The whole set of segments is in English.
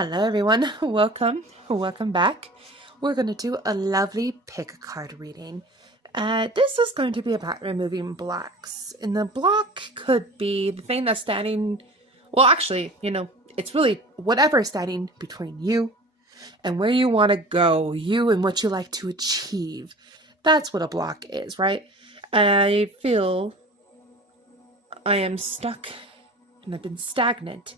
Hello everyone, welcome back. We're going to do a lovely pick a card reading. This is going to be about removing blocks. And the block could be the thing that's standing, well actually, it's really whatever is standing between you and where you want to go, you and what you like to achieve. That's what a block is, right? I feel I am stuck and I've been stagnant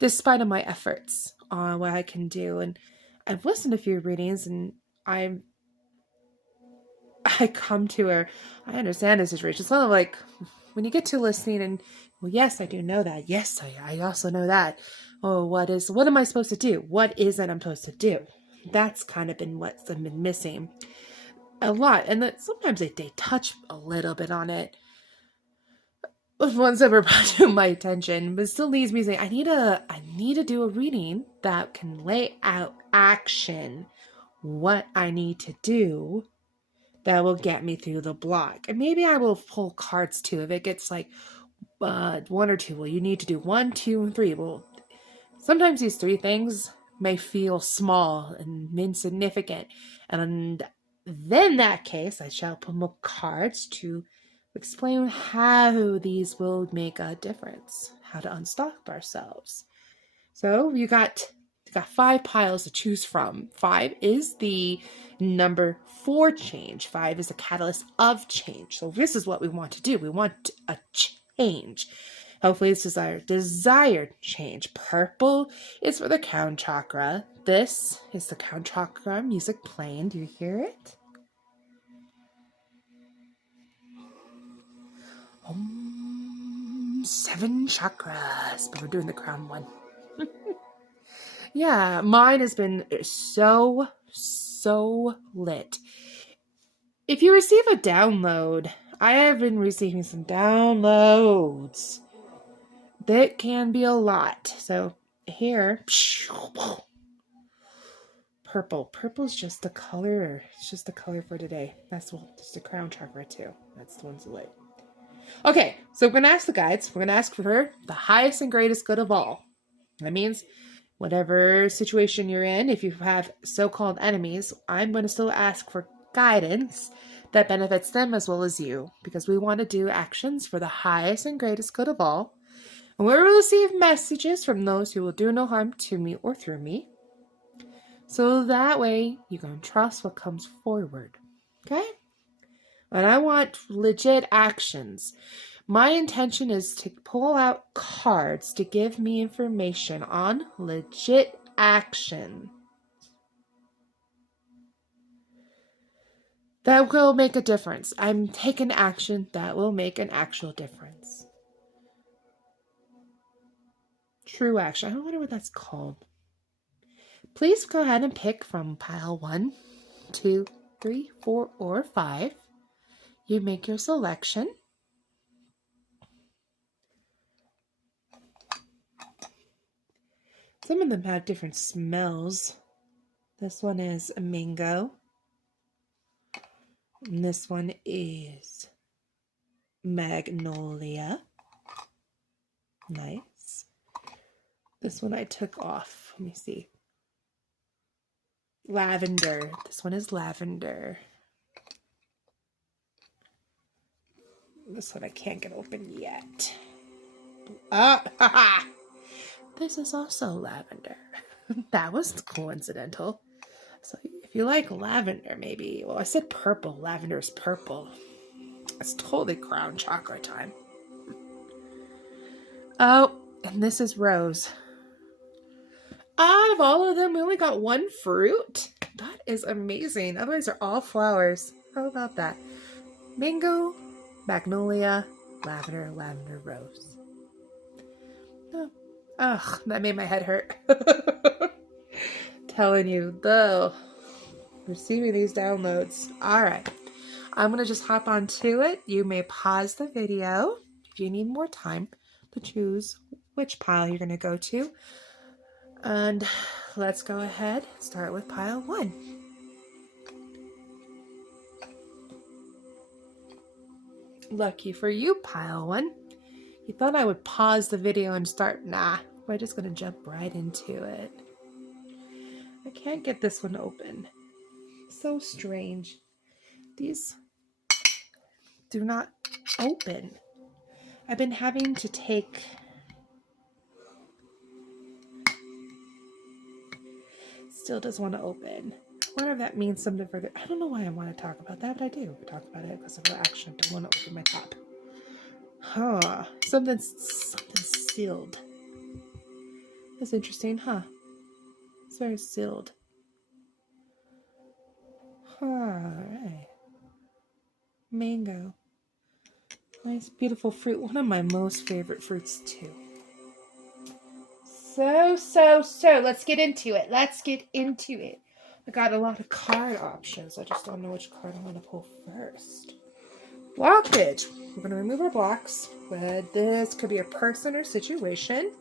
despite of my efforts on what I can do. And I've listened to a few readings and I come to her. I understand this situation. It's kind of like when you get to listening and, well, yes, I do know that. Yes, I also know that. Oh, what am I supposed to do? What is it I'm supposed to do? That's kind of been what's been missing a lot. And that sometimes they touch a little bit on it. Once ever brought to my attention, but still leaves me saying, I need to do a reading that can lay out action, what I need to do that will get me through the block. And maybe I will pull cards too. If it gets like one or two, well, you need to do 1, 2, and 3. Well, sometimes these 3 things may feel small and insignificant. And then in that case, I shall pull more cards to explain how these will make a difference, how to unstop ourselves. So you got 5 piles to choose from. 5 is the number for change. 5 is the catalyst of change. So this is what we want to do. We want a change. Hopefully it's desired change. Purple is for the crown chakra. This is the crown chakra music playing. Do you hear it? 7 chakras, but we're doing the crown one. Yeah, mine has been so lit. If you receive a download, I have been receiving some downloads. That can be a lot. So here, purple. Purple's just the color. It's just the color for today. That's just the crown chakra too. That's the one's lit. Okay, so we're going to ask the guides. We're going to ask for the highest and greatest good of all. That means whatever situation you're in, if you have so-called enemies, I'm going to still ask for guidance that benefits them as well as you, because we want to do actions for the highest and greatest good of all. And we will receive messages from those who will do no harm to me or through me. So that way you can trust what comes forward. Okay? And I want legit actions. My intention is to pull out cards to give me information on legit action that will make a difference. I'm taking action that will make an actual difference. True action. I wonder what that's called. Please go ahead and pick from pile 1, 2, 3, 4, or 5. You make your selection. Some of them have different smells. This one is a mango. And this one is magnolia. Nice. This one I took off. Let me see. Lavender. This one is lavender. This one I can't get open yet. Haha! This is also lavender. That was coincidental. So if you like lavender, maybe... Well, I said purple. Lavender is purple. It's totally crown chakra time. Oh, and this is rose. Out of all of them, we only got 1 fruit? That is amazing. Otherwise, they're all flowers. How about that? Mango, magnolia, lavender, rose. Oh. Ugh, that made my head hurt. Telling you, though. Receiving these downloads. Alright. I'm going to just hop onto it. You may pause the video if you need more time to choose which pile you're going to go to. And let's go ahead and start with pile 1. Lucky for you, pile 1. You thought I would pause the video and start. Nah, We're just gonna jump right into it. I can't get this one open. So strange. These do not open. I've been having to take... Still doesn't want to open. I wonder if that means something further. I don't know why I want to talk about that, but I do. I talk about it because of the action. I don't want to open my top. Huh. Something's sealed. That's interesting, huh? It's very sealed. Huh. Alright. Mango. Nice, beautiful fruit. One of my most favorite fruits, too. So. Let's get into it. I got a lot of card options. I just don't know which card I'm going to pull first. Blockage. We're going to remove our blocks. But this could be a person or situation.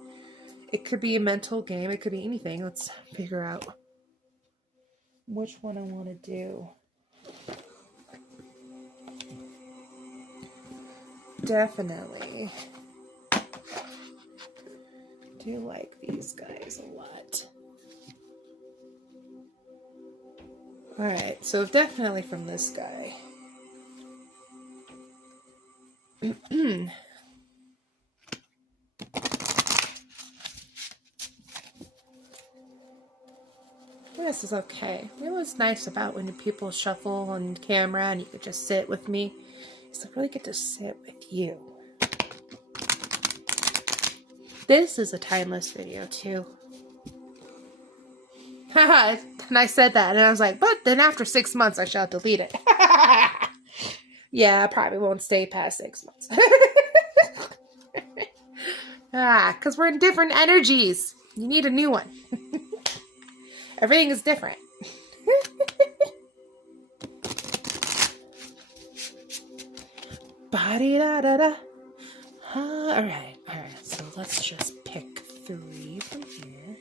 It could be a mental game. It could be anything. Let's figure out which one I want to do. Definitely do like these guys a lot. Alright, so definitely from this guy. This is okay. You know what's nice about when people shuffle on camera and you could just sit with me? Is I really get to sit with you. This is a timeless video too. Haha, and I said that and I was like, but then after 6 months I shall delete it. Yeah, I probably won't stay past 6 months. Because we're in different energies. You need a new one. Everything is different. Ba-de-da-da-da. Alright. So let's just pick 3 from here.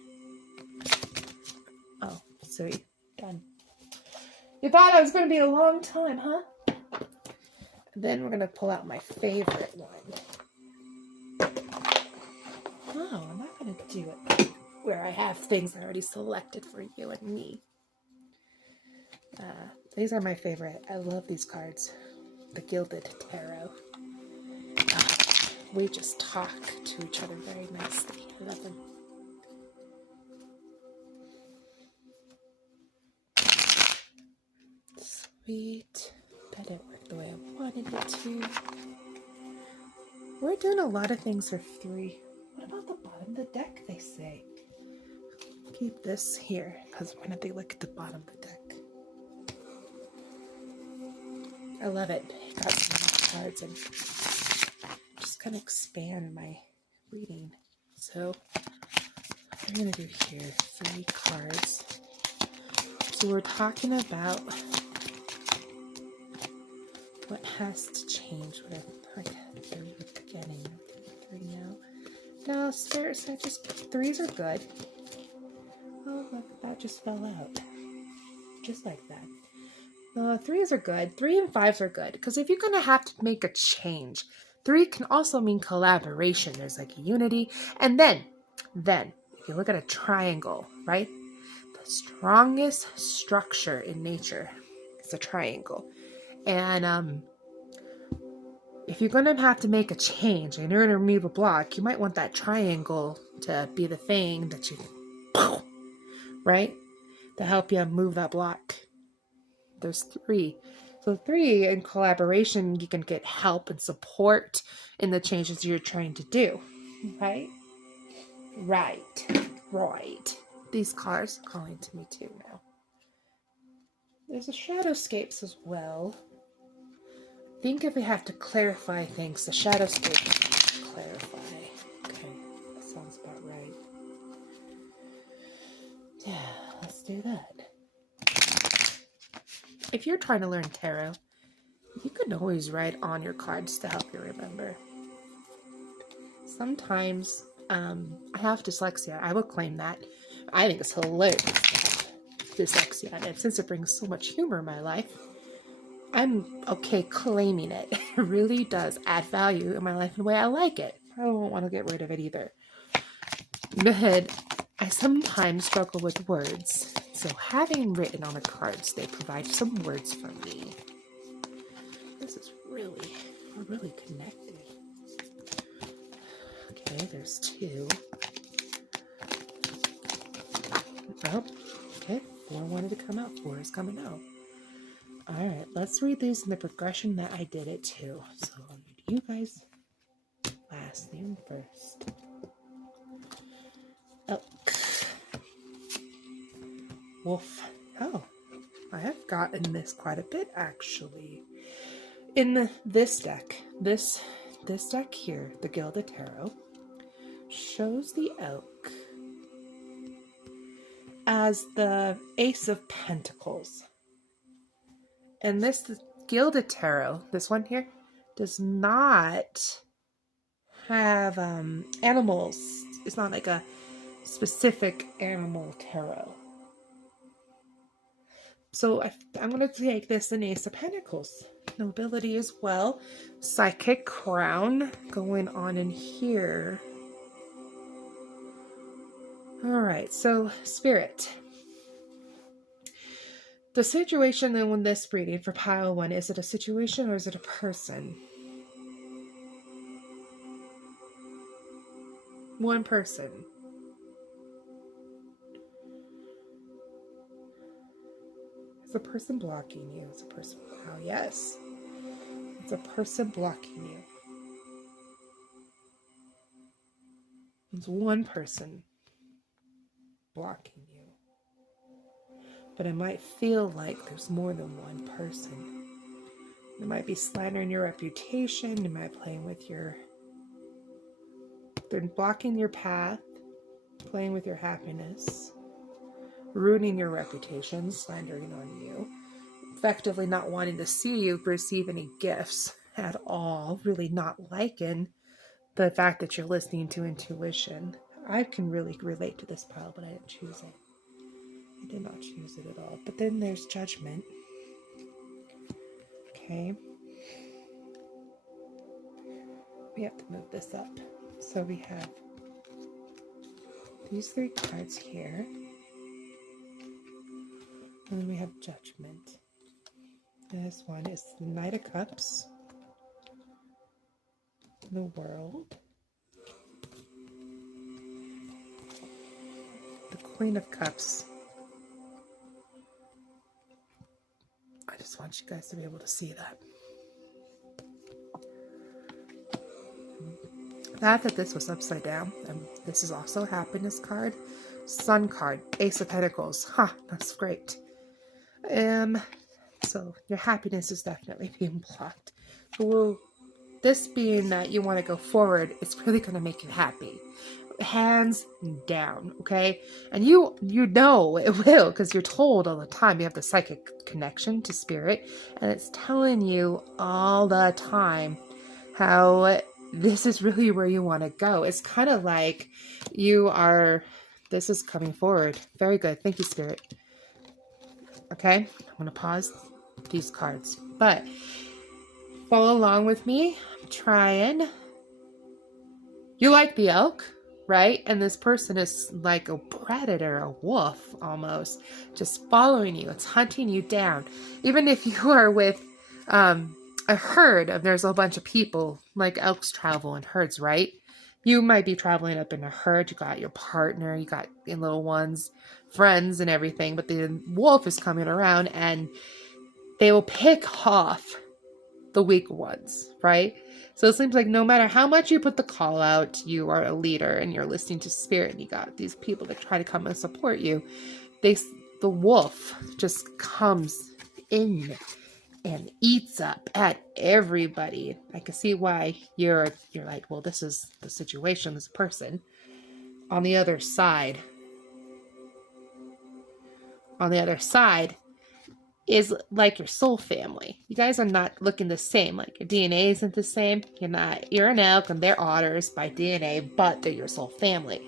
Oh, so done. You thought I was going to be a long time, huh? Then we're going to pull out my favorite one. Oh, I'm not going to do it where I have things already selected for you and me. These are my favorite. I love these cards. The Gilded Tarot. We just talk to each other very nicely. I love them. Sweet. That didn't work the way I wanted it to. We're doing a lot of things for 3. What about the bottom of the deck, they say? Keep this here, because when did they look at the bottom of the deck? I love it. I got some cards and just kind of expand my reading. So I'm going to do here 3 cards. So we're talking about what has to change. What I 3 at the beginning, 3 now. No, stairs. I just 3s are good. Oh, look, that just fell out, just like that. 3s are good. 3 and 5s are good because if you're gonna have to make a change, 3 can also mean collaboration. There's like unity, and then if you look at a triangle, right? The strongest structure in nature is a triangle, and if you're gonna have to make a change and you're gonna remove a block, you might want that triangle to be the thing that you, right, to help you move that block. There's 3. So 3 in collaboration, you can get help and support in the changes you're trying to do. Right? Right. These cards are calling to me too now. There's a Shadowscapes as well. I think if we have to clarify things, the Shadowscape clarify. Okay, that sounds about right. Yeah, let's do that. If you're trying to learn tarot, you can always write on your cards to help you remember. Sometimes I have dyslexia. I will claim that. I think it's hilarious to have dyslexia, and since it brings so much humor in my life, I'm okay claiming it. It really does add value in my life in a way I like it. I don't want to get rid of it either. But I sometimes struggle with words. So having written on the cards, they provide some words for me. This is really, we're really connected. Okay, there's 2. Oh, okay, 4 wanted to come out. 4 is coming out. All right, let's read these in the progression that I did it to. So I'll read you guys last name first. Elk. Wolf. Oh, I have gotten this quite a bit actually. In this deck, this deck here, the Gilded Tarot, shows the elk as the Ace of Pentacles. And this Gilded Tarot, this one here, does not have animals. It's not like a specific animal tarot. So I'm going to take this an Ace of Pentacles. Nobility as well. Psychic Crown going on in here. Alright, so Spirit. The situation then when this reading for pile 1, is it a situation or is it a person? One person. Is a person blocking you? It's a person. Oh, yes. It's a person blocking you. It's one person blocking you. But it might feel like there's more than one person. It might be slandering your reputation. It might be playing with your... They're blocking your path, playing with your happiness, ruining your reputation, slandering on you, effectively not wanting to see you receive any gifts at all, really not liking the fact that you're listening to intuition. I can really relate to this pile, but I didn't choose it. I did not choose it at all. But then there's Judgment. Okay. We have to move this up. So we have these 3 cards here. And then we have Judgment. And this one is the Knight of Cups. The World. The Queen of Cups. I just want you guys to be able to see that. The fact that this was upside down, and this is also a happiness card. Sun card, Ace of Pentacles. That's great. So your happiness is definitely being blocked. So this being that you want to go forward, it's really going to make you happy. Hands down, okay? And you know it will, because you're told all the time. You have the psychic connection to spirit, and it's telling you all the time how this is really where you want to go. It's kind of like this is coming forward. Very good. Thank you, Spirit. Okay, I'm going to pause these cards, but follow along with me. I'm trying. You like the elk, right? And this person is like a predator, a wolf almost, just following you. It's hunting you down. Even if you are with a herd of, there's a bunch of people, like elks travel in herds, right? You might be traveling up in a herd. You got your partner, you got your little ones, friends and everything, but the wolf is coming around and they will pick off the weak ones, right? So it seems like no matter how much you put the call out, you are a leader and you're listening to spirit, and you got these people that try to come and support you. The wolf just comes in and eats up at everybody. I can see why you're like, well, this is the situation, this person. On the other side is like your soul family. You guys are not looking the same. Like your DNA isn't the same. You're an elk and they're otters by DNA, but they're your soul family.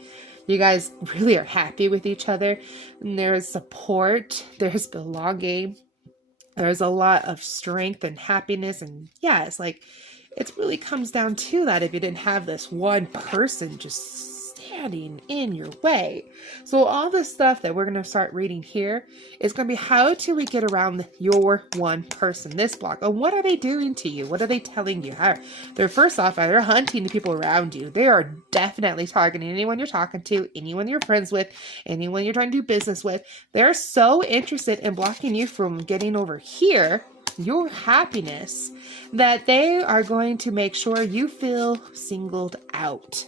You guys really are happy with each other. And there's support. There's belonging. There's a lot of strength and happiness. And yeah, it really comes down to that. If you didn't have this one person just standing in your way. So all the stuff that we're going to start reading here is going to be how do we get around your one person, this block? And what are they doing to you? What are they telling you? They're first off, they're hunting the people around you. They are definitely targeting anyone you're talking to, anyone you're friends with, anyone you're trying to do business with. They're so interested in blocking you from getting over here, your happiness, that they are going to make sure you feel singled out.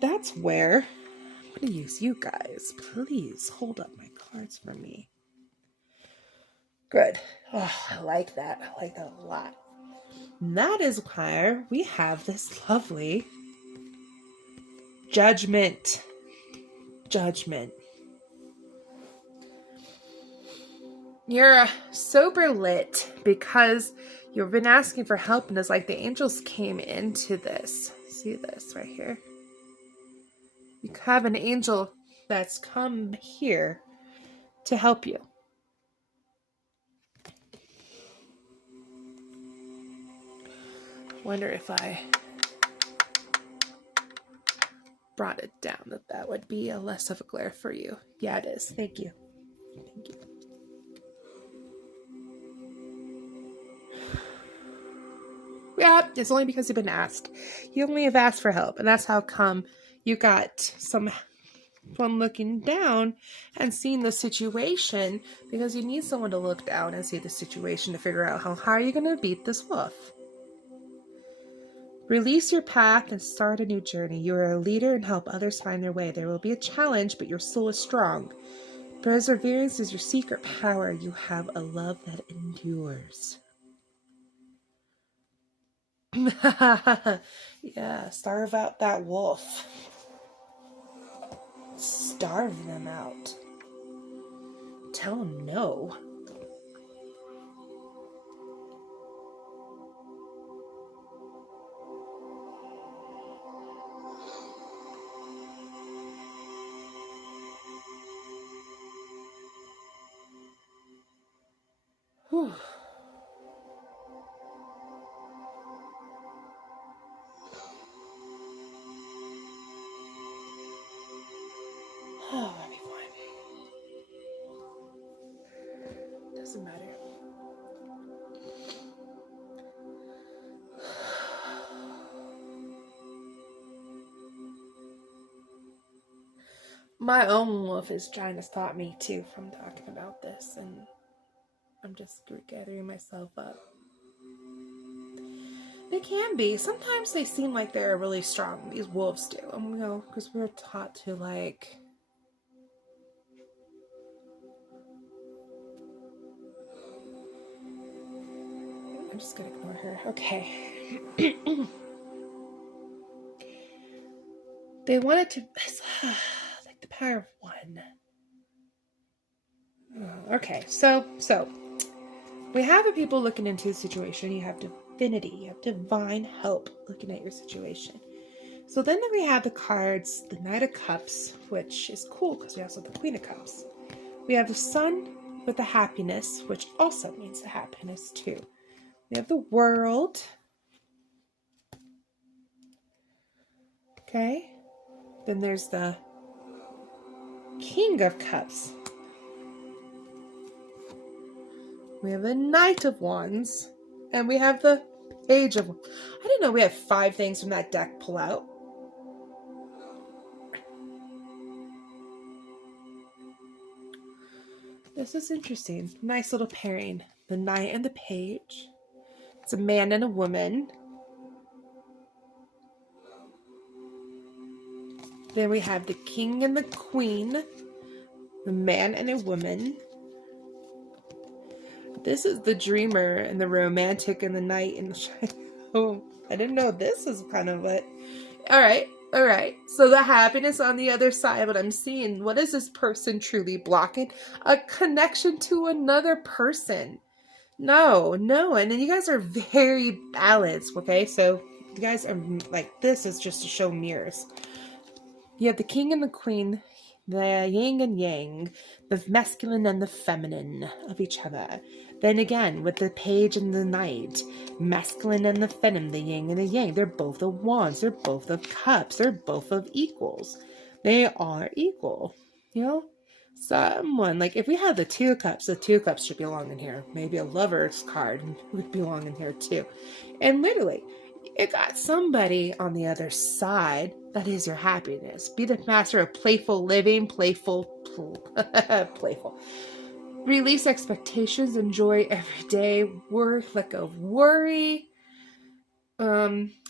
That's where I'm going to use you guys. Please hold up my cards for me. Good. Oh, I like that. I like that a lot. And that is where we have this lovely judgment. Judgment. You're sober lit because you've been asking for help, and it's like the angels came into this. See this right here? You have an angel that's come here to help you. I wonder if I brought it down, that would be a less of a glare for you. Yeah, it is. Thank you. Thank you. Yeah, it's only because you've been asked. You only have asked for help, and that's how come you got someone looking down and seeing the situation, because you need someone to look down and see the situation to figure out how are you going to beat this wolf. Release your path and start a new journey. You are a leader and help others find their way. There will be a challenge, but your soul is strong. Perseverance is your secret power. You have a love that endures. Yeah, starve out that wolf. Starve them out. Tell them no. Whew. Oh, that'll be fine. Doesn't matter. My own wolf is trying to stop me too from talking about this, and I'm just gathering myself up. They can be. Sometimes they seem like they're really strong. These wolves do. And you know, because we're taught to like... I'm just gonna ignore her. Okay. They wanted to... like the power of one. Okay, so we have the people looking into the situation. You have divinity, you have divine help looking at your situation. So then we have the cards, the Knight of Cups, which is cool because we also have the Queen of Cups. We have the Sun with the happiness, which also means the happiness too. We have the World. Okay. Then there's the King of Cups. We have the Knight of Wands. And we have the Page of Wands. I didn't know we had 5 things from that deck pull out. This is interesting. Nice little pairing. The Knight and the Page. It's a man and a woman. Then we have the King and the Queen. The man and a woman. This is the dreamer and the romantic and the knight and the... Oh, I didn't know this was kind of what... All right. So the happiness on the other side, what I'm seeing, what is this person truly blocking? A connection to another person. No. And then you guys are very balanced, okay? So you guys are like, this is just to show mirrors. You have the King and the Queen, the yin and yang, the masculine and the feminine of each other. Then again, with the page and the knight, masculine and the feminine, the yin and the yang, they're both of wands, they're both of cups, they're both of equals. They are equal, you know? Someone, like if we have the two cups should belong in here. Maybe a lover's card would belong in here too. And literally, you got somebody on the other side that is your happiness. Be the master of playful living, playful. Release expectations, enjoy every day, let go of worry.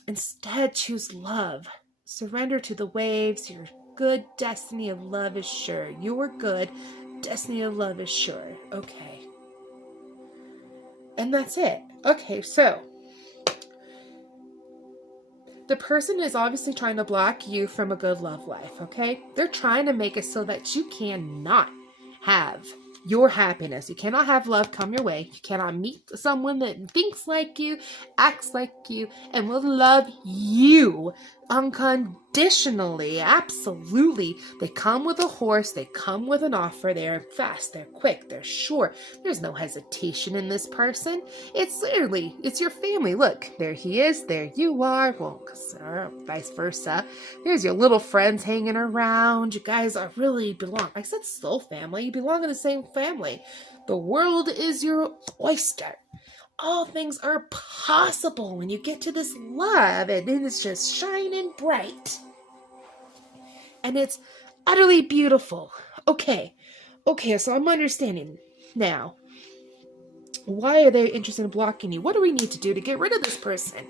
Instead, choose love. Surrender to the waves. Your good destiny of love is sure. Your good destiny of love is sure. Okay. And that's it. Okay, so the person is obviously trying to block you from a good love life, okay? They're trying to make it so that you cannot have your happiness. You cannot have love come your way. You cannot meet someone that thinks like you, acts like you, and will love you unconditionally. Absolutely. They come with a horse. They come with an offer. They're fast. They're quick. They're sure. There's no hesitation in this person. It's literally, it's your family. Look, there he is. There you are. Well, vice versa. There's your little friends hanging around. You guys are really belong. I said soul family. You belong in the same family. The world is your oyster. All things are possible when you get to this love, and it's just shining bright. And it's utterly beautiful. Okay, so I'm understanding now. Why are they interested in blocking you? What do we need to do to get rid of this person?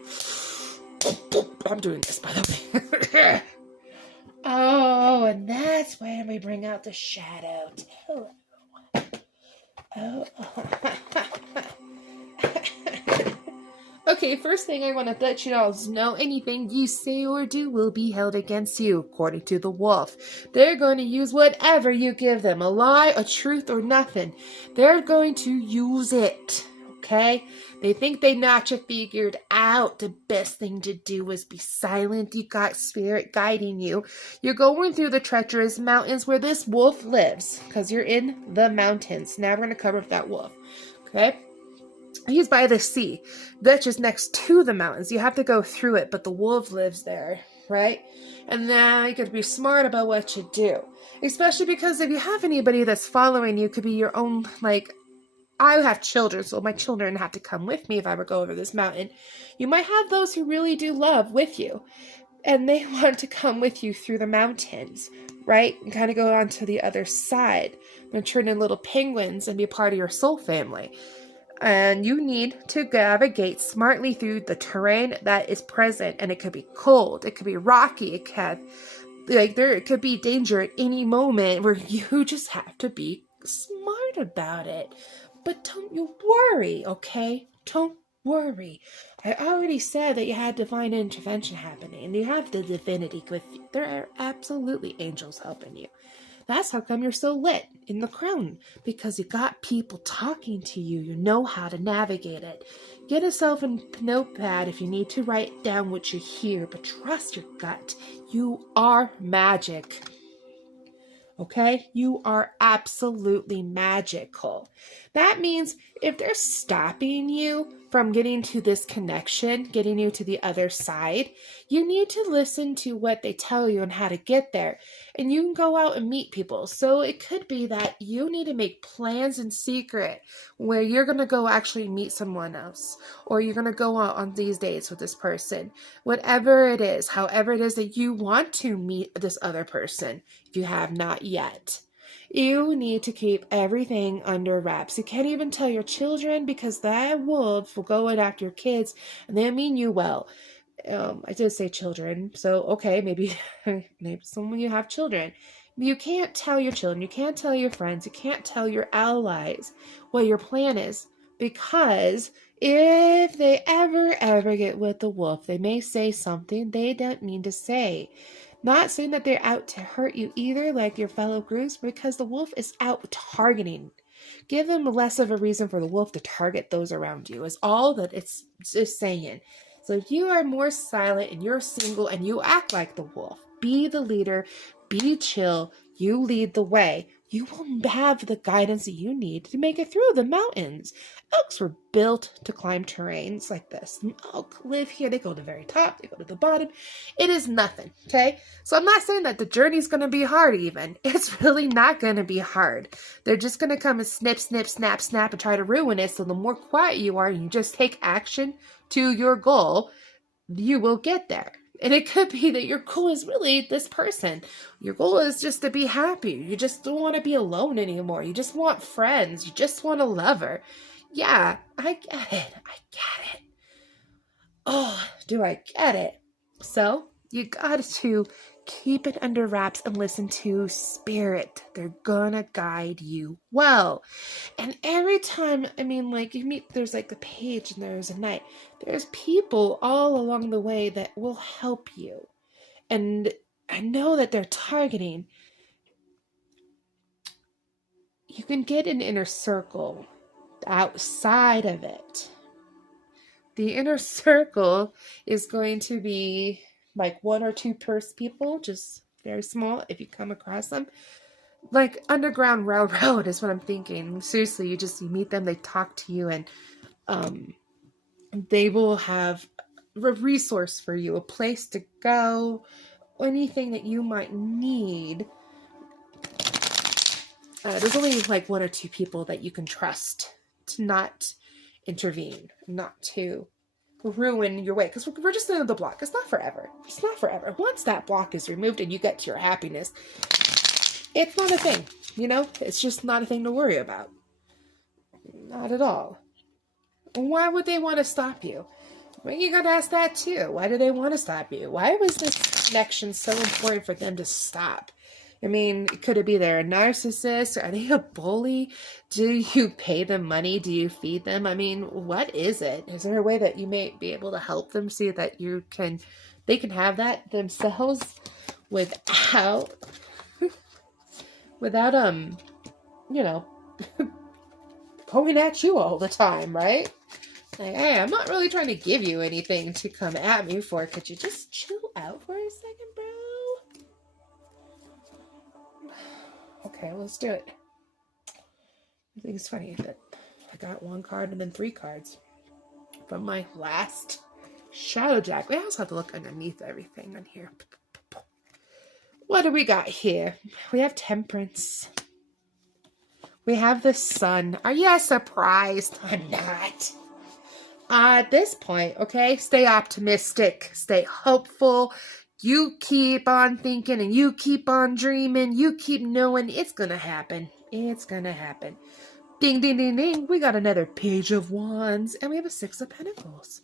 I'm doing this, by the way. Oh, and that's when we bring out the shadow. Oh. Okay, first thing I want to let you all know, anything you say or do will be held against you, according to the wolf. They're going to use whatever you give them, a lie, a truth, or nothing. They're going to use it, okay? They think they not you figured out. The best thing to do is be silent. You got spirit guiding you. You're going through the treacherous mountains where this wolf lives, because you're in the mountains. Now we're going to cover that wolf, okay? He's by the sea. That's just next to the mountains. You have to go through it, but the wolf lives there, right? And now you got to be smart about what you do. Especially because if you have anybody that's following you, could be your own, like, I have children, so my children have to come with me if I ever go over this mountain. You might have those who really do love with you, and they want to come with you through the mountains, right? And kind of go on to the other side and turn in little penguins and be part of your soul family. And you need to navigate smartly through the terrain that is present. And it could be cold. It could be rocky. It could be danger at any moment where you just have to be smart about it. But don't you worry, okay? Don't worry. I already said that you had divine intervention happening. And you have the divinity with you. There are absolutely angels helping you. That's how come you're so lit in the crown, because you got people talking to you. You know how to navigate it. Get yourself a notepad if you need to write down what you hear, but trust your gut. You are magic. Okay? You are absolutely magical. That means if they're stopping you from getting to this connection, getting you to the other side, you need to listen to what they tell you and how to get there. And you can go out and meet people. So it could be that you need to make plans in secret where you're going to go actually meet someone else, or you're going to go out on these dates with this person. Whatever it is, however it is that you want to meet this other person, if you have not yet. You need to keep everything under wraps. You can't even tell your children, because that wolf will go in after your kids, and they mean you well. I did say children, so okay, maybe some of you have children. You can't tell your children, you can't tell your friends, you can't tell your allies what your plan is, because if they ever get with the wolf, they may say something they don't mean to say. Not saying that they're out to hurt you either, like your fellow groups, because the wolf is out targeting. Give them less of a reason for the wolf to target those around you, is all that it's just saying. So if you are more silent and you're single and you act like the wolf, be the leader, be chill, you lead the way. you will have the guidance that you need to make it through the mountains. Elks were built to climb terrains like this. An elk live here. They go to the very top. They go to the bottom. It is nothing, okay? So I'm not saying that the journey's going to be hard even. It's really not going to be hard. They're just going to come and snip, snip, snap, snap and try to ruin it. So the more quiet you are and you just take action to your goal, you will get there. And it could be that your goal is really this person. Your goal is just to be happy. You just don't want to be alone anymore. You just want friends. You just want a lover. Yeah, I get it. I get it. Oh, do I get it? So you got to keep it under wraps and listen to spirit. They're gonna guide you well. And every time, like you meet, there's like the page and there's a knight. There's people all along the way that will help you. And I know that they're targeting. You can get an inner circle outside of it. The inner circle is going to be like 1 or 2 people, just very small if you come across them. Like Underground Railroad is what I'm thinking. Seriously, you meet them, they talk to you, and they will have a resource for you, a place to go, anything that you might need. There's only like 1 or 2 people that you can trust to not intervene, not to ruin your way, because we're just in the block. It's not forever. It's not forever. Once that block is removed and you get to your happiness, it's not a thing. It's just not a thing to worry about. Not at all. Why would they want to stop you? Well, you gotta ask that too. Why do they want to stop you? Why was this connection so important for them to stop? Could it be they're a narcissist? Are they a bully? Do you pay them money? Do you feed them? What is it? Is there a way that you may be able to help them see that they can have that themselves without going at you all the time, right? Like, hey, I'm not really trying to give you anything to come at me for. Could you just chill out for a second, bro? Okay, let's do it. I think it's funny that I got 1 card and then 3 cards from my last Shadow Jack. We also have to look underneath everything on here. What do we got here? We have Temperance. We have the Sun. Are you surprised? I'm not. At this point, okay, stay optimistic. Stay hopeful. You keep on thinking and you keep on dreaming. You keep knowing it's going to happen. It's going to happen. Ding, ding, ding, ding. We got another Page of Wands and we have a 6 of Pentacles.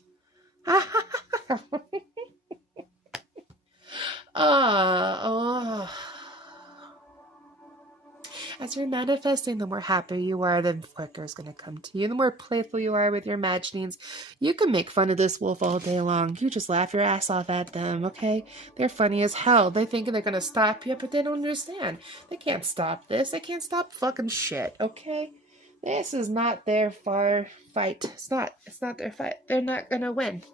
Oh. As you're manifesting, the more happy you are, the quicker it's going to come to you. The more playful you are with your imaginings, you can make fun of this wolf all day long. You just laugh your ass off at them, okay? They're funny as hell. They're thinking they're going to stop you, but they don't understand. They can't stop this. They can't stop fucking shit, okay? This is not their fight. It's not their fight. They're not going to win.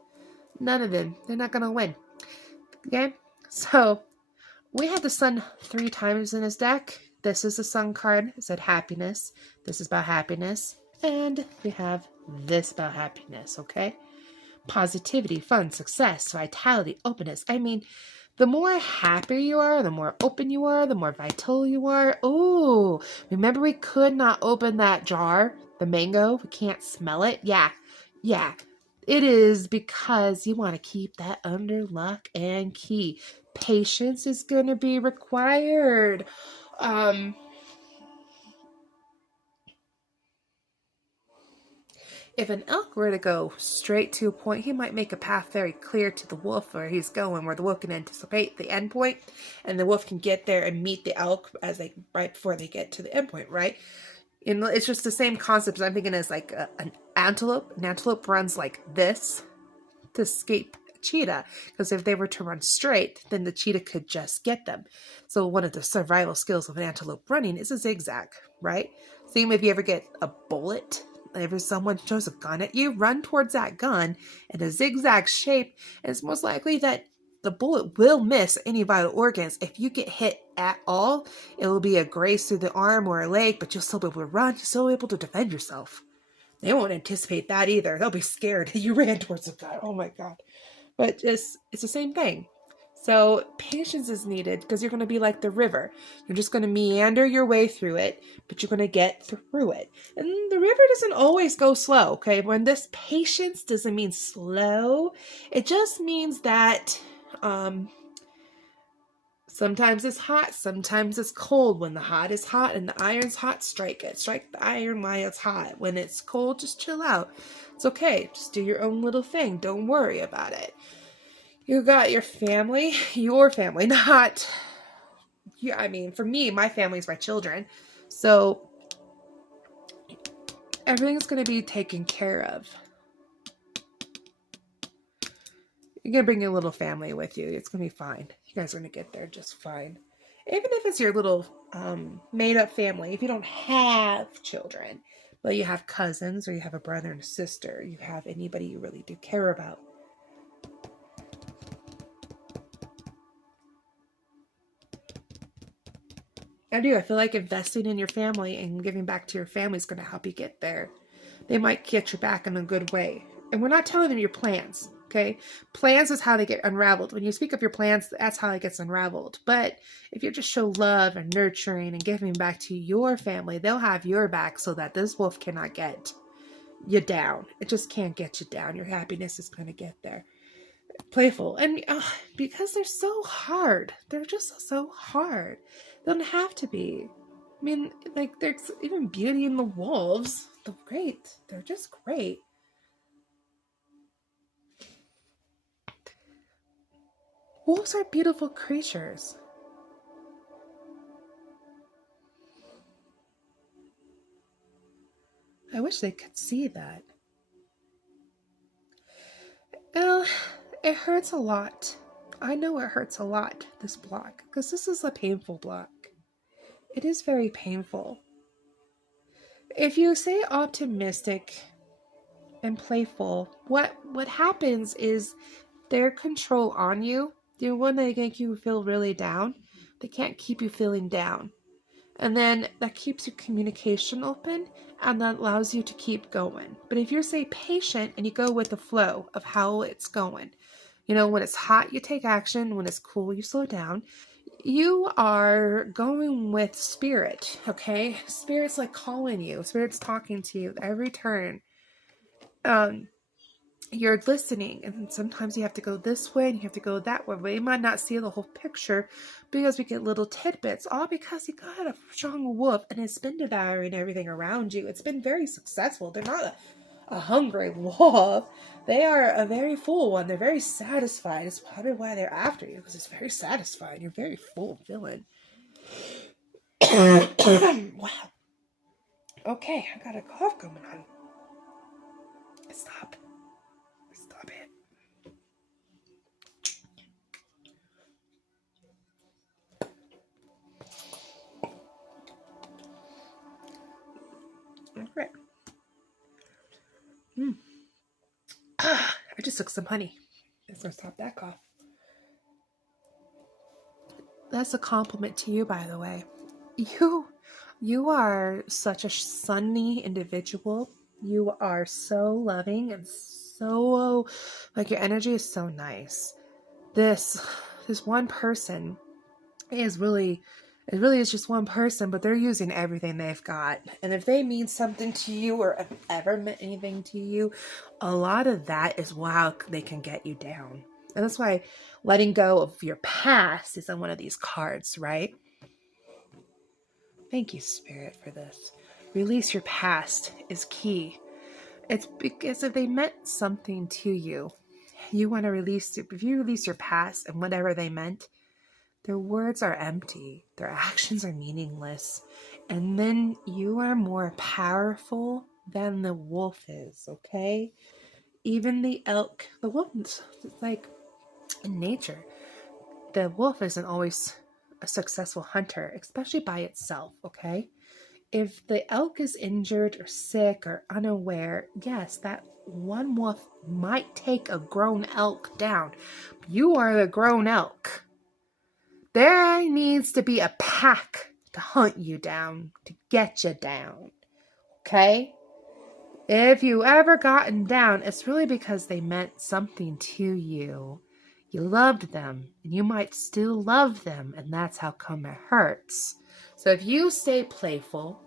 None of them. They're not going to win. Okay? So, we have the Sun 3 times in this deck. This is the Sun card. It said happiness. This is about happiness. And we have this about happiness, okay? Positivity, fun, success, vitality, openness. The more happy you are, the more open you are, the more vital you are. Ooh, remember we could not open that jar, the mango? We can't smell it? Yeah. It is because you want to keep that under lock and key. Patience is going to be required. If an elk were to go straight to a point, he might make a path very clear to the wolf where he's going, where the wolf can anticipate the end point, and the wolf can get there and meet the elk right before they get to the end point, right? And it's just the same concept as I'm thinking as like an antelope. An antelope runs like this to escape a cheetah, because if they were to run straight, then the cheetah could just get them. So one of the survival skills of an antelope running is a zigzag, right? Same if you ever get a bullet. Whenever someone throws a gun at you, run towards that gun in a zigzag shape, and it's most likely that the bullet will miss any vital organs. If you get hit at all, it will be a graze through the arm or a leg, but you'll still be able to run. You're still able to defend yourself. They won't anticipate that either. They'll be scared you ran towards a guy. Oh my God. But it's the same thing. So patience is needed because you're going to be like the river. You're just going to meander your way through it, but you're going to get through it. And the river doesn't always go slow, okay? When this patience doesn't mean slow, it just means that sometimes it's hot, sometimes it's cold. When the hot is hot and the iron's hot, strike it. Strike the iron while it's hot. When it's cold, just chill out. It's okay. Just do your own little thing. Don't worry about it. You got your family, not, yeah, I mean, for me, my family is my children. So everything's going to be taken care of. You're going to bring your little family with you. It's going to be fine. You guys are going to get there just fine. Even if it's your little made up family, if you don't have children, but you have cousins or you have a brother and a sister, you have anybody you really do care about. I feel like investing in your family and giving back to your family is going to help you get there. They might get you back in a good way. And we're not telling them your plans, okay? Plans is how they get unraveled. When you speak of your plans, that's how it gets unraveled. But if you just show love and nurturing and giving back to your family, they'll have your back so that this wolf cannot get you down. It just can't get you down. Your happiness is going to get there. Playful. And because they're so hard. They're just so hard. They don't have to be. I mean, like, there's even Beauty and the Wolves. They're great. They're just great. Wolves are beautiful creatures. I wish they could see that. Well, it hurts a lot. I know it hurts a lot, this block, because this is a painful block. It is very painful. If you stay optimistic and playful, what happens is their control on you, the one that make you feel really down, they can't keep you feeling down. And then that keeps your communication open and that allows you to keep going. But if you're, say, patient and you go with the flow of how it's going, you know, when it's hot, you take action. When it's cool, you slow down. You are going with spirit, okay? Spirit's like calling you. Spirit's talking to you every turn. You're listening, and sometimes you have to go this way and you have to go that way. But you might not see the whole picture because we get little tidbits, all because you got a strong wolf and it's been devouring everything around you. It's been very successful. They're not a hungry wolf. They are a very full one. They're very satisfied. It's probably why they're after you, because it's very satisfying. You're very full feeling. Wow. Okay, I got a cough going on. Stop it. Alright. I just took some honey. It's gonna stop that cough. That's a compliment to you, by the way. You are such a sunny individual. You are so loving and so, like, your energy is so nice. This one person is really, it really is just one person, but they're using everything they've got. And if they mean something to you or have ever meant anything to you, a lot of that is how they can get you down. And that's why letting go of your past is on one of these cards, right? Thank you, Spirit, for this. Release your past is key. It's because if they meant something to you, you want to release it. If you release your past and whatever they meant, their words are empty. Their actions are meaningless. And then you are more powerful than the wolf is, okay? Even the elk, the wolf, it's like in nature, the wolf isn't always a successful hunter, especially by itself, okay? If the elk is injured or sick or unaware, yes, that one wolf might take a grown elk down. You are the grown elk. There needs to be a pack to hunt you down, to get you down. Okay? If you ever gotten down, it's really because they meant something to you. You loved them, and you might still love them, and that's how come it hurts. So if you stay playful,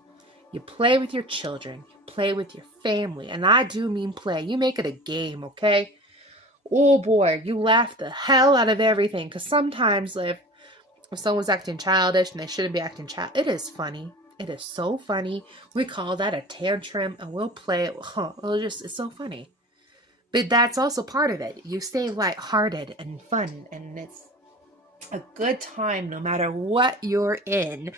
you play with your children, you play with your family, and I do mean play. You make it a game, okay? Oh boy, you laugh the hell out of everything, because sometimes if someone's acting childish and they shouldn't be acting it is funny. It is so funny. We call that a tantrum, and we'll play it. It's so funny. But that's also part of it. You stay lighthearted and fun, and it's a good time no matter what you're in.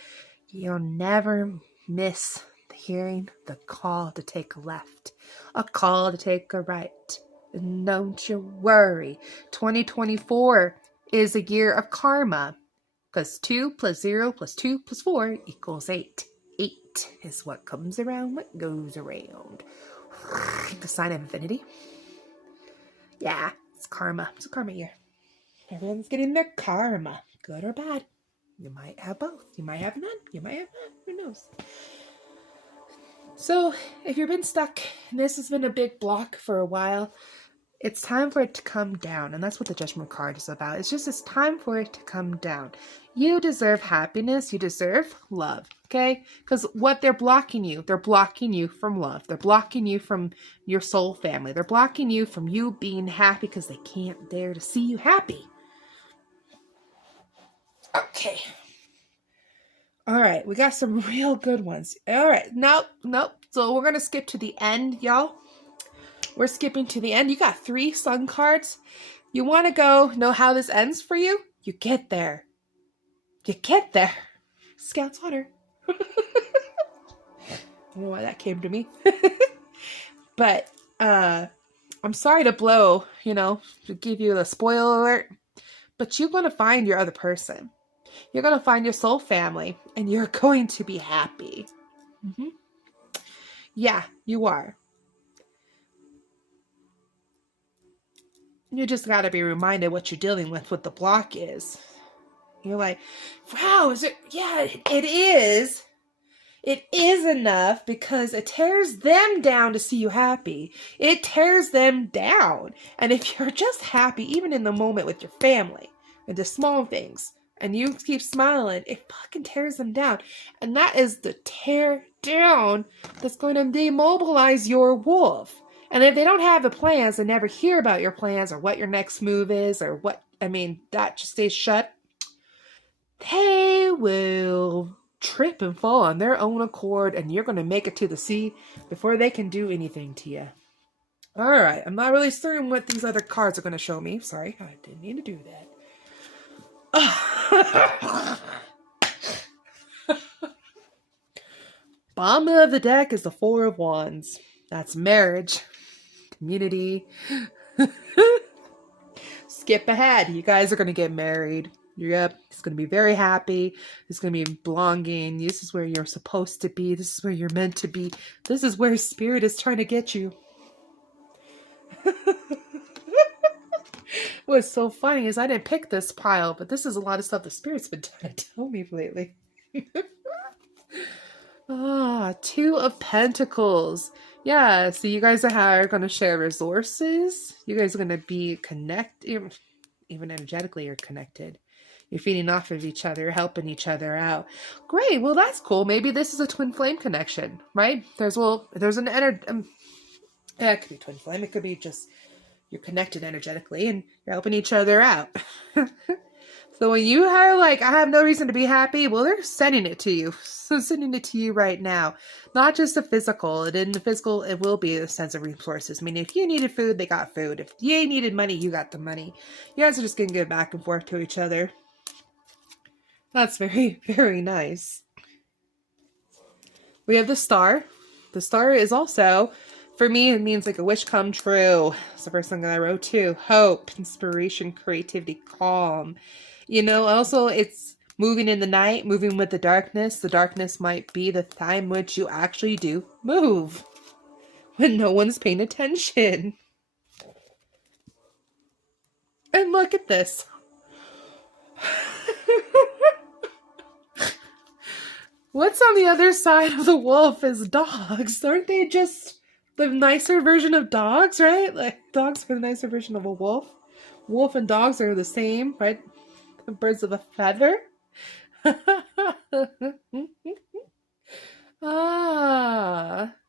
You'll never miss hearing the call to take a left, a call to take a right. And don't you worry. 2024 is a year of karma. Because 2 plus 0 plus 2 plus 4 equals 8. 8 is what comes around, what goes around. The sign of infinity. Yeah, it's karma. It's a karma year. Everyone's getting their karma, good or bad. You might have both. You might have none. You might have none. Who knows? So, if you've been stuck, and this has been a big block for a while, it's time for it to come down. And that's what the Judgment card is about. It's time for it to come down. You deserve happiness. You deserve love. Okay? Because what they're blocking you from love. They're blocking you from your soul family. They're blocking you from you being happy because they can't dare to see you happy. Okay. All right. We got some real good ones. All right. Nope. So we're going to skip to the end, y'all. We're skipping to the end. You got 3 sun cards. You want to know how this ends for you? You get there. Scout's honor. I don't know why that came to me. But I'm sorry to blow, to give you the spoiler alert. But you're going to find your other person. You're going to find your soul family. And you're going to be happy. Mm-hmm. Yeah, you are. You just got to be reminded what you're dealing with, what the block is. You're like, wow, is it? Yeah, it is. It is enough because it tears them down to see you happy. It tears them down. And if you're just happy, even in the moment with your family, with the small things, and you keep smiling, it fucking tears them down. And that is the tear down that's going to demobilize your wolf. And if they don't have the plans and never hear about your plans or what your next move is or that just stays shut, they will trip and fall on their own accord, and you're going to make it to the sea before they can do anything to you. All right. I'm not really certain what these other cards are going to show me. Sorry. I didn't mean to do that. Bottom of the deck is the 4 of Wands. That's marriage. Community. Skip ahead. You guys are going to get married. Yep. It's going to be very happy. It's going to be belonging. This is where you're supposed to be. This is where you're meant to be. This is where spirit is trying to get you. What's so funny is I didn't pick this pile, but this is a lot of stuff the spirit's been trying to tell me lately. 2 of Pentacles. Yeah, so you guys are going to share resources. You guys are going to be connected. Even energetically, you're connected. You're feeding off of each other, helping each other out. Great. Well, that's cool. Maybe this is a twin flame connection, right? There's an it could be twin flame. It could be just you're connected energetically and you're helping each other out. So when you are like, I have no reason to be happy, well, they're sending it to you. So sending it to you right now. Not just the physical. In the physical, it will be a sense of resources. I mean, if you needed food, they got food. If you needed money, you got the money. You guys are just going to give back and forth to each other. That's very, very nice. We have the star. The star is also, for me, it means like a wish come true. It's the first thing that I wrote too. Hope, inspiration, creativity, calm. Also it's moving in the night, moving with the darkness. The darkness might be the time which you actually do move. when no one's paying attention. And look at this. What's on the other side of the wolf is dogs. Aren't they just the nicer version of dogs, right? Like, dogs are the nicer version of a wolf. Wolf and dogs are the same, right? Birds of a feather.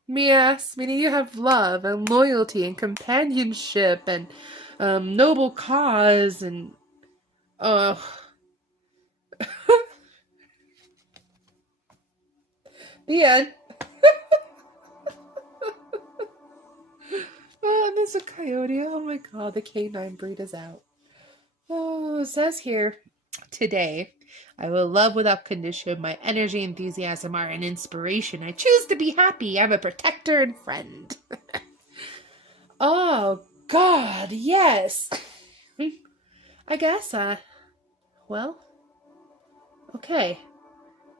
Yes, meaning you have love and loyalty and companionship and noble cause and the end. Oh, and there's a coyote. Oh my god, the canine breed is out. Oh, it says here, today, I will love without condition. My energy, enthusiasm are an inspiration. I choose to be happy. I'm a protector and friend. Oh, God, yes. I guess, well, okay.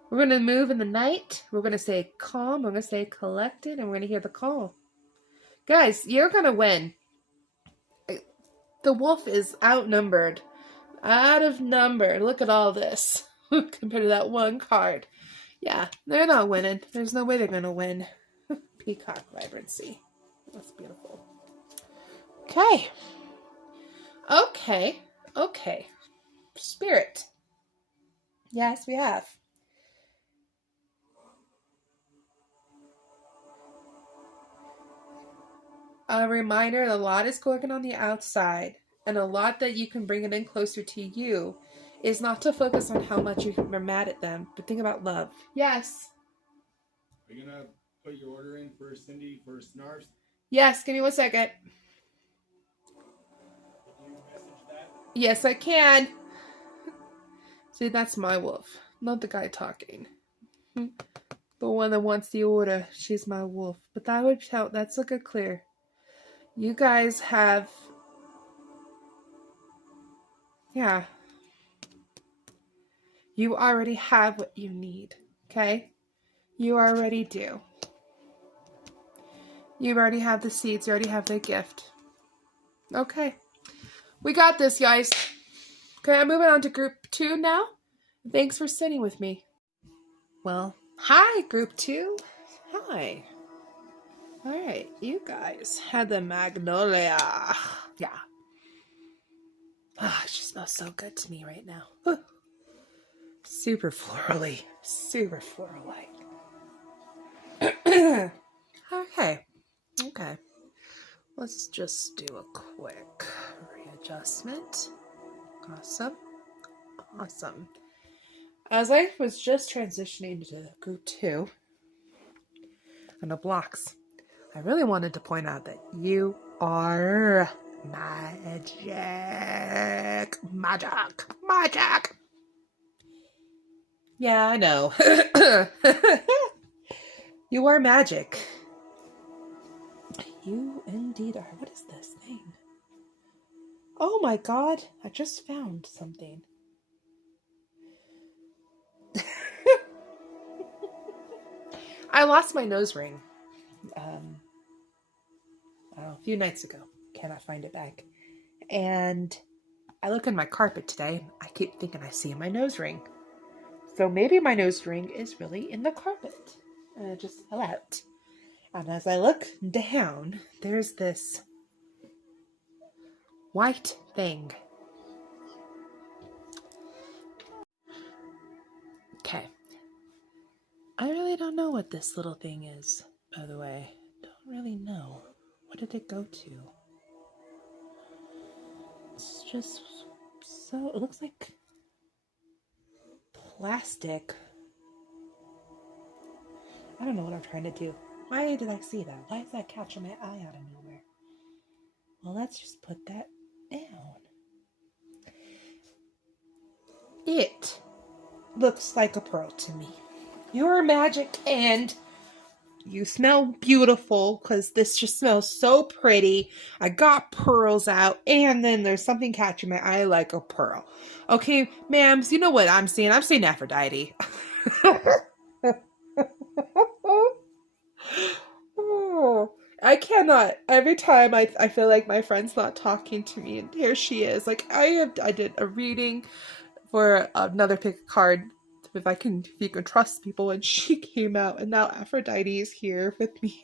We're going to move in the night. We're going to stay calm. We're going to stay collected. And we're going to hear the call. Guys, you're going to win. The wolf is outnumbered. Out of number. Look at all this. Compared to that one card. Yeah, they're not winning. There's no way they're going to win. Peacock vibrancy. That's beautiful. Okay. Okay. Spirit. Yes, we have. A reminder, a lot is going on the outside, and a lot that you can bring it in closer to you is not to focus on how much you're mad at them, but think about love. Yes. Are you going to put your order in for Cindy for Snarfs? Yes, give me 1 second. Can you message that? Yes, I can. See, that's my wolf, not the guy talking. The one that wants the order. She's my wolf. But that would help. That's a good clear. You guys have... Yeah. You already have what you need. Okay? You already do. You already have the seeds. You already have the gift. Okay. We got this, guys. Okay, I'm moving on to group 2 now. Thanks for sitting with me. Well, hi, group 2. Hi. All right, you guys had the magnolia. Yeah. Ah, it just smells so good to me right now. Whew. Super florally. Super floral-like. Okay. Let's just do a quick readjustment. Awesome. As I was just transitioning to group 2 and the blocks, I really wanted to point out that you are magic. Yeah, I know. You are magic. You indeed are. What is this thing? Oh my god, I just found something. I lost my nose ring. A few nights ago. Cannot find it back. And I look in my carpet today. I keep thinking I see my nose ring. So maybe my nose ring is really in the carpet. And it just fell out. And as I look down, there's this white thing. Okay. I really don't know what this little thing is, by the way. Don't really know. What did it go to? It's just so... It looks like plastic. I don't know what I'm trying to do. Why did I see that? Why is that catching my eye out of nowhere? Well, let's just put that down. It looks like a pearl to me. You're magic and you smell beautiful because this just smells so pretty. I got pearls out and then there's something catching my eye like a pearl. Okay, ma'ams, you know what I'm seeing? I'm seeing Aphrodite. Oh, I cannot. Every time I feel like my friend's not talking to me, and here she is. Like I did a reading for another pick card. If you can trust people, and she came out, and now Aphrodite is here with me.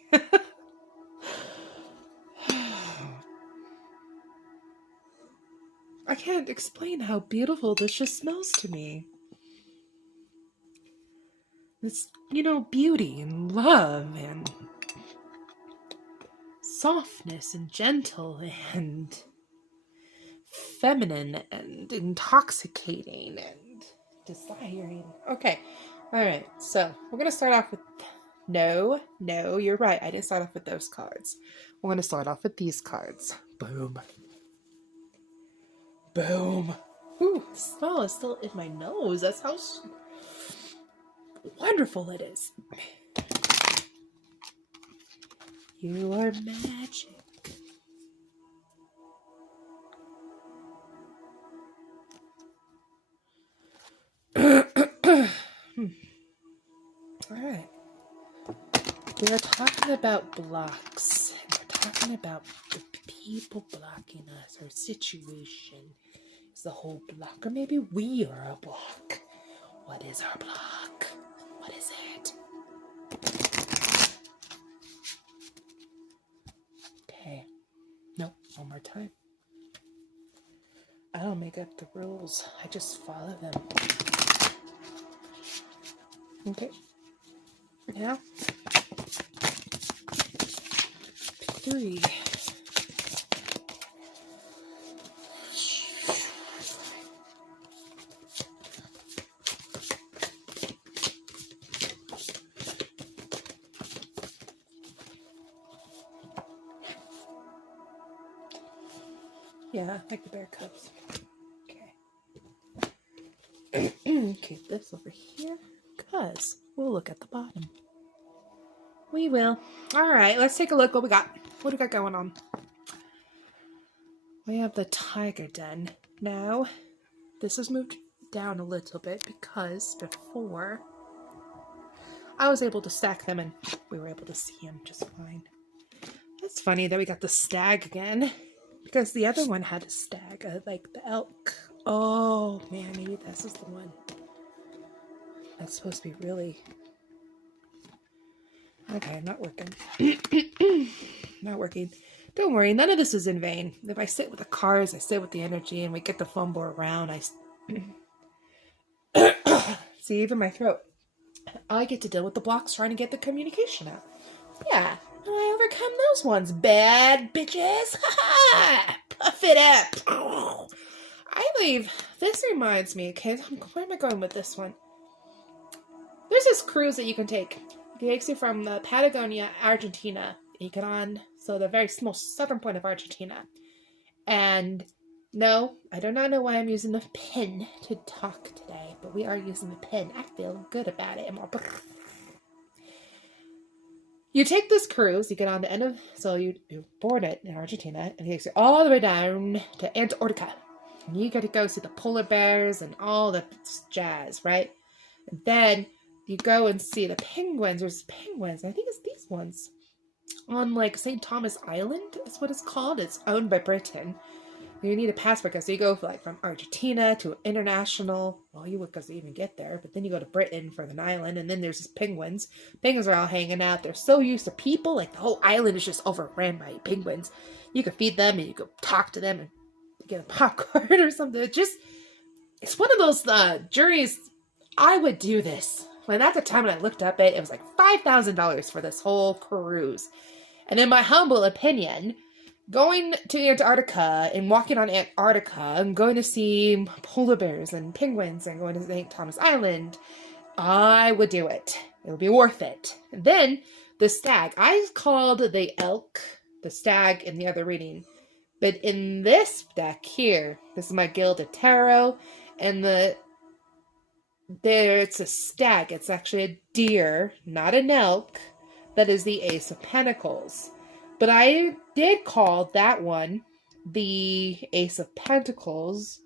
I can't explain how beautiful this just smells to me. It's, beauty and love and softness and gentle and feminine and intoxicating and desiring. Okay. All right. So we're going to start off with no, you're right. I didn't start off with those cards. We're going to start off with these cards. Boom. Boom. Ooh, the smell is still in my nose. That's how wonderful it is. You are magic. Alright. We are talking about blocks. We're talking about the people blocking us, our situation. Is the whole block, or maybe we are a block. What is our block? What is it? Okay. Nope, one more time. I don't make up the rules. I just follow them. Okay. Now, 3. Yeah, like the bear cubs. Okay. Keep this over here, because we'll look at the bottom. We will. Alright, let's take a look what we got. What do we got going on? We have the tiger den. Now, this has moved down a little bit because before I was able to stack them and we were able to see them just fine. That's funny that we got the stag again, because the other one had a stag, like the elk. Oh man, maybe this is the one. That's supposed to be really... Okay, not working. Not working. Don't worry, none of this is in vain. If I sit with the cards, I sit with the energy, and we get the fumble around, See, even my throat. I get to deal with the blocks trying to get the communication out. Yeah, and I overcome those ones, bad bitches. Ha-ha! Puff it up. I believe this reminds me, okay, where am I going with this one? There's this cruise that you can take. It takes you from Patagonia, Argentina. You get on, so the very small southern point of Argentina. And no, I do not know why I'm using the pen to talk today, but we are using the pen. I feel good about it. You take this cruise, you get on the end of, so you board it in Argentina, and it takes you all the way down to Antarctica. And you get to go see the polar bears and all the jazz, right? And then you go and see the penguins. There's penguins, I think it's these ones, on like St. Thomas Island is what it's called. It's owned by Britain. You need a passport, so you go from Argentina to international. Well, you would, because they even get there, but then you go to Britain for an island, and then there's these penguins. Penguins are all hanging out. They're so used to people, like the whole island is just overran by penguins. You can feed them, and you can talk to them, and get a popcorn or something. It's one of those journeys. I would do this. When at the time when I looked up it was like $5,000 for this whole cruise. And in my humble opinion, going to Antarctica and walking on Antarctica and going to see polar bears and penguins and going to St. Thomas Island, I would do it. It would be worth it. And then the stag. I called the elk the stag in the other reading. But in this deck here, this is my Gilded Tarot, and it's a stag. It's actually a deer, not an elk. That is the Ace of Pentacles. But I did call that one the Ace of Pentacles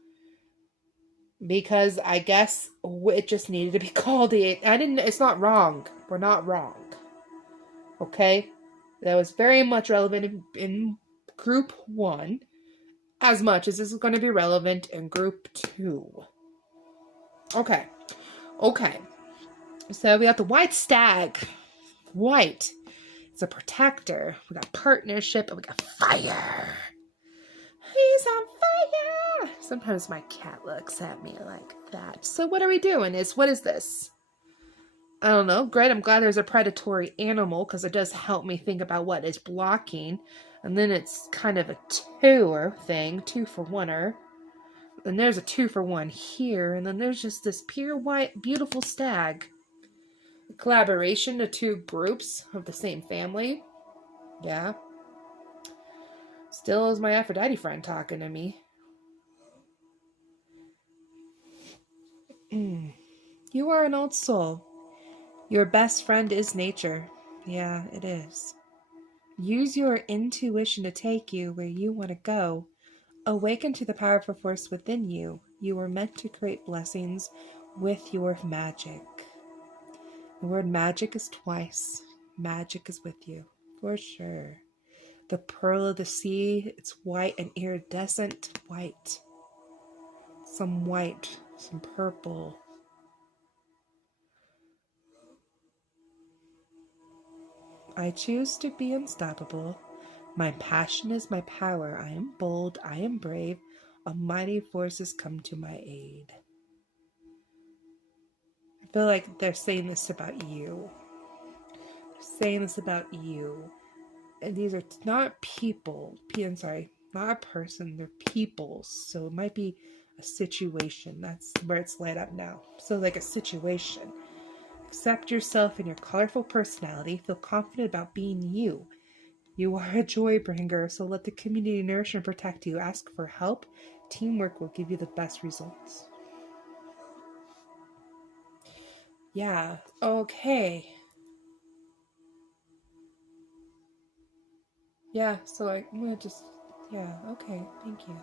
because I guess it just needed to be called it's not wrong. We're not wrong. Okay? That was very much relevant in group 1, as much as this is going to be relevant in group 2. Okay. Okay. So we got the white stag. White. It's a protector. We got partnership and we got fire. He's on fire. Sometimes my cat looks at me like that. So what are we doing? What is this? I don't know. Great. I'm glad there's a predatory animal because it does help me think about what is blocking. And then it's kind of a twoer thing, 2-for-1er. And there's a 2-for-1 here. And then there's just this pure white, beautiful stag. A collaboration of 2 groups of the same family. Yeah. Still is my Aphrodite friend talking to me. You are an old soul. Your best friend is nature. Yeah, it is. Use your intuition to take you where you want to go. Awaken to the powerful force within you. You were meant to create blessings with your magic. The word magic is twice. Magic is with you, for sure. The pearl of the sea, it's white and iridescent white. Some white, some purple. I choose to be unstoppable. My passion is my power. I am bold. I am brave. Almighty forces come to my aid. I feel like they're saying this about you. They're saying this about you. And these are not people. Not a person. They're people. So it might be a situation. That's where it's light up now. So like a situation. Accept yourself and your colorful personality. Feel confident about being you. You are a joy bringer, so let the community nourish and protect you. Ask for help. Teamwork will give you the best results. Yeah, okay. Yeah, so I'm gonna just, yeah, okay, thank you.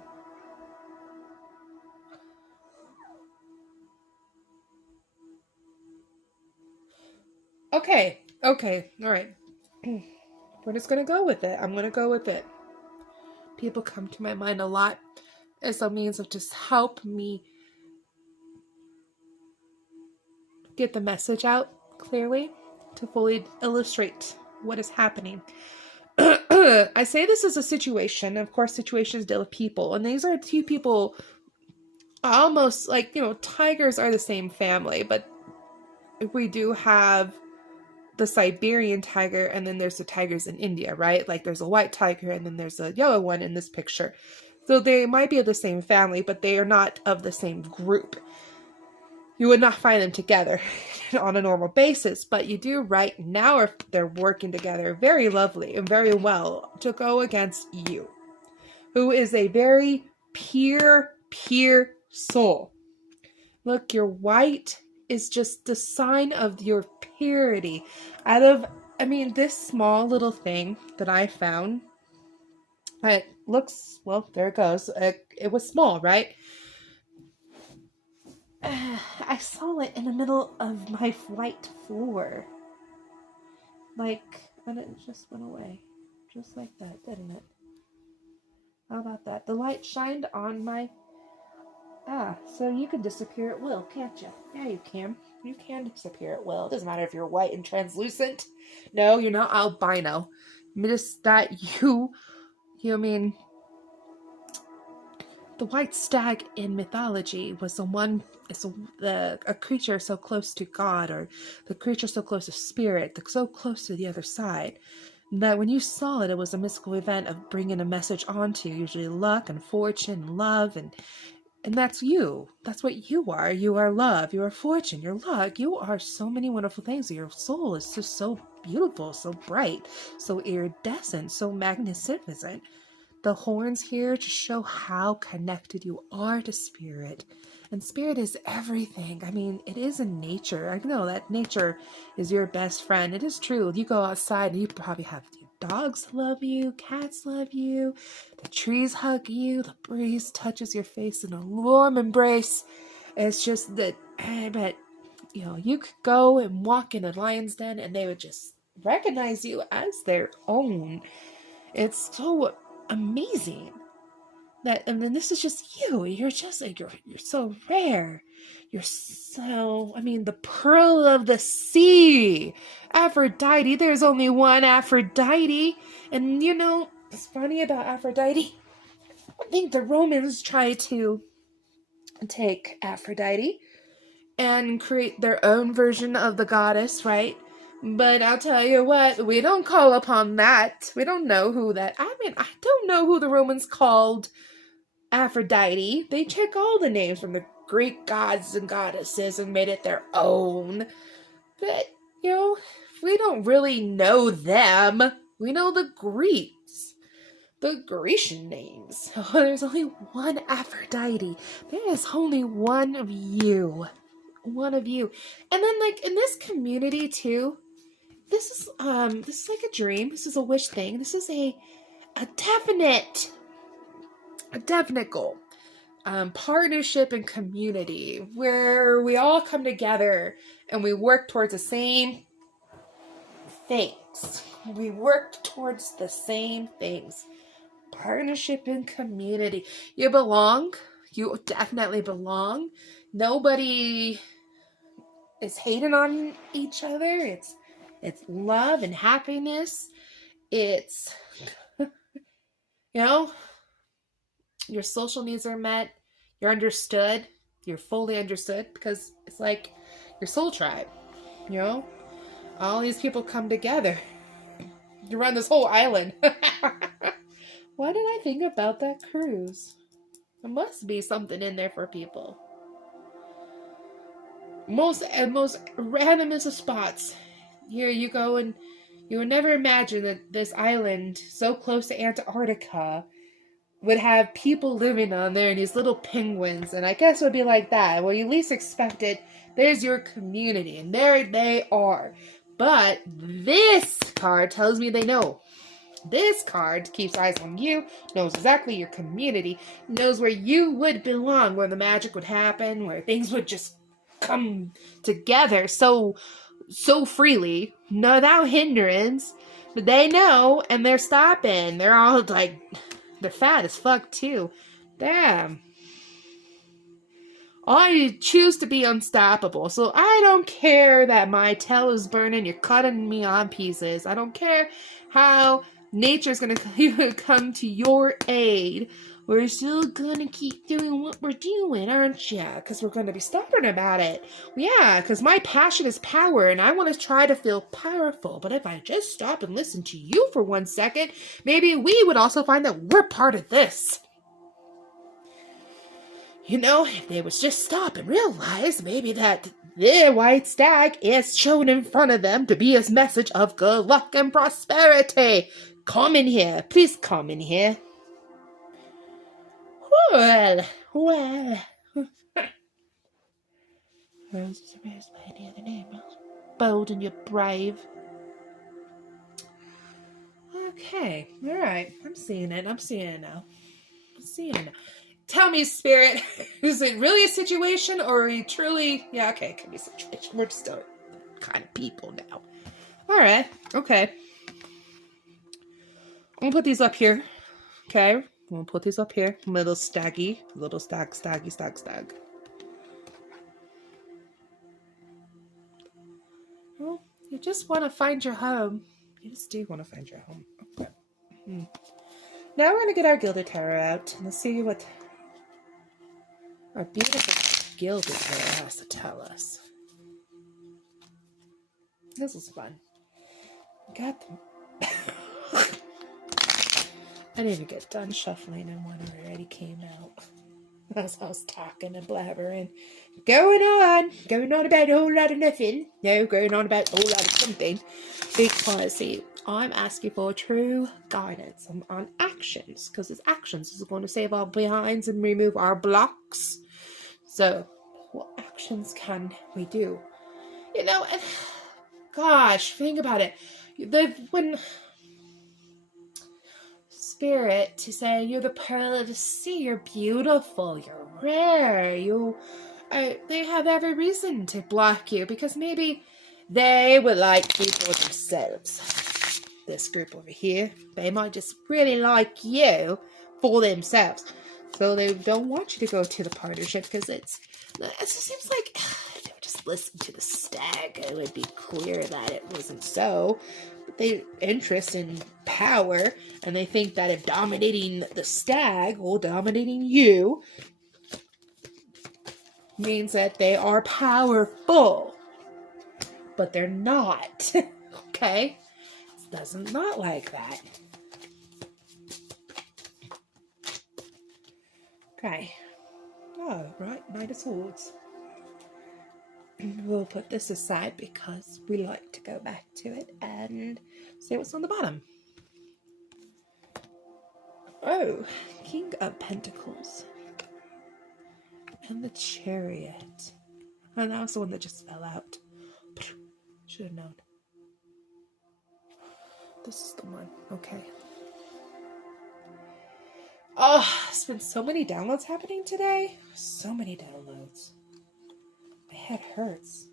Okay, all right. We're just gonna go with it. I'm gonna go with it. People come to my mind a lot as a means of just help me get the message out clearly to fully illustrate what is happening. I say this is a situation. Of course, situations deal with people, and these are 2 people almost like, tigers are the same family, but we do have the Siberian tiger, and then there's the tigers in India, right? Like there's a white tiger, and then there's a yellow one in this picture. So they might be of the same family, but they are not of the same group. You would not find them together on a normal basis, but you do right now if they're working together very lovely and very well to go against you, who is a very pure soul. Look, your white is just the sign of your purity. This small little thing that I found, it looks, well, there it goes. It was small, right? I saw it in the middle of my white floor. And it just went away. Just like that, didn't it? How about that? The light shined on my... so you can disappear at will, can't you? Yeah, you can. You can disappear at will. It doesn't matter if you're white and translucent. No, you're not albino. Just that the white stag in mythology was a creature so close to God, or the creature so close to spirit, so close to the other side, that when you saw it, it was a mystical event of bringing a message onto you, usually luck and fortune and love, and that's you. That's what you are. You are love. You are fortune. You're luck. You are so many wonderful things. Your soul is just so beautiful, so bright, so iridescent, so magnificent. The horns here to show how connected you are to spirit. And spirit is everything. It is in nature. I know that nature is your best friend. It is true. You go outside and you probably have dogs love you, cats love you, the trees hug you, the breeze touches your face in a warm embrace. It's just that, I bet, you could go and walk in a lion's den and they would just recognize you as their own. It's so amazing that, and then this is just you. You're just like, you're so rare. You're so, I mean, the pearl of the sea. Aphrodite, there's only one Aphrodite. And you know, it's funny about Aphrodite. I think the Romans tried to take Aphrodite and create their own version of the goddess, right? But I'll tell you what, we don't call upon that. We don't know who that. I mean, I don't know who the Romans called Aphrodite. They took all the names from the Greek gods and goddesses and made it their own. But, you know, we don't really know them. We know the Greeks, the Grecian names. Oh, there's only one Aphrodite. There is only one of you. One of you. And then, like, in this community, too, this is like a dream. This is a wish thing. This is a definite goal. Partnership and community where we all come together and we work towards the same things. We work towards the same things. Partnership and community. You belong. You definitely belong. Nobody is hating on each other. It's love and happiness. It's, you know, your social needs are met. You're understood. You're fully understood because it's like your soul tribe, you know? All these people come together to run this whole island. Why did I think about that cruise? There must be something in there for people. Most randomest of spots. Here you go, and you would never imagine that this island so close to Antarctica would have people living on there and these little penguins, and I guess it would be like that. Well, you least expect it. There's your community, and there they are. But this card tells me they know. This card keeps eyes on you, knows exactly your community, knows where you would belong, where the magic would happen, where things would just come together so freely, without hindrance. But they know, and they're stopping. They're all like, they're fat as fuck too. Damn. I choose to be unstoppable. So I don't care that my tail is burning, you're cutting me on pieces. I don't care how nature's gonna come to your aid. We're still gonna keep doing what we're doing, aren't ya? Because we're gonna be stubborn about it. Yeah, because my passion is power, and I want to try to feel powerful. But if I just stop and listen to you for 1 second, maybe we would also find that we're part of this. You know, if they would just stop and realize maybe that their white stag is shown in front of them to be a message of good luck and prosperity. Come in here. Please come in here. Well. Roses are raised by any other name. Bold and you're brave. Okay. Alright. I'm seeing it now. Tell me, Spirit, is it really a situation or are you truly... Yeah, okay, it can be a situation. We're just a kind of people now. Alright, okay. I'm gonna put these up here. Okay, I'm gonna put these up here. Little stag. Well, you just want to find your home. You just do want to find your home. Okay. Now we're gonna get our Gilded Tarot out and let's see what our beautiful Gilded Tarot has to tell us. This is fun. Got them. I didn't even get done shuffling and one already came out. As I was talking and blabbering. Going on about a whole lot of nothing. No, going on about a whole lot of something. Because, see, I'm asking for true guidance on actions. Because it's actions is going to save our behinds and remove our blocks. So, what actions can we do? You know, and gosh, think about it. When Spirit to say you're the pearl of the sea, you're beautiful, you're rare, they have every reason to block you because maybe They would like you for themselves. This group over here, they might just really like you for themselves. So they don't want you to go to the partnership because it seems like if they would just listen to the stag, it would be clear that it wasn't so. But they interest in power, and they think that if dominating the stag or dominating you means that they are powerful. But they're not. Okay? It doesn't not like that. Okay. Oh, right, Knight of Swords. We'll put this aside because we like to go back to it and see what's on the bottom. Oh, King of Pentacles. And the Chariot. And that was the one that just fell out. Should have known. This is the one. Okay. Oh, there's been so many downloads happening today. So many downloads. My head hurts.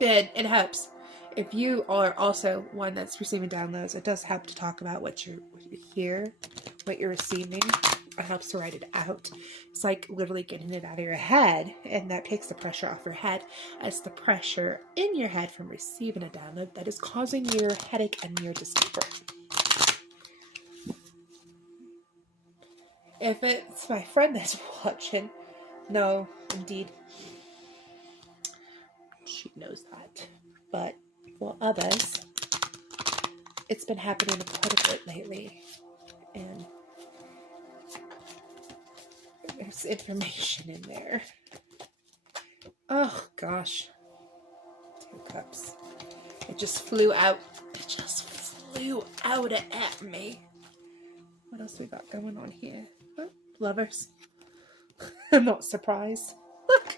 It helps. If you are also one that's receiving downloads, it does help to talk about what you hear, what you're receiving. It helps to write it out. It's like literally getting it out of your head, and that takes the pressure off your head. It's the pressure in your head from receiving a download that is causing your headache and your discomfort. If it's my friend that's watching, no, indeed, she knows that. But for others, it's been happening quite a bit lately. And there's information in there. Oh, gosh. 2 cups. It just flew out. It just flew out at me. What else we got going on here? Oh, lovers. I'm not surprised. Look.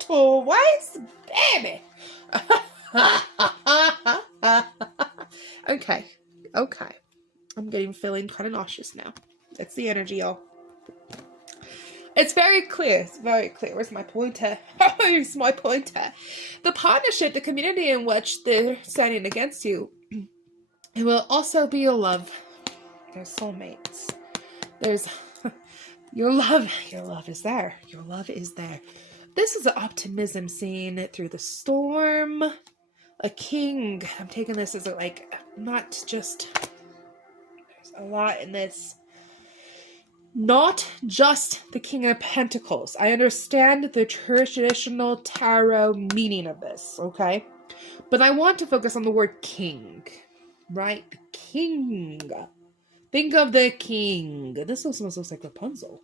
Twice, baby. Okay. I'm feeling kind of nauseous now. That's the energy, y'all. It's very clear. Where's my pointer? Here's my pointer. The partnership, the community in which they're standing against you, it will also be your love. There's soulmates. There's your love. Your love is there. Your love is there. This is the optimism seen through the storm. A king. I'm taking this as not just... There's a lot in this. Not just the King of Pentacles. I understand the traditional tarot meaning of this, okay? But I want to focus on the word king, right? The king. Think of the king. This almost looks like Rapunzel.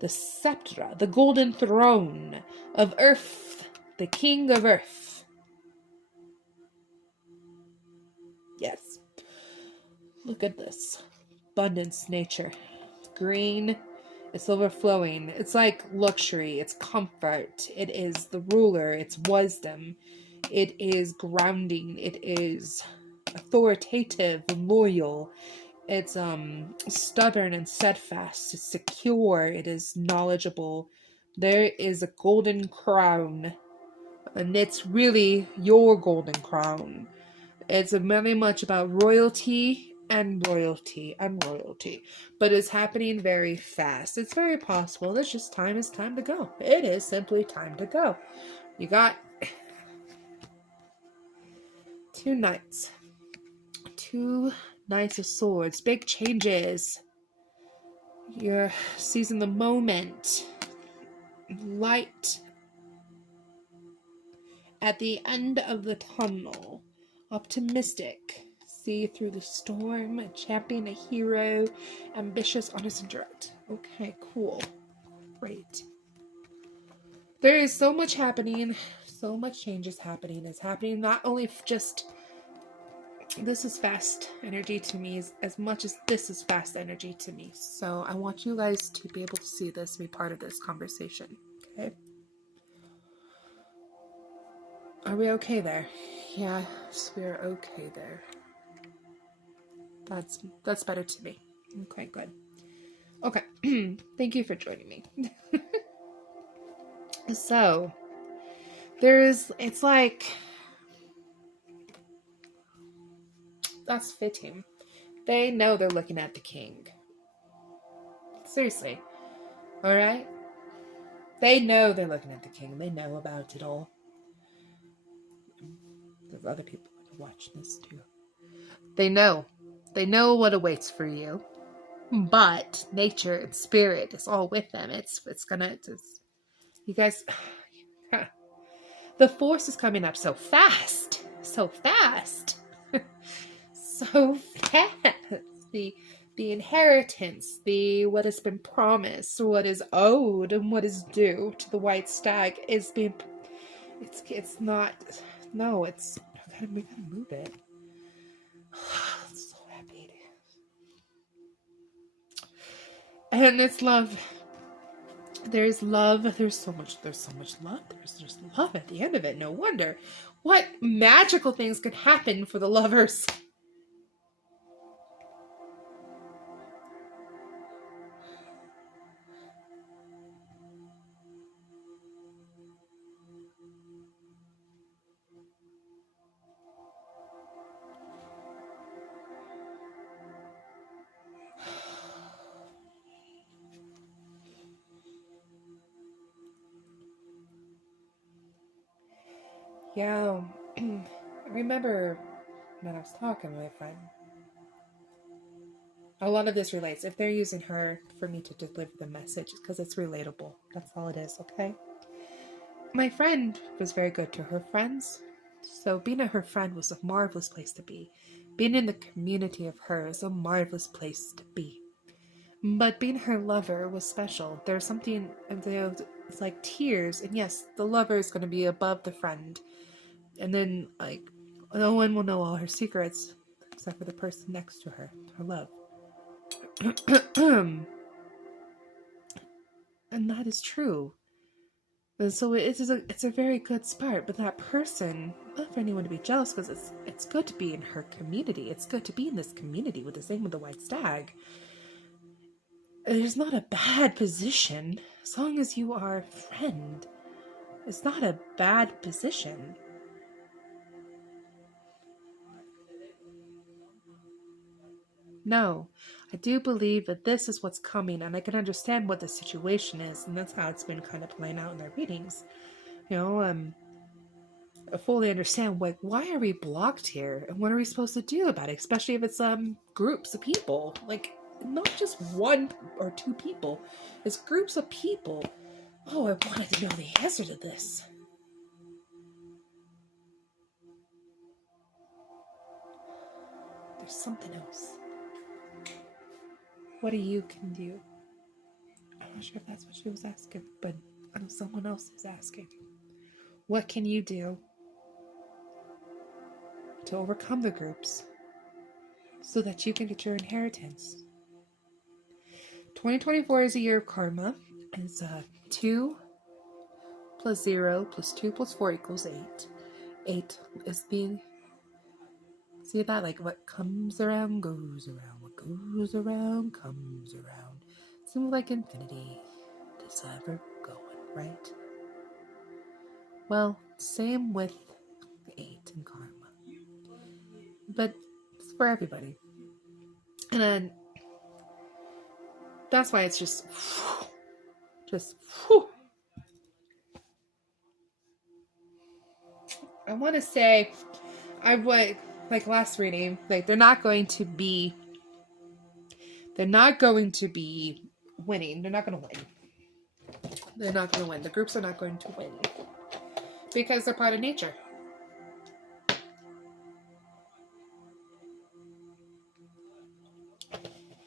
The scepter, the golden throne of earth, the king of earth. Yes. Look at this. Abundance, nature. Green, it's overflowing. It's like luxury, it's comfort. It is the ruler, it's wisdom. It is grounding. It is authoritative, loyal. It's stubborn and steadfast. It's secure. It is knowledgeable. There is a golden crown, and it's really your golden crown. It's very much about royalty and royalty and royalty, but it's happening very fast. It's very possible that just time to go. It is simply time to go. You got 2 knights. 2 Knights of Swords. Big changes. You're seizing the moment. Light at the end of the tunnel. Optimistic. See through the storm. A champion, a hero. Ambitious, honest, and direct. Okay, cool. Great. There is so much happening. So much change is happening. It's happening not only just... This is fast energy to me as much as this is fast energy to me. So I want you guys to be able to see this, be part of this conversation. Okay? Are we okay there? Yes, we're okay there. That's better to me. Okay, good. Okay. Thank you for joining me. So, it's like, that's fitting. They know they're looking at the king. Seriously. Alright? They know they're looking at the king. They know about it all. There's other people that watch this too. They know. They know what awaits for you. But nature and spirit is all with them. You guys, the force is coming up so fast. So fast. So fast. The inheritance, the what has been promised, what is owed, and what is due to the white stag is being. It's not. No, it's. We gotta move it. I'm so happy. And it's love. There's love. There's so much love. There's just love at the end of it. No wonder. What magical things could happen for the lovers. Yeah, I remember when I was talking to my friend. A lot of this relates. If they're using her for me to deliver the message, it's because it's relatable. That's all it is, okay? My friend was very good to her friends. So being her friend was a marvelous place to be. Being in the community of her is a marvelous place to be. But being her lover was special. There's something, it's like tears. And yes, the lover is going to be above the friend. And then, like, no one will know all her secrets except for the person next to her, her love. And that is true. And so it's a very good spark. But that person, not for anyone to be jealous, because it's good to be in her community. It's good to be in this community with the same with the white stag. There's not a bad position as long as you are a friend. It's not a bad position. No, I do believe that this is what's coming, and I can understand what the situation is, and that's how it's been kind of playing out in their readings. I fully understand, like, why are we blocked here, and what are we supposed to do about it, especially if it's groups of people, like, not just one or two people, it's groups of people. Oh, I wanted to know the answer to this. There's something else. What you can do? I'm not sure if that's what she was asking, but I know someone else is asking. What can you do to overcome the groups so that you can get your inheritance? 2024 is a year of karma. It's 2 plus 0 plus 2 plus 4 equals 8. 8 is the... See that? Like, what comes around goes around. What goes around comes around. Seems like infinity. This ever going, right? Well, same with 8 and karma. But it's for everybody. And then that's why it's just whew. I want to say, I would, like last reading, like they're not going to be winning. They're not going to win. They're not going to win. The groups are not going to win because they're part of nature.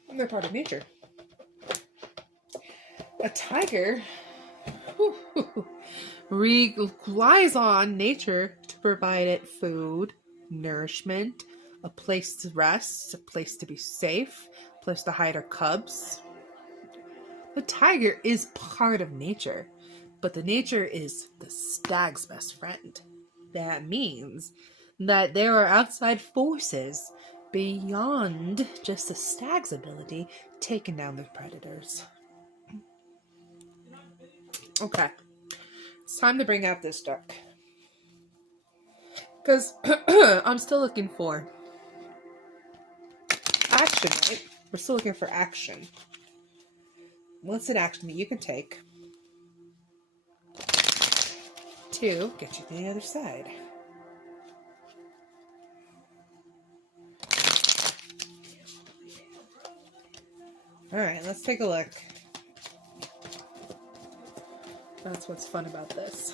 And they're part of nature. A tiger relies on nature to provide it food, nourishment, a place to rest, a place to be safe, a place to hide her cubs. The tiger is part of nature, but the nature is the stag's best friend. That means that there are outside forces beyond just the stag's ability taking down the predators. Okay. It's time to bring out this deck. Because I'm still looking for action, right? We're still looking for action. What's an action that you can take to get you to the other side? Alright, let's take a look. That's what's fun about this.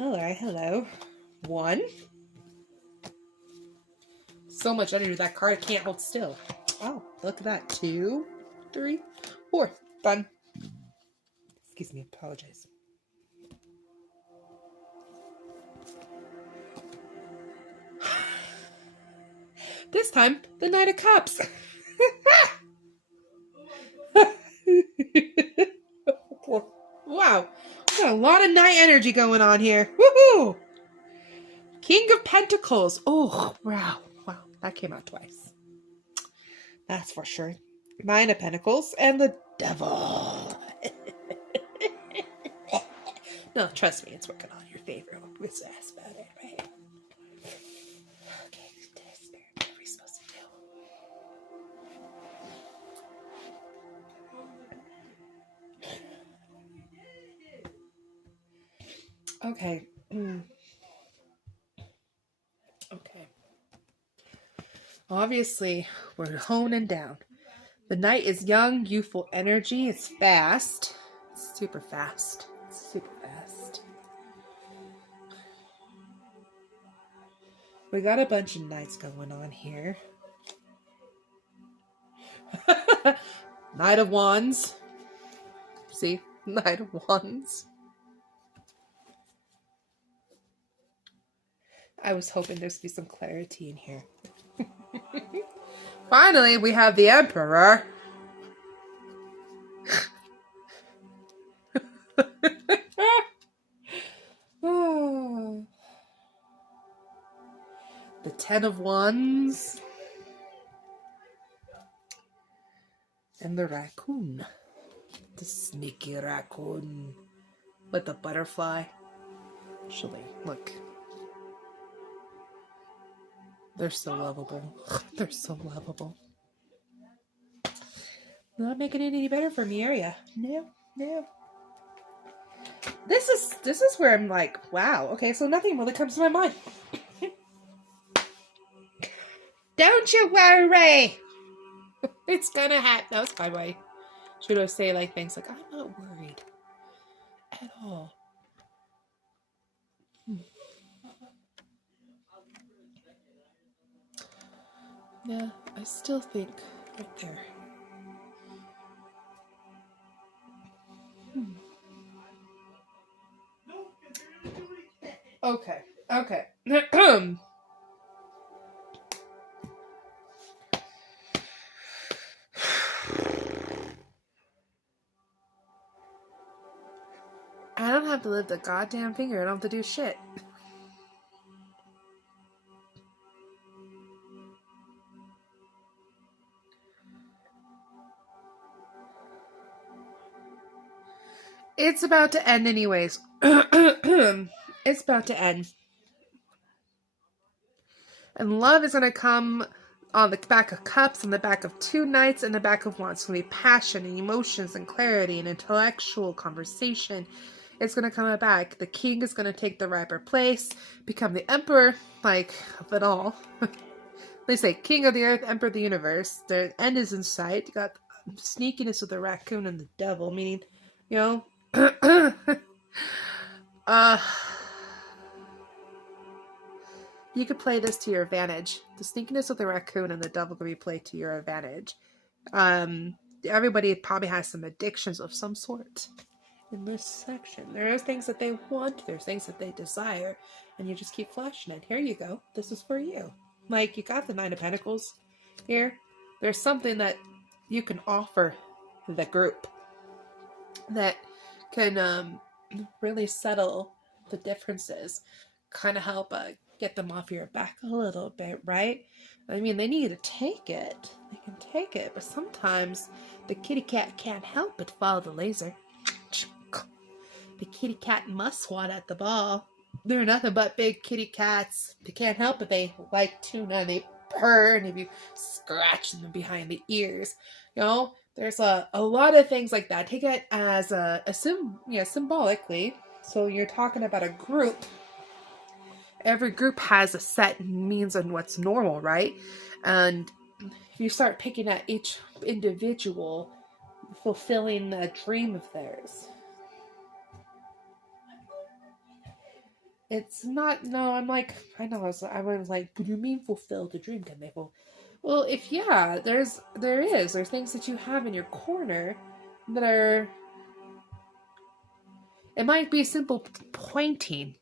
Alright, hello. 1. So much energy that card can't hold still. Oh, look at that. 2, 3, 4. Done. Excuse me, apologize. This time, the Knight of Cups. Wow. We got a lot of night energy going on here. Woohoo! King of Pentacles. Oh, wow. Wow, that came out twice. That's for sure. 9 of Pentacles and the Devil. No, trust me, it's working on your favor. We're so asked about it, right? Okay, Spirit, what are we supposed to do? Okay. Okay. Obviously, we're honing down. The Knight is young, youthful energy. It's fast. It's super fast. It's super fast. We got a bunch of knights going on here. Knight of Wands. See? Knight of Wands. I was hoping there's be some clarity in here. Finally, we have the Emperor. Oh. The 10 of Wands. And the raccoon. The sneaky raccoon. With the butterfly. Actually, look. They're so lovable. They're so lovable. Not making it any better for me, are ya? No, no. This is where I'm like, wow, okay, so nothing really comes to my mind. Don't you worry! It's gonna happen. That was my way. Should I say like things like, I'm not worried at all. Yeah, I still think right there. Okay, okay. I don't have to lift the goddamn finger. I don't have to do shit. It's about to end anyways. It's about to end. And love is going to come on the back of cups, on the back of 2 knights, and the back of wands. It's going to be passion and emotions and clarity and intellectual conversation. It's going to come back. The king is going to take the riper place, become the emperor, like, of it all. They say king of the earth, emperor of the universe. The end is in sight. You got sneakiness with the raccoon and the devil, meaning, you know, you could play this to your advantage. The sneakiness with the raccoon and the devil can be played to your advantage. Everybody probably has some addictions of some sort in this section. There are things that they want, there's things that they desire, and you just keep flashing it. Here you go. This is for you. Like, you got the 9 of Pentacles here. There's something that you can offer the group that can really settle the differences, kind of help get them off your back a little bit, right? I mean, they need to take it. They can take it, but sometimes the kitty cat can't help but follow the laser. kitty cat must swat at the ball. They're nothing but big kitty cats. They can't help it. They like tuna and they purr, and if you scratch them behind the ears, there's a lot of things like that. Take it as symbolically. So you're talking about a group. Every group has a set means on what's normal, right? And if you start picking at each individual, fulfilling a dream of theirs. It's not, no, I'm like, I know, I was like, what do you mean fulfill the dream? Can they fulfill? Well, there's things that you have in your corner that are, it might be simple pointing,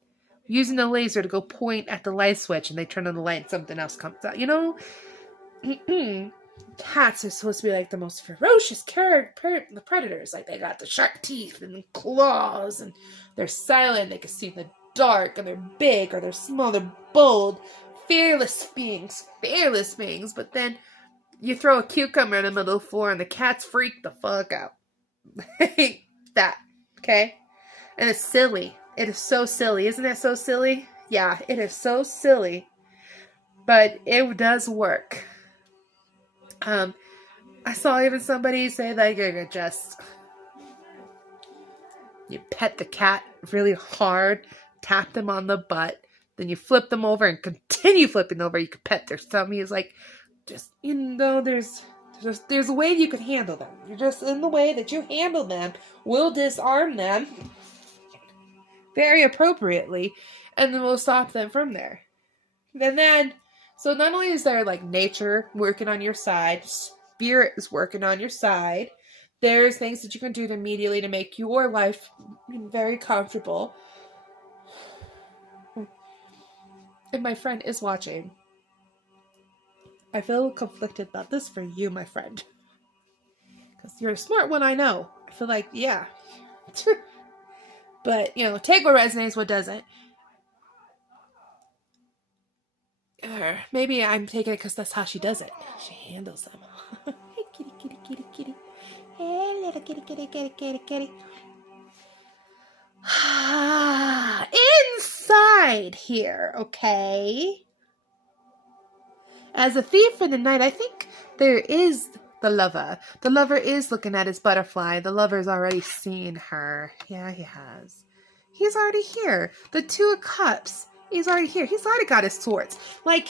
using the laser to go point at the light switch and they turn on the light and something else comes out, Cats are supposed to be like the most ferocious predators. Like they got the sharp teeth and the claws, and they're silent. They can see in the dark, and they're big or they're small. They're bold, fearless beings. But then you throw a cucumber in the middle of the floor, and the cats freak the fuck out. That, okay? And it's silly. It is so silly. Isn't it so silly? Yeah, it is so silly. But it does work. I saw even somebody say that you pet the cat really hard, tap them on the butt, then you flip them over and continue flipping over. You can pet their tummy. It's like, just, there's a way you can handle them. You're just in the way that you handle them will disarm them very appropriately, and then we'll stop them from there. And then, so not only is there like nature working on your side, spirit is working on your side, there's things that you can do immediately to make your life very comfortable. And my friend is watching. I feel conflicted about this for you, my friend. Because you're a smart one, I know. I feel like, yeah. But, take what resonates, what doesn't. Maybe I'm taking it because that's how she does it. She handles them. Hey, kitty, kitty, kitty, kitty. Hey, little kitty, kitty, kitty, kitty, kitty. Inside here, okay? As a thief in the night, I think there is the lover. The lover is looking at his butterfly. The lover's already seen her. Yeah, he has. He's already here. The Two of Cups. He's already here. He's already got his swords. Like,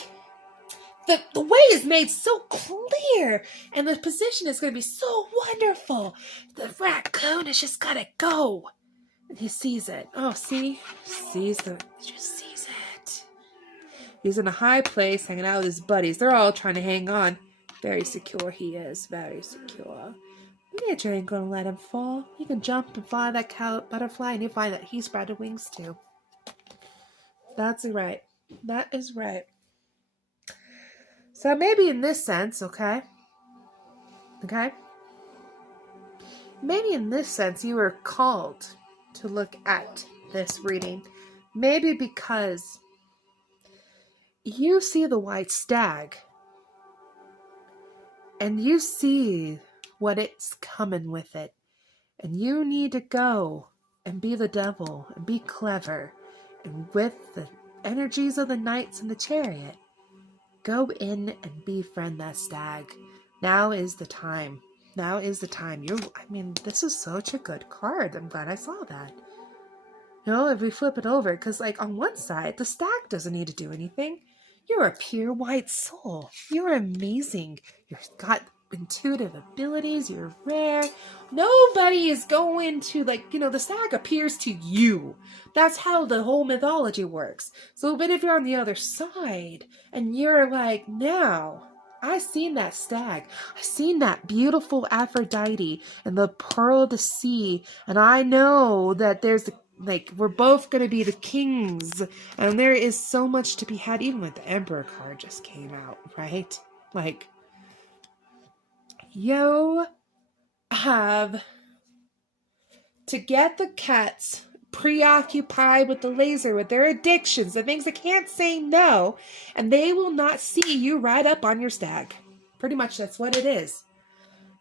the way is made so clear. And the position is going to be so wonderful. The raccoon has just got to go. And he sees it. Oh, see? He just sees it. He's in a high place hanging out with his buddies. They're all trying to hang on. Very secure he is. Very secure. Nature ain't going to let him fall. He can jump and fly that butterfly, and you'll find that he spread wings too. That's right. That is right. So maybe in this sense, okay? Maybe in this sense you were called to look at this reading. Maybe because you see the white stag and you see what it's coming with it. And you need to go and be the devil and be clever. And with the energies of the knights and the chariot, go in and befriend that stag. Now is the time. This is such a good card. I'm glad I saw that. If we flip it over, because on one side, the stag doesn't need to do anything. You're a pure white soul. You're amazing. You've got intuitive abilities. You're rare. Nobody is going to, the stag appears to you. That's how the whole mythology works. So, but if you're on the other side, and you're like, now, I seen that stag. I seen that beautiful Aphrodite and the pearl of the sea, and I know that there's we're both going to be the kings, and there is so much to be had, even with the Emperor card just came out, right? You have to get the cats preoccupied with the laser, with their addictions, the things that can't say no, and they will not see you ride up on your stag. Pretty much that's what it is.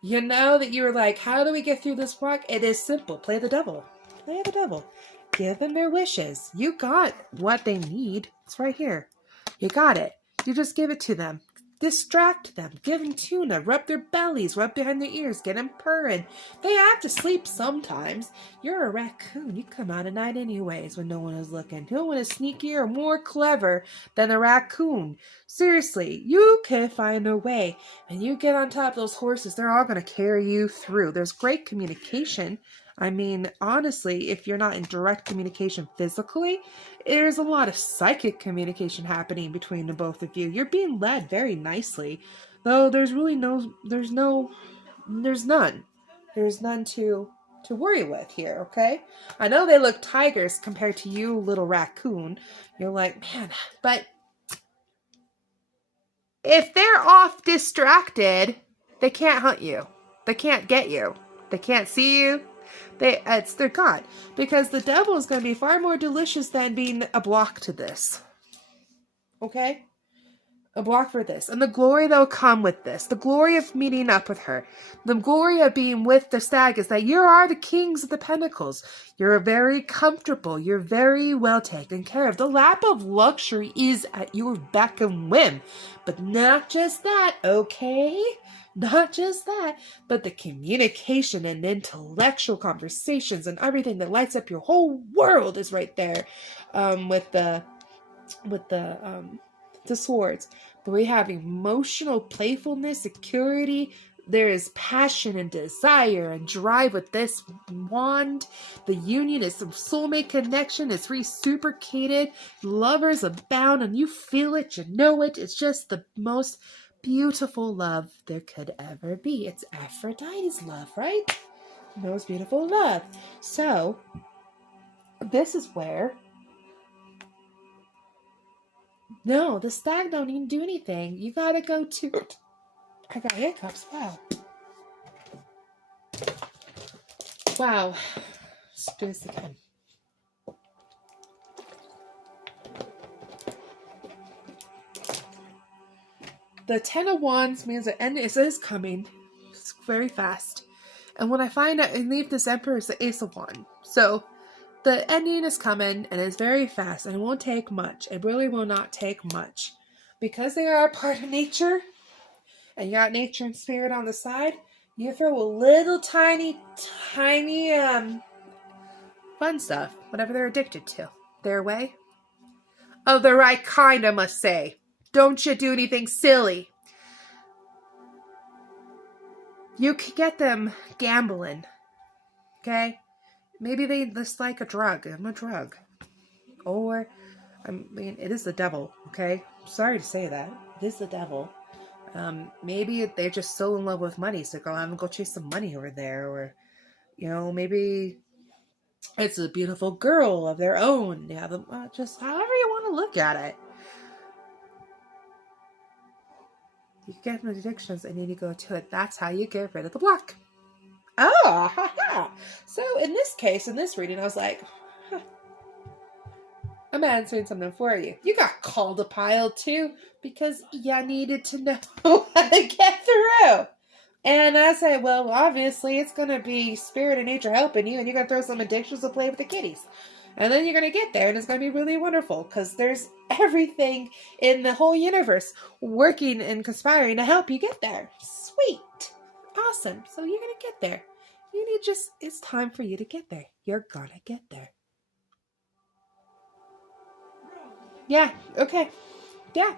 You know that you're like, how do we get through this walk? It is simple. Play the devil. Play the devil. Give them their wishes. You got what they need. It's right here. You got it. You just give it to them. Distract them. Give them tuna. Rub their bellies. Rub behind their ears. Get them purring. They have to sleep sometimes. You're a raccoon. You come out at night anyways when no one is looking. No one is sneakier or more clever than a raccoon. Seriously, you can find a way. And you get on top of those horses, they're all going to carry you through. There's great communication. I mean, honestly, if you're not in direct communication physically, there's a lot of psychic communication happening between the both of you. You're being led very nicely, though there's none. There's none to worry with here, okay? I know they look tigers compared to you, little raccoon. You're like, man, but if they're off distracted, they can't hunt you. They can't get you. They can't see you. They're gone. Because the devil is going to be far more delicious than being a block to this. Okay? A block for this. And the glory that will come with this. The glory of meeting up with her. The glory of being with the stag is that you are the kings of the pentacles. You're very comfortable. You're very well taken care of. The lap of luxury is at your beck and whim. But not just that, okay? Not just that, but the communication and intellectual conversations and everything that lights up your whole world is right there, with the swords. But we have emotional playfulness, security. There is passion and desire and drive with this wand. The union is some soulmate connection. It's reciprocated. Lovers abound, and you feel it. You know it. It's just the most beautiful love there could ever be. It's Aphrodite's love, right? Most beautiful love. So, this is where... No, the stag don't even do anything. You gotta go to... I got hiccups. Wow. Wow. Let's do this again. The Ten of Wands means the end is coming. It's very fast. And when I find out and leave this Emperor is the Ace of Wands. So the ending is coming and it's very fast and it won't take much. It really will not take much. Because they are a part of nature and you got nature and spirit on the side, you throw a little tiny fun stuff, whatever they're addicted to, their way. Of the right kind, I must say. Don't you do anything silly. You could get them gambling. Okay? Maybe they just like a drug. I'm a drug. Or, I mean, it is the devil. Okay? Sorry to say that. It is the devil. Maybe they're just so in love with money, so go chase some money over there. Or, you know, maybe it's a beautiful girl of their own. Yeah, just however you want to look at it. You get them addictions and then you go to it. That's how you get rid of the block. Oh, haha. So in this case, in this reading, I was like, I'm answering something for you. You got called a pile too because you needed to know how to get through. And I said, well, obviously it's going to be spirit and nature helping you and you're going to throw some addictions to play with the kitties. And then you're going to get there and it's going to be really wonderful because there's everything in the whole universe working and conspiring to help you get there. Sweet. Awesome. So you're going to get there. It's time for you to get there. You're going to get there. Yeah. Okay. Yeah.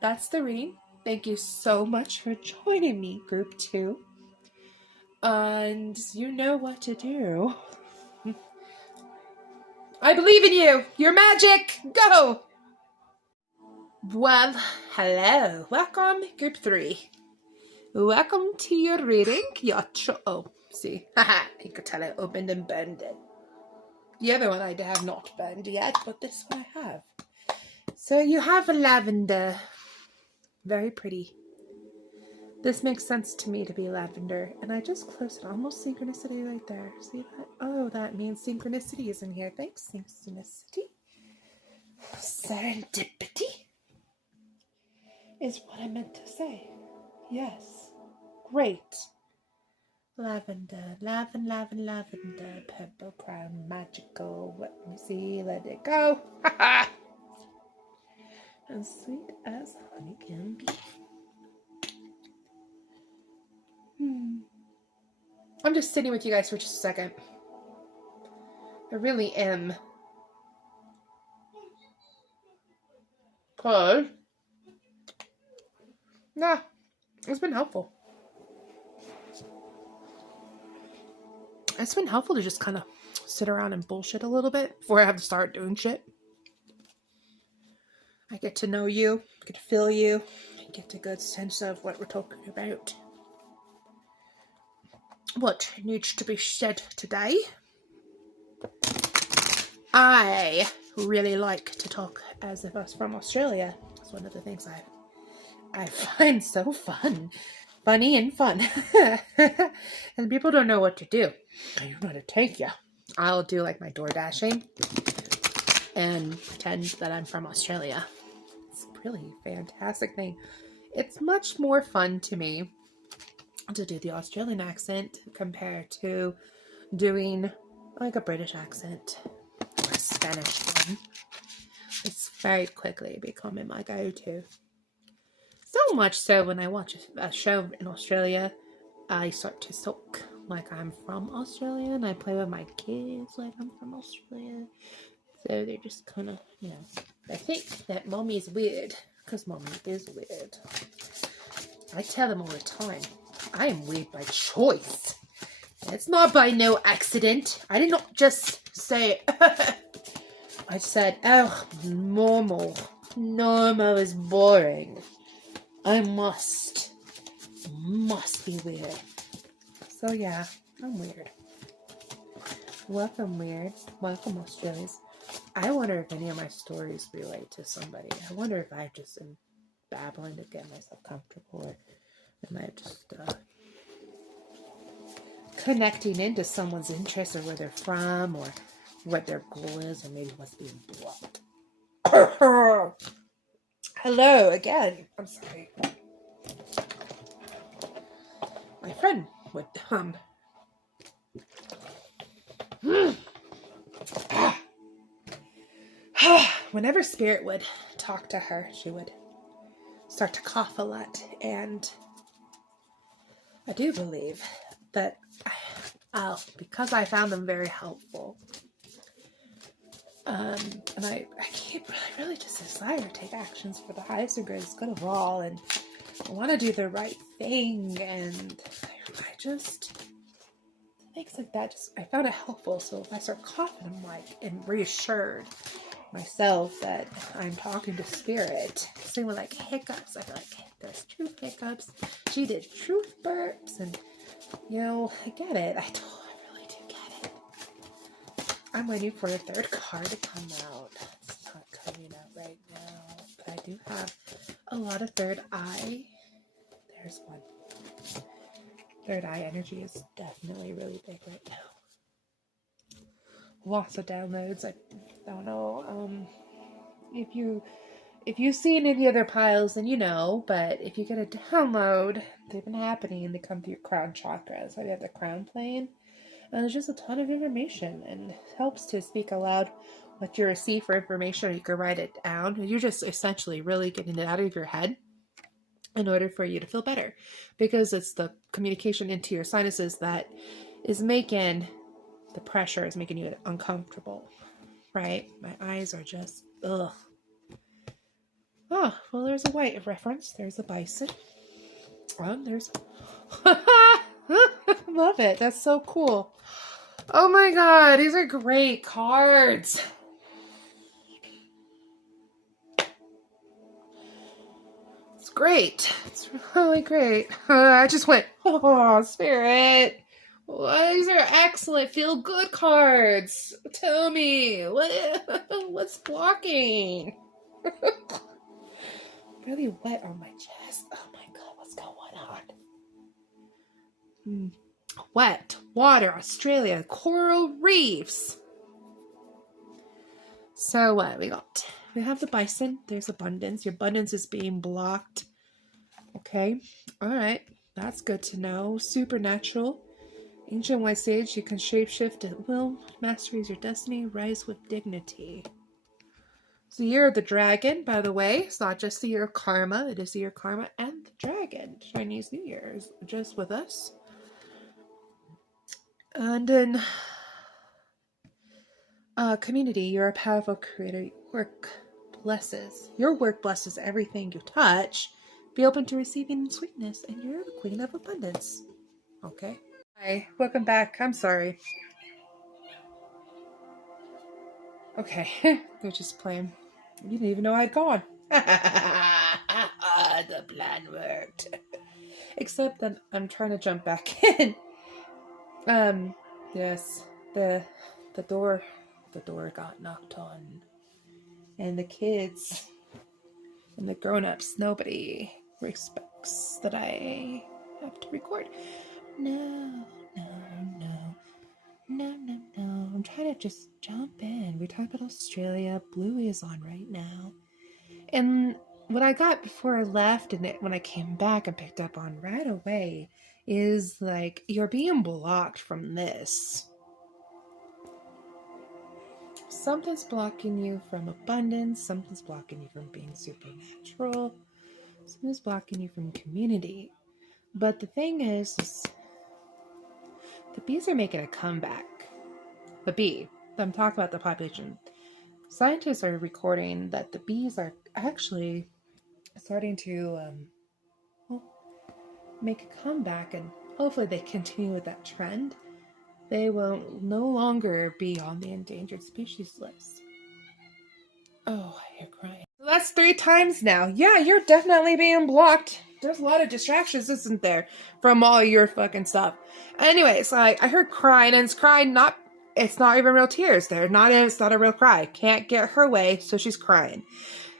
That's the reading. Thank you so much for joining me, Group 2. And you know what to do. I believe in you. You're magic. Go. Well, hello. Welcome, Group 3. Welcome to your reading. See. Haha. You could tell I opened and burned it. The other one I have not burned yet, but this one I have. So you have a lavender. Very pretty. This makes sense to me to be lavender. And I just closed it. Almost synchronicity right there. See that? Oh, that means synchronicity is in here. Thanks, synchronicity. Serendipity is what I meant to say. Yes. Great. Lavender, lavender, purple crown, magical. Let me see, let it go. As sweet as honey can be. I'm just sitting with you guys for just a second. I really am. Cause, nah, it's been helpful. It's been helpful to just kind of sit around and bullshit a little bit before I have to start doing shit. I get to know you, I get to feel you, I get a good sense of what we're talking about. What needs to be said today? I really like to talk as if I was from Australia. That's one of the things I find so fun. Funny and fun. And people don't know what to do. I don't know how to take you. I'll do like my door dashing and pretend that I'm from Australia. It's a really fantastic thing. It's much more fun to me to do the Australian accent compared to doing like a British accent or a Spanish one. It's very quickly becoming my go-to. So much so when I watch a show in Australia, I start to talk like I'm from Australia, and I play with my kids like I'm from Australia. So they're just kind of, they think that mommy is weird, because mommy is weird. I tell them all the time, I am weird by choice. It's not by no accident. I did not just say, I said, oh, normal. Normal is boring. I must be weird. So yeah, I'm weird. Welcome, weird. Welcome, Australians. I wonder if any of my stories relate to somebody. I wonder if I just am babbling to get myself comfortable, or am I just connecting into someone's interest, or where they're from, or what their goal is, or maybe what's being blocked. Hello again. I'm sorry. My friend would whenever Spirit would talk to her, she would start to cough a lot, and I do believe that because I found them very helpful, and I keep really just desire to take actions for the highest and greatest good of all, and I want to do the right thing, and I just, things like that, I found it helpful. So if I start coughing, I'm reassured myself that I'm talking to Spirit. Same with like hiccups. I feel like there's truth hiccups. She did truth burps, and I get it. I really do get it. I'm waiting for the third card to come out. It's not coming out right now, but I do have a lot of third eye. There's one. Third eye energy is definitely really big right now. Lots of downloads. I don't know if you've seen any other piles, then you know, but if you get a download, they've been happening, and they come through your crown chakra. So you have the crown plane, and there's just a ton of information, and it helps to speak aloud what you receive for information, or you can write it down. You're just essentially really getting it out of your head in order for you to feel better, because it's the communication into your sinuses that is making the pressure, is making you uncomfortable, right? My eyes are just, ugh. Oh, well, there's a white reference. There's a bison. There's love it. That's so cool. Oh my god, these are great cards. It's great. It's really great. I just went, oh, Spirit. Well, these are excellent feel-good cards. Tell me, what's blocking? Really wet on my chest. Oh my god, what's going on? Wet, water, Australia, coral reefs. So what we got? We have the bison. There's abundance. Your abundance is being blocked. Okay. All right. That's good to know. Supernatural. Ancient white sage, you can shapeshift at will. Mastery is your destiny. Rise with dignity. It's the year of the dragon, by the way. It's not just the year of karma. It is the year of karma and the dragon. Chinese New Year is just with us. And in community, you're a powerful creator. Your work blesses everything you touch. Be open to receiving sweetness, and you're the queen of abundance. Okay. Hi, welcome back. I'm sorry. Okay, they're just playing. You didn't even know I'd gone. The plan worked. Except that I'm trying to jump back in. Yes, the door got knocked on, and the kids and the grown-ups, nobody respects that I have to record. No. I'm trying to just jump in. We talked about Australia. Bluey is on right now. And what I got before I left and when I came back and picked up on right away is like, you're being blocked from this. Something's blocking you from abundance. Something's blocking you from being supernatural. Something's blocking you from community. But the thing is the bees are making a comeback. The bee. I'm talking about the population. Scientists are recording that the bees are actually starting to make a comeback, and hopefully they continue with that trend. They will no longer be on the endangered species list. Oh, you're crying. So that's 3 times now. Yeah, you're definitely being blocked. There's a lot of distractions, isn't there, from all your fucking stuff. Anyways, I heard crying, and it's not even real tears. It's not a real cry. Can't get her way, so she's crying.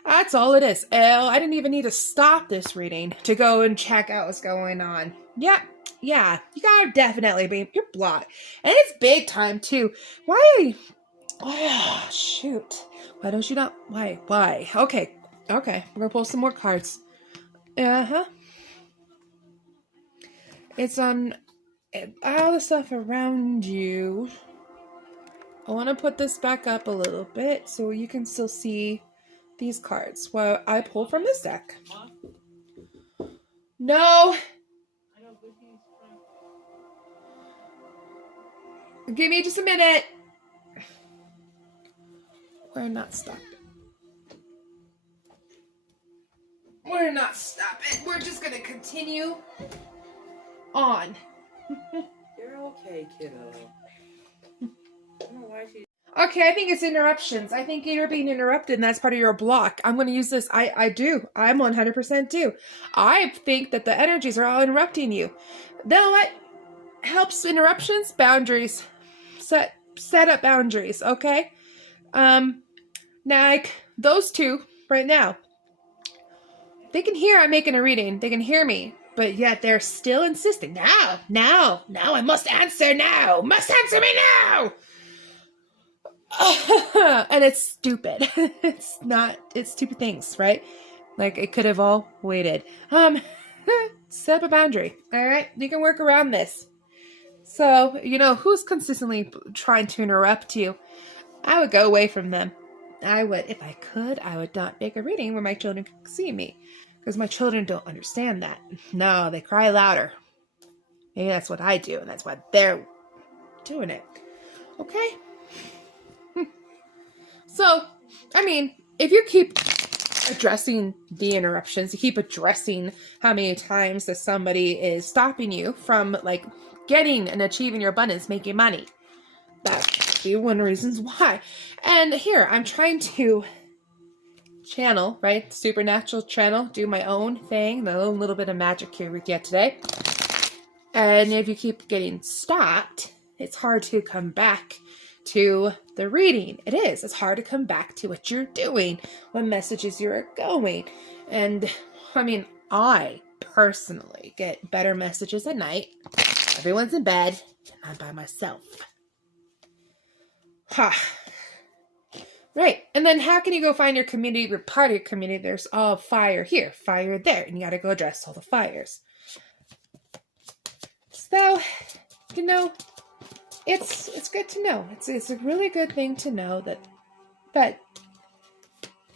That's all it is. I didn't even need to stop this reading to go and check out what's going on. Yeah, you gotta definitely you're blocked. And it's big time, too. Why? Oh, shoot. Why don't you not? Why? Okay. We're gonna pull some more cards. It's all the stuff around you. I want to put this back up a little bit so you can still see these cards. Well, I pulled from this deck. No! Give me just a minute. We're not stopping. We're just gonna continue on. You're okay, kiddo. I don't know why she... Okay, I think it's interruptions. I think you're being interrupted, and that's part of your block. I'm going to use this. I do. I'm 100% do. I think that the energies are all interrupting you. Then what helps interruptions? Boundaries. Set up boundaries, okay? Now, like, those two right now, they can hear I'm making a reading. They can hear me. But yet they're still insisting. Now, I must answer now. Must answer me now. And it's stupid. It's stupid things, right? Like, it could have all waited. Set up a boundary, all right? You can work around this. So, who's consistently trying to interrupt you? I would go away from them. If I could, I would not make a reading where my children can see me. Because my children don't understand that. No, they cry louder. Maybe that's what I do, and that's why they're doing it. Okay? So, I mean, if you keep addressing the interruptions, you keep addressing how many times that somebody is stopping you from, like, getting and achieving your abundance, making money, that would be one of the reasons why. And here, I'm trying to channel, right? Supernatural channel, do my own thing, my own little bit of magic here with you today. And if you keep getting stopped, it's hard to come back to the reading. It is. It's hard to come back to what you're doing, what messages you're going. And I mean, I personally get better messages at night. Everyone's in bed, and I'm by myself. Right. And then how can you go find your community, your part of your community? There's all fire here, fire there, and you got to go address all the fires. So you know, it's good to know. It's a really good thing to know that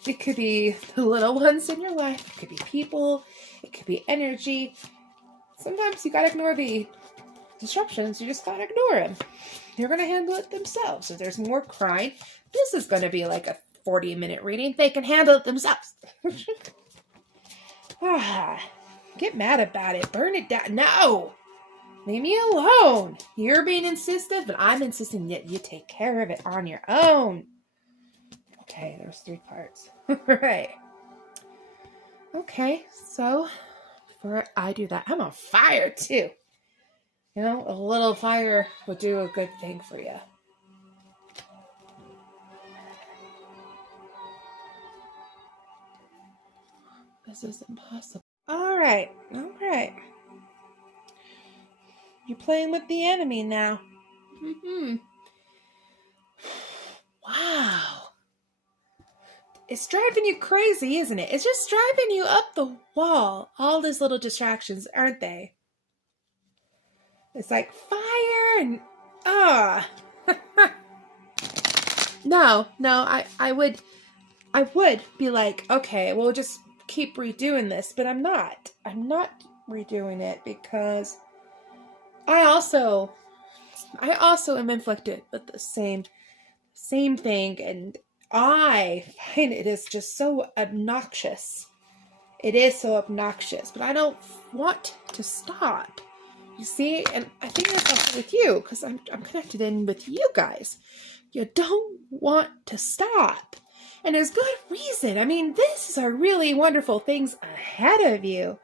it could be the little ones in your life, it could be people, it could be energy. Sometimes you gotta ignore the disruptions, you just gotta ignore them. They're gonna handle it themselves. If there's more crying, this is gonna be like a 40-minute reading. They can handle it themselves. Get mad about it. Burn it down. No! Leave me alone. You're being insistent, but I'm insisting that you take care of it on your own. Okay, there's 3 cards. Right. Okay, so before I do that, I'm on fire too. You know, a little fire would do a good thing for you. This is impossible. All right. You're playing with the enemy now. Wow. It's driving you crazy, isn't it? It's just driving you up the wall. All these little distractions, aren't they? It's like fire and No, I would be like, okay, we'll just keep redoing this, but I'm not. I'm not redoing it because I also am inflicted with the same thing, and I find it is just so obnoxious. It is so obnoxious, but I don't want to stop. You see, and I think that's also with you, because I'm connected in with you guys. You don't want to stop. And there's good reason. I mean, these are really wonderful things ahead of you.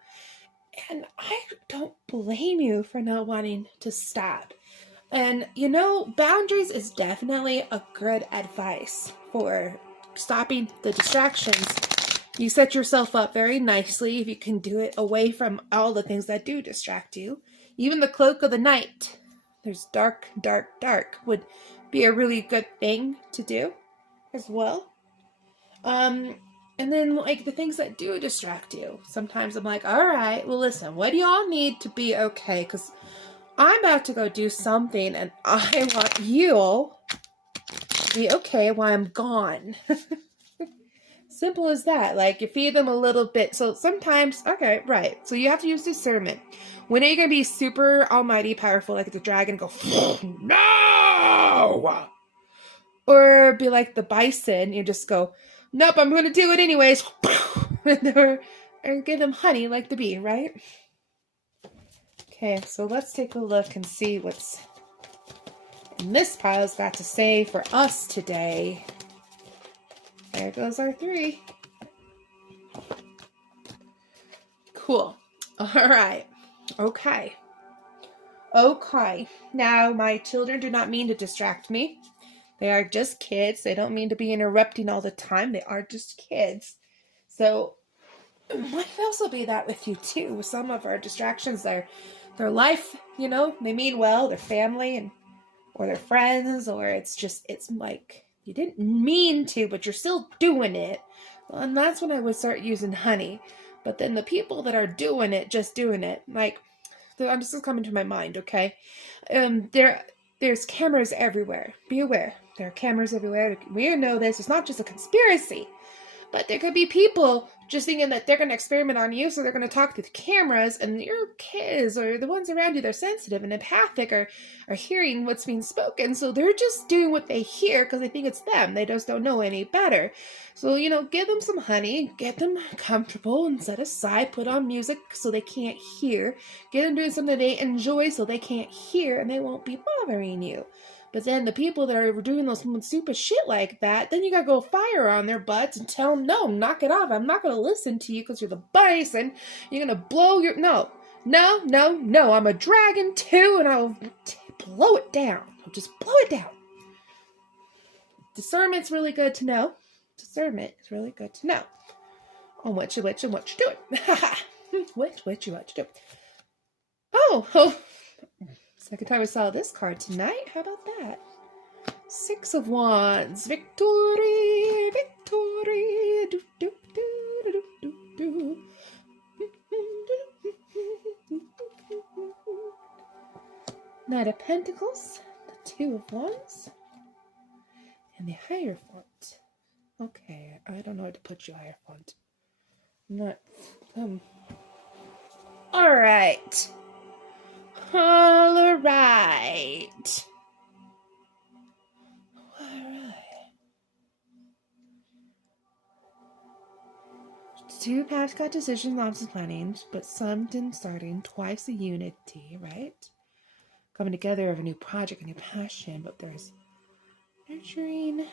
And I don't blame you for not wanting to stop. And, you know, boundaries is definitely a good advice for stopping the distractions. You set yourself up very nicely if you can do it away from all the things that do distract you. Even the cloak of the night. There's dark would be a really good thing to do as well. And then, like, the things that do distract you. Sometimes I'm like, all right, well, listen, what do y'all need to be okay? Because I'm about to go do something, and I want you to be okay while I'm gone. Simple as that. Like, you feed them a little bit. So sometimes, okay, right. So you have to use discernment. When are you going to be super almighty powerful like the dragon, go, no! Or be like the bison, you just go, nope, I'm going to do it anyways. or give them honey like the bee, right? Okay, so let's take a look and see what's in this pile's got to say for us today. There goes our 3. Cool. All right. Okay. Now, my children do not mean to distract me. They are just kids. They don't mean to be interrupting all the time. They are just kids. So, might also be that with you too. With some of our distractions, their life, you know, they mean well, their family or their friends, or it's like you didn't mean to, but you're still doing it. Well, and that's when I would start using honey. But then the people that are doing it, like, I'm just coming to my mind, okay? There's cameras everywhere. Be aware. There are cameras everywhere. We know this. It's not just a conspiracy. But there could be people just thinking that they're going to experiment on you, so they're going to talk to the cameras, and your kids or the ones around you, they're sensitive and empathic, are hearing what's being spoken, so they're just doing what they hear because they think it's them. They just don't know any better. So, you know, give them some honey, get them comfortable and set aside, put on music so they can't hear, get them doing something they enjoy so they can't hear, and they won't be bothering you. But then the people that are doing those stupid shit like that, then you gotta go fire on their butts and tell them, no, knock it off. I'm not gonna listen to you because you're the bison. You're gonna blow your... No. I'm a dragon too, and I'll blow it down. I'll just blow it down. Discernment's really good to know. Discernment is really good to know on what you're doing. what you're doing. Oh. Second time I saw this card tonight. How about that? 6 of Wands. Victory. Do, do, do, do, do, do. Knight of Pentacles, the Two of Wands, and the Hierophant. Okay, I don't know how to put you, Hierophant. I'm not. All right. All right. Two paths got decisions, lots of planning, but some didn't starting. Twice the unity, right? Coming together of a new project, a new passion, but there's nurturing,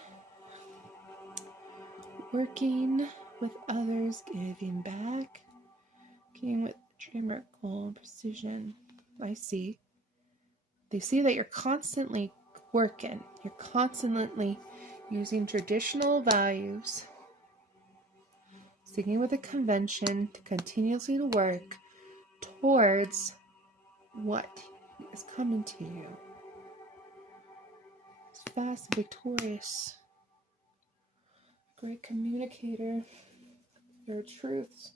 working with others, giving back, working with dreamer, goal, and precision. I see. They see that you're constantly working. You're constantly using traditional values, sticking with a convention to continuously work towards what is coming to you. It's fast and victorious. Great communicator. Your truths.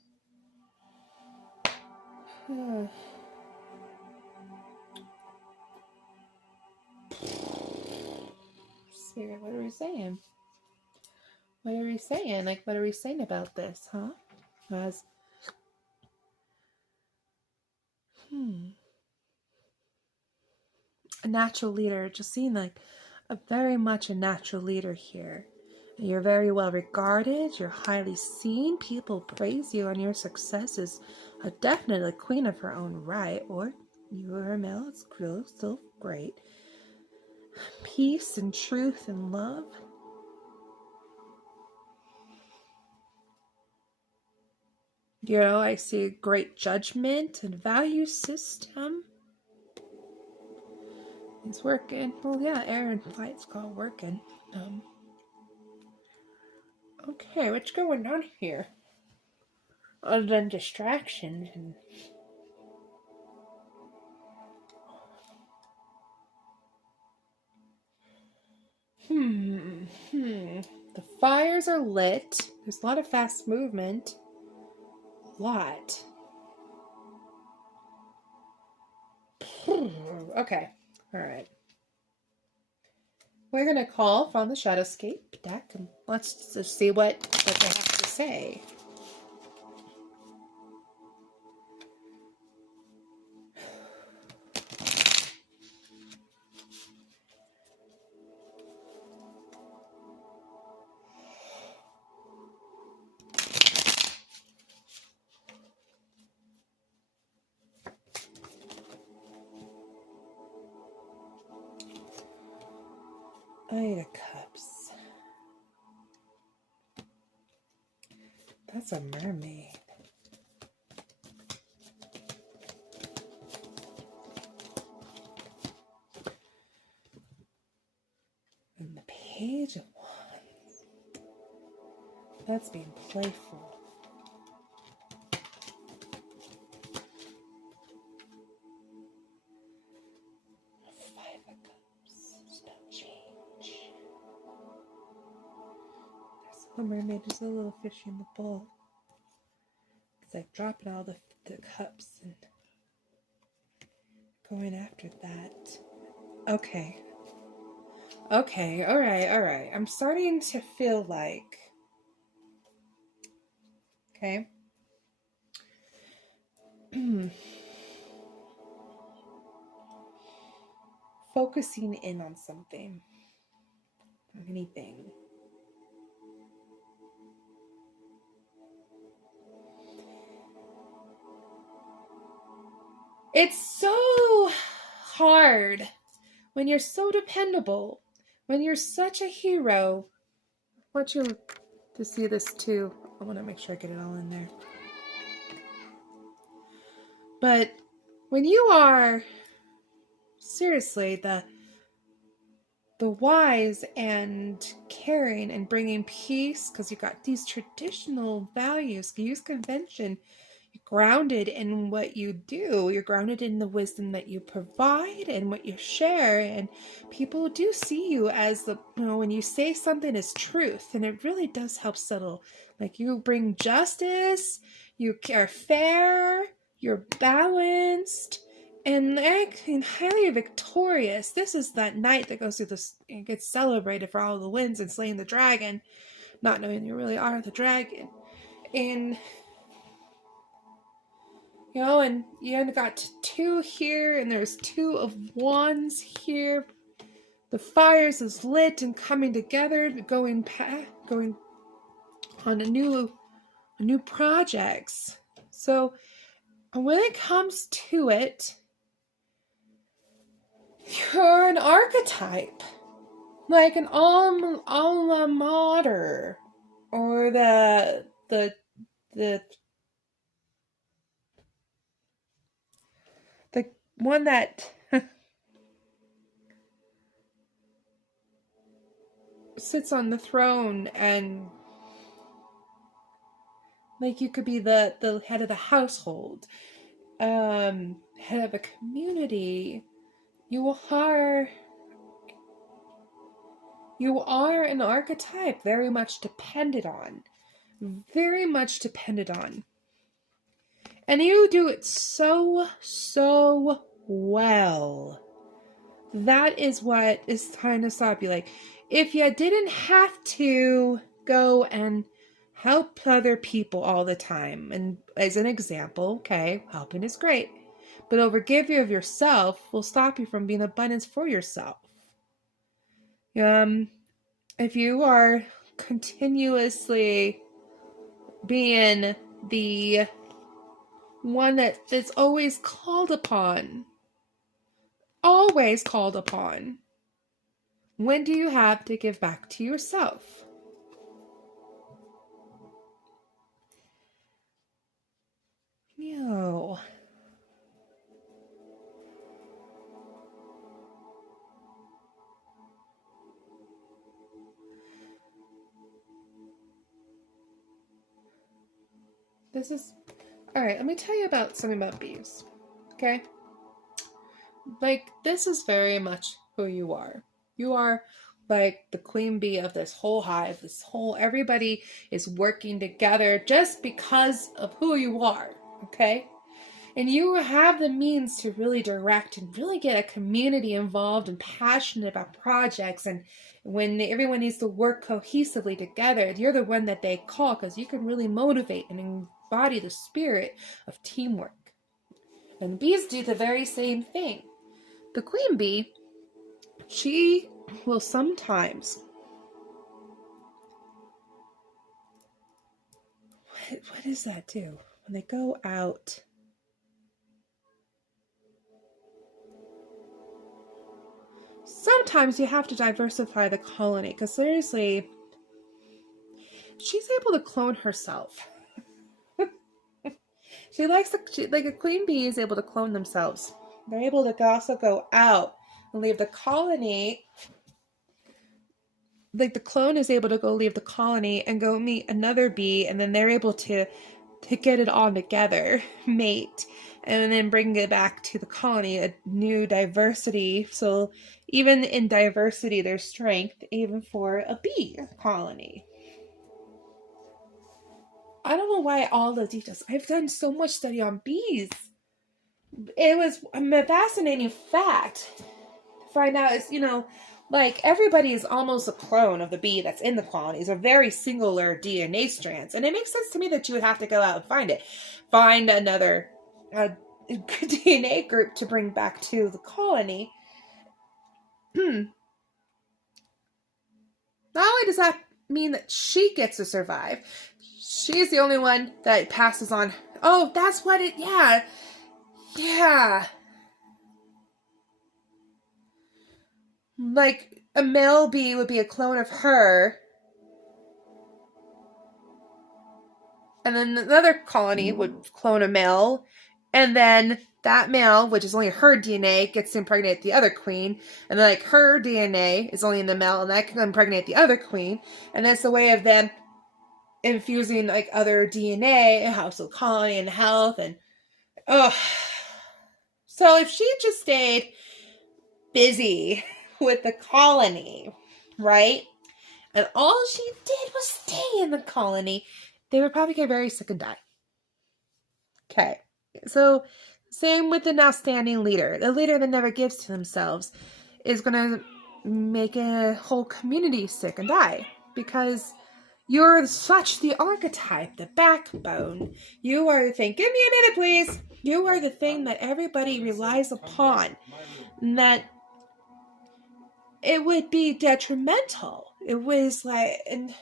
Spirit, what are we saying? What are we saying? Like, what are we saying about this, huh? As a natural leader, just seeing like very much a natural leader here. You're very well regarded, you're highly seen, people praise you, and your successes are definitely a queen of her own right, or you are a male, it's still great. Peace and truth and love. You know, I see great judgment and value system. It's working. Well, yeah, air and flight's called working. Okay, what's going on here? Other than distractions and the fires are lit. There's a lot of fast movement. A lot. Okay. All right. We're gonna call from the Shadowscape deck and let's just see what they have to say. Knight of Cups. That's a mermaid. And the Page of Wands. That's being playful. Five of Cups. There's no change. There's a mermaid. There's a little fish in the bowl. It's like dropping all the cups and going after that. Okay. Okay, alright. I'm starting to feel like... Okay. Focusing in on something. Anything. It's so hard when you're so dependable, when you're such a hero. I want you to see this too. I want to make sure I get it all in there. But when you are seriously the wise and caring and bringing peace, because you've got these traditional values, you use convention, you're grounded in what you do, you're grounded in the wisdom that you provide and what you share, and people do see you as the, you know, when you say something is truth, and it really does help settle. Like, you bring justice, you are fair, you're balanced, And they're highly victorious. This is that night that goes through this and gets celebrated for all the wins and slaying the dragon, not knowing you really are the dragon. And and you got 2 here, and there's 2 of wands here. The fires is lit and coming together, going on a new projects. So when it comes to it, you're an archetype, like an alma mater, or the one that sits on the throne, and like you could be the head of the household, head of a community. You are an archetype very much depended on. And you do it so well. That is what is trying to stop you. Like, if you didn't have to go and help other people all the time, and as an example, okay, helping is great, but overgive you of yourself will stop you from being abundance for yourself. If you are continuously being the one that's always called upon, when do you have to give back to yourself? No. This is... Alright, let me tell you about something about bees. Okay? Like, this is very much who you are. You are like the queen bee of this whole hive. Everybody is working together just because of who you are. Okay? And you have the means to really direct and really get a community involved and passionate about projects. And when everyone needs to work cohesively together, you're the one that they call, because you can really motivate and embody the spirit of teamwork. And bees do the very same thing. The queen bee, she will sometimes... What does that do? When they go out... Sometimes you have to diversify the colony, because seriously, she's able to clone herself. Like a queen bee is able to clone themselves. They're able to also go out and leave the colony. Like the clone is able to go leave the colony and go meet another bee, and then they're able to get it all together, mate, and then bring it back to the colony, a new diversity. So even in diversity, there's strength, even for a bee colony. I don't know why all the details. I've done so much study on bees. It was a fascinating fact to find out is, like everybody is almost a clone of the bee that's in the colonies, are very singular DNA strands. And it makes sense to me that you would have to go out and find it. Find another DNA group to bring back to the colony. Not only does that mean that she gets to survive, she's the only one that passes on. Oh, that's what it... Yeah. Like, a male bee would be a clone of her. And then another colony would clone a male. And then that male, which is only her DNA, gets to impregnate the other queen. And then, like, her DNA is only in the male, and that can impregnate the other queen. And that's the way of them infusing, like, other DNA, household colony, and health. And, so if she just stayed busy with the colony, right? And all she did was stay in the colony, they would probably get very sick and die. Okay. So Same with an outstanding leader. The leader that never gives to themselves is going to make a whole community sick and die because you're such the archetype, the backbone. You are the thing. Give me a minute, please. You are the thing that everybody relies upon. And that it would be detrimental. It was like, and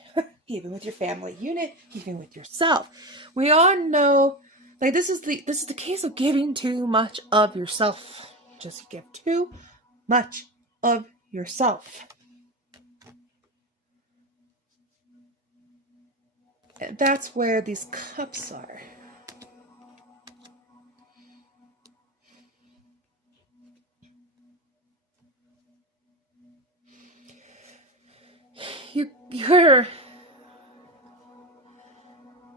even with your family unit, even with yourself. We all know, like this is the case of giving too much of yourself. Just give too much of yourself. And that's where these cups are. You're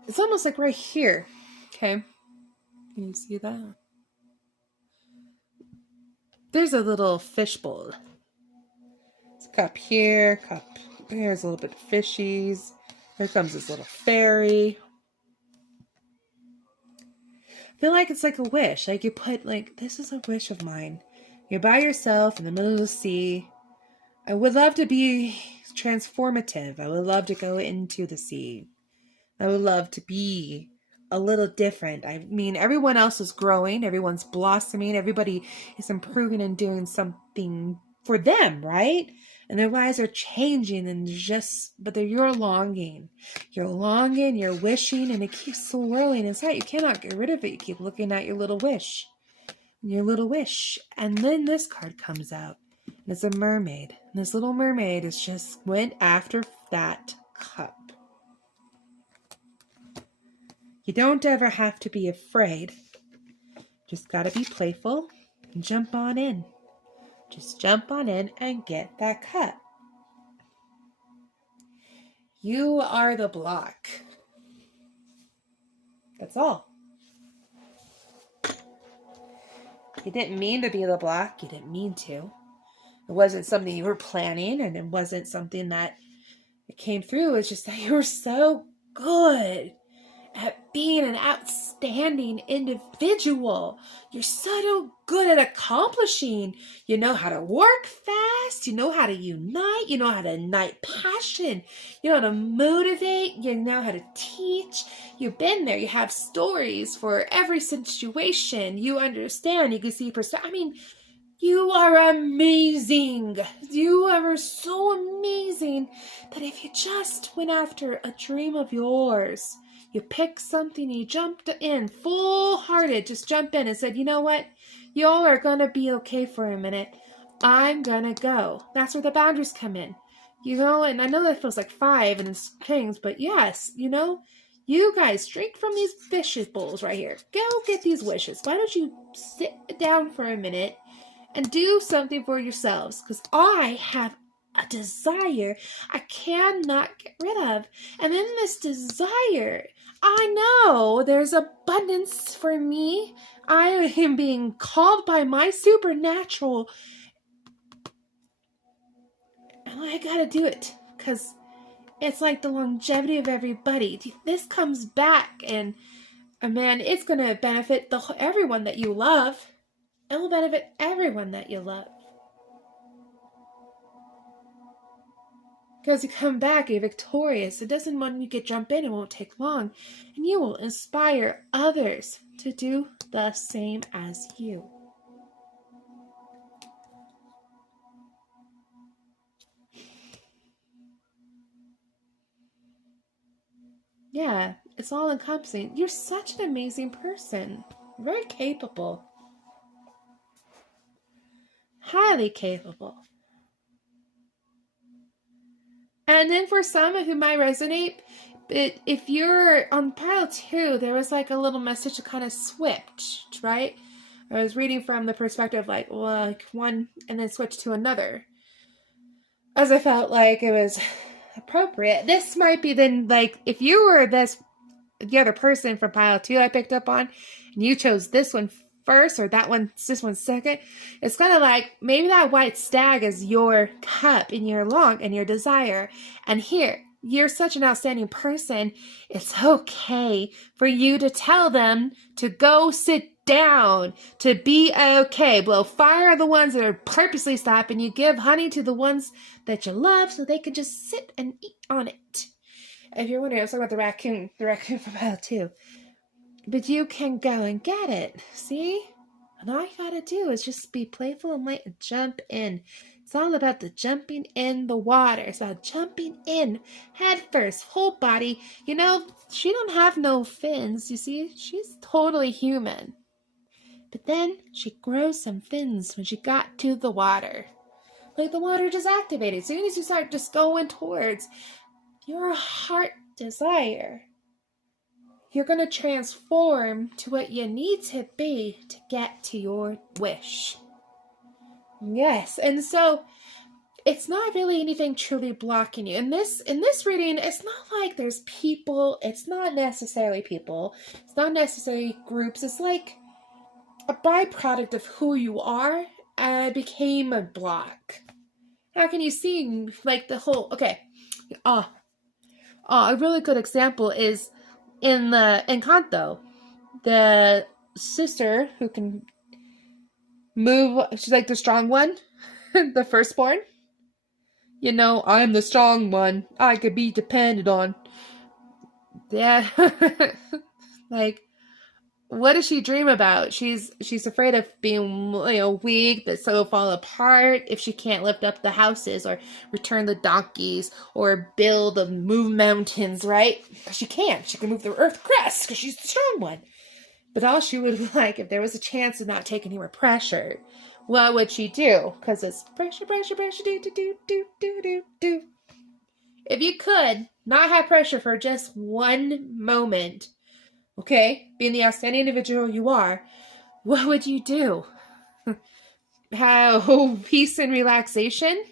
it's almost like right here. Okay. Can you see that? There's a little fishbowl. It's a cup here, cup there's a little bit of fishies. Here comes this little fairy. I feel like it's like a wish. Like you put like, this is a wish of mine. You're by yourself in the middle of the sea. I would love to be transformative. I would love to go into the sea. I would love to be a little different. I mean, everyone else is growing. Everyone's blossoming. Everybody is improving and doing something for them, right? And their lives are changing and but you're longing. You're longing, you're wishing, and it keeps swirling inside. You cannot get rid of it. You keep looking at your little wish. Your little wish. And then this card comes out. And it's a mermaid. And this little mermaid is just went after that cup. You don't ever have to be afraid. Just gotta be playful and jump on in. Just jump on in and get that cup. You are the block. That's all. You didn't mean to be the block. You didn't mean to. It wasn't something you were planning, and it wasn't something that it came through. It's just that you were so good at being an outstanding individual. You're so good at accomplishing. You know how to work fast. You know how to unite. You know how to ignite passion. You know how to motivate. You know how to teach. You've been there. You have stories for every situation. You understand. You can see perspective. I mean, you are amazing. You are so amazing that if you just went after a dream of yours, you picked something, you jumped in full-hearted, just jump in and said, you know what? Y'all are going to be okay for a minute. I'm going to go. That's where the boundaries come in. You know, and I know that feels like 5 and things, but yes, you know, you guys drink from these fish bowls right here. Go get these wishes. Why don't you sit down for a minute and do something for yourselves? Because I have a desire I cannot get rid of. And in this desire, I know there's abundance for me. I am being called by my supernatural. And I gotta do it. Because it's like the longevity of everybody. This comes back. And man, it's going to benefit everyone that you love. It will benefit everyone that you love. Because you come back, you're victorious. It doesn't when you jump in, it won't take long. And you will inspire others to do the same as you. Yeah, it's all encompassing. You're such an amazing person. Very capable. Highly capable. And then for some who might resonate, if you're on pile 2, there was like a little message that kind of switched, right? I was reading from the perspective like one and then switch to another. As I felt like it was appropriate. This might be then like, if you were the other person from pile 2 I picked up on, and you chose this one first or this one second, it's kind of like maybe that white stag is your cup and your long and your desire. And here, you're such an outstanding person. It's okay for you to tell them to go sit down to be okay. Blow fire at the ones that are purposely stopping you. Give honey to the ones that you love so they can just sit and eat on it. If you're wondering, I was talking about the raccoon from aisle 2. But you can go and get it. See? And all you gotta do is just be playful and light and jump in. It's all about the jumping in the water. It's about jumping in head first, whole body. You know, she don't have no fins, you see? She's totally human. But then she grows some fins when she got to the water. Like the water just activated. As soon as you start just going towards your heart desire, you're going to transform to what you need to be to get to your wish. Yes, and so it's not really anything truly blocking you. In this reading, it's not like there's people. It's not necessarily people. It's not necessarily groups. It's like a byproduct of who you are became a block. How can you see like the whole? Okay, a really good example is in Encanto, the sister who can move. She's like the strong one, the firstborn. You know, I'm the strong one. I could be depended on. Yeah, like. What does she dream about? She's afraid of being, weak, that so will fall apart if she can't lift up the houses or return the donkeys or build or move mountains, right? She can't. She can move the earth crust because she's the strong one. But all she would like, if there was a chance of not taking any more pressure, what would she do? Because it's pressure, do. If you could not have pressure for just one moment, okay, being the outstanding individual you are, what would you do? Have peace and relaxation?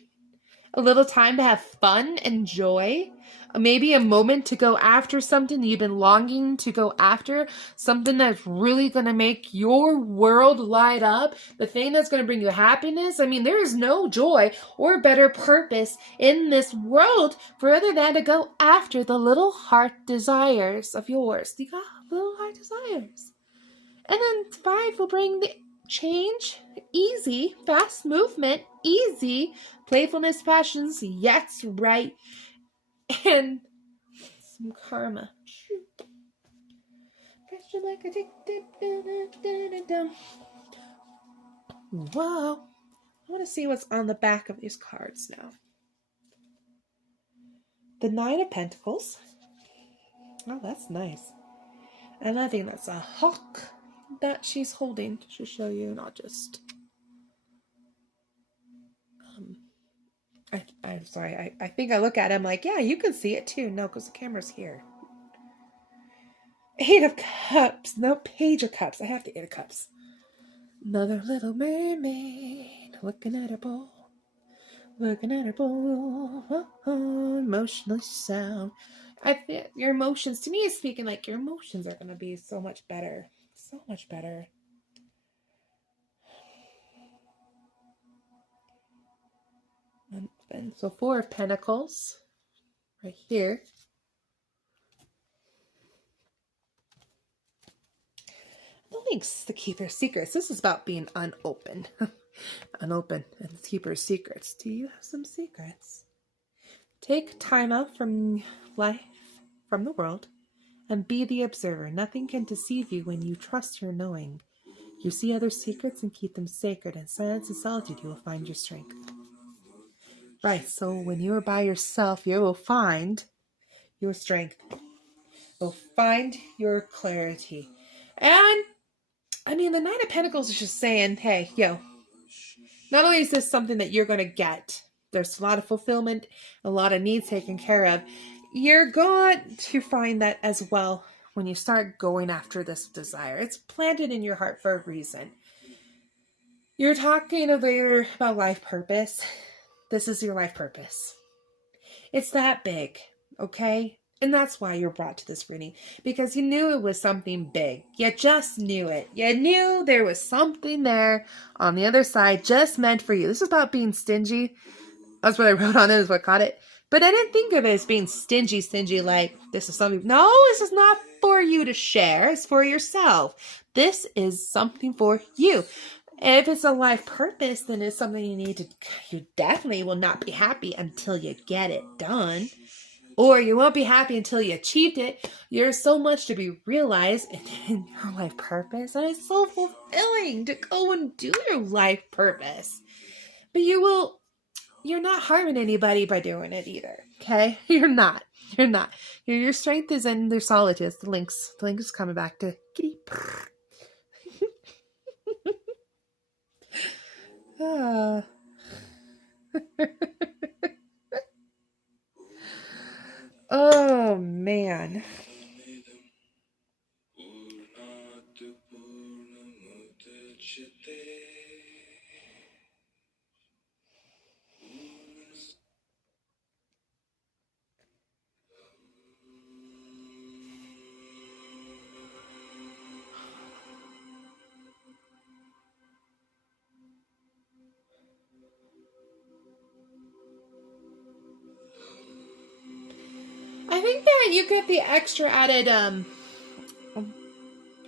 A little time to have fun and joy? Maybe a moment to go after something that you've been longing to go after? Something that's really going to make your world light up? The thing that's going to bring you happiness? I mean, there is no joy or better purpose in this world for other than to go after the little heart desires of yours. You got little heart desires. And then 5 will bring the change, easy, fast movement, easy, playfulness, passions, yes, right, and some karma. Whoa. I want to see what's on the back of these cards now. The 9 of Pentacles. Oh, that's nice. And I think that's a hawk that she's holding to show you, not just. I'm sorry. I think I look at it, I'm like, yeah, you can see it too. No, because the camera's here. 8 of Cups. No, Page of Cups. I have the 8 of Cups. Another little mermaid looking at her bowl. Looking at her bowl. Oh, emotionally sound. I think your emotions, to me, is speaking like your emotions are going to be so much better. So much better. And so 4 of Pentacles right here. Thanks to keep her secrets. This is about being unopen. Unopen and keep her secrets. Do you have some secrets? Take time out from life, from the world, and be the observer. Nothing can deceive you when you trust your knowing. You see other secrets and keep them sacred. In silence and solitude, you will find your strength. Right, so when you are by yourself, you will find your strength. You'll find your clarity. And, I mean, the 9 of Pentacles is just saying, hey, not only is this something that you're going to get, there's a lot of fulfillment, a lot of needs taken care of. You're going to find that as well when you start going after this desire. It's planted in your heart for a reason. You're talking about life purpose. This is your life purpose. It's that big, okay? And that's why you're brought to this reading. Because you knew it was something big. You just knew it. You knew there was something there on the other side just meant for you. This is about being stingy. That's what I wrote on it, is what caught it. But I didn't think of it as being stingy like this is something. No, this is not for you to share. It's for yourself. this is something for you. And if it's a life purpose, then it's something you definitely will not be happy until you get it done. Or you won't be happy until you achieved it. There's so much to be realized in your life purpose. And it's so fulfilling to go and do your life purpose. But you're not harming anybody by doing it either. Okay? You're not. Your strength is in their solitude. The Lynx is coming back to kitty. Ah. Oh, man. I think that you get the extra added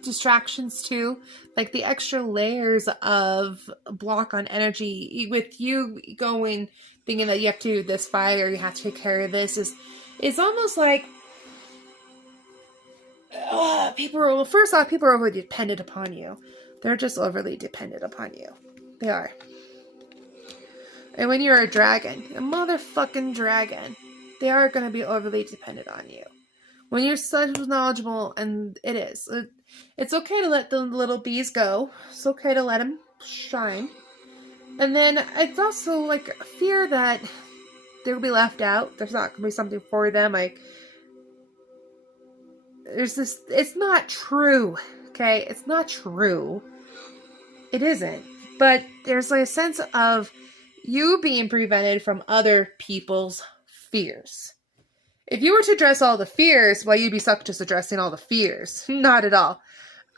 distractions too, like the extra layers of block on energy with you going thinking that you have to do this fight or you have to take care of this is almost like people are overly dependent upon you. They're just overly dependent upon you. They are. And when you're a motherfucking dragon, they are going to be overly dependent on you. When you're so knowledgeable, and it is. It's okay to let the little bees go. It's okay to let them shine. And then it's also like fear that they'll be left out. There's not going to be something for them. Like, there's this, it's not true. Okay? It's not true. It isn't. But there's like a sense of you being prevented from other people's fears. If you were to address all the fears, well, you'd be stuck just addressing all the fears. Not at all.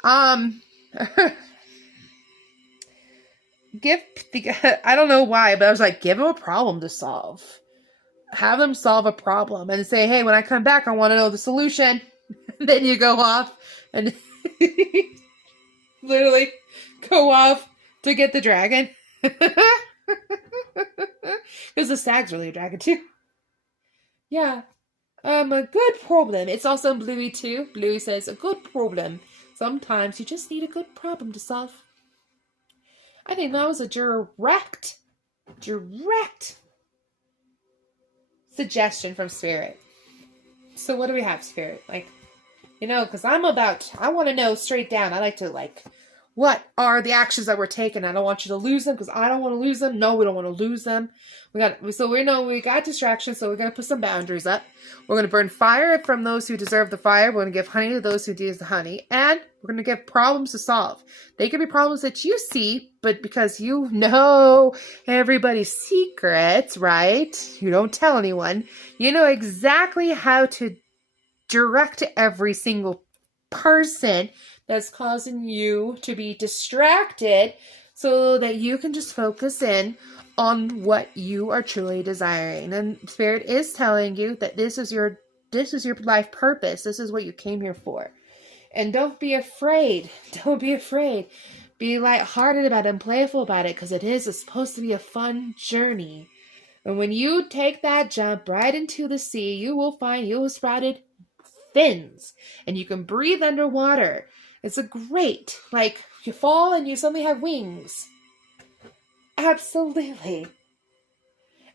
I don't know why, but I was like, give them a problem to solve. Have them solve a problem and say, hey, when I come back, I want to know the solution. Then you go off and literally go off to get the dragon. Because the stag's really a dragon too. Yeah. A good problem. It's also in Bluey too. Bluey says, a good problem. Sometimes you just need a good problem to solve. I think that was a direct suggestion from Spirit. So what do we have, Spirit? Like, because I want to know straight down. I like to, what are the actions that we're taking? I don't want you to lose them because I don't want to lose them. No, we don't want to lose them. We got distractions, so we're going to put some boundaries up. We're going to burn fire from those who deserve the fire. We're going to give honey to those who deserve the honey. And we're going to give problems to solve. They could be problems that you see, but because you know everybody's secrets, right? You don't tell anyone. You know exactly how to direct every single person that's causing you to be distracted so that you can just focus in on what you are truly desiring. And Spirit is telling you that this is your life purpose. This is what you came here for. And don't be afraid. Don't be afraid. Be lighthearted about it and playful about it, because it's supposed to be a fun journey. And when you take that jump right into the sea, you will find you have sprouted fins and you can breathe underwater. It's a great, you fall and you suddenly have wings. Absolutely.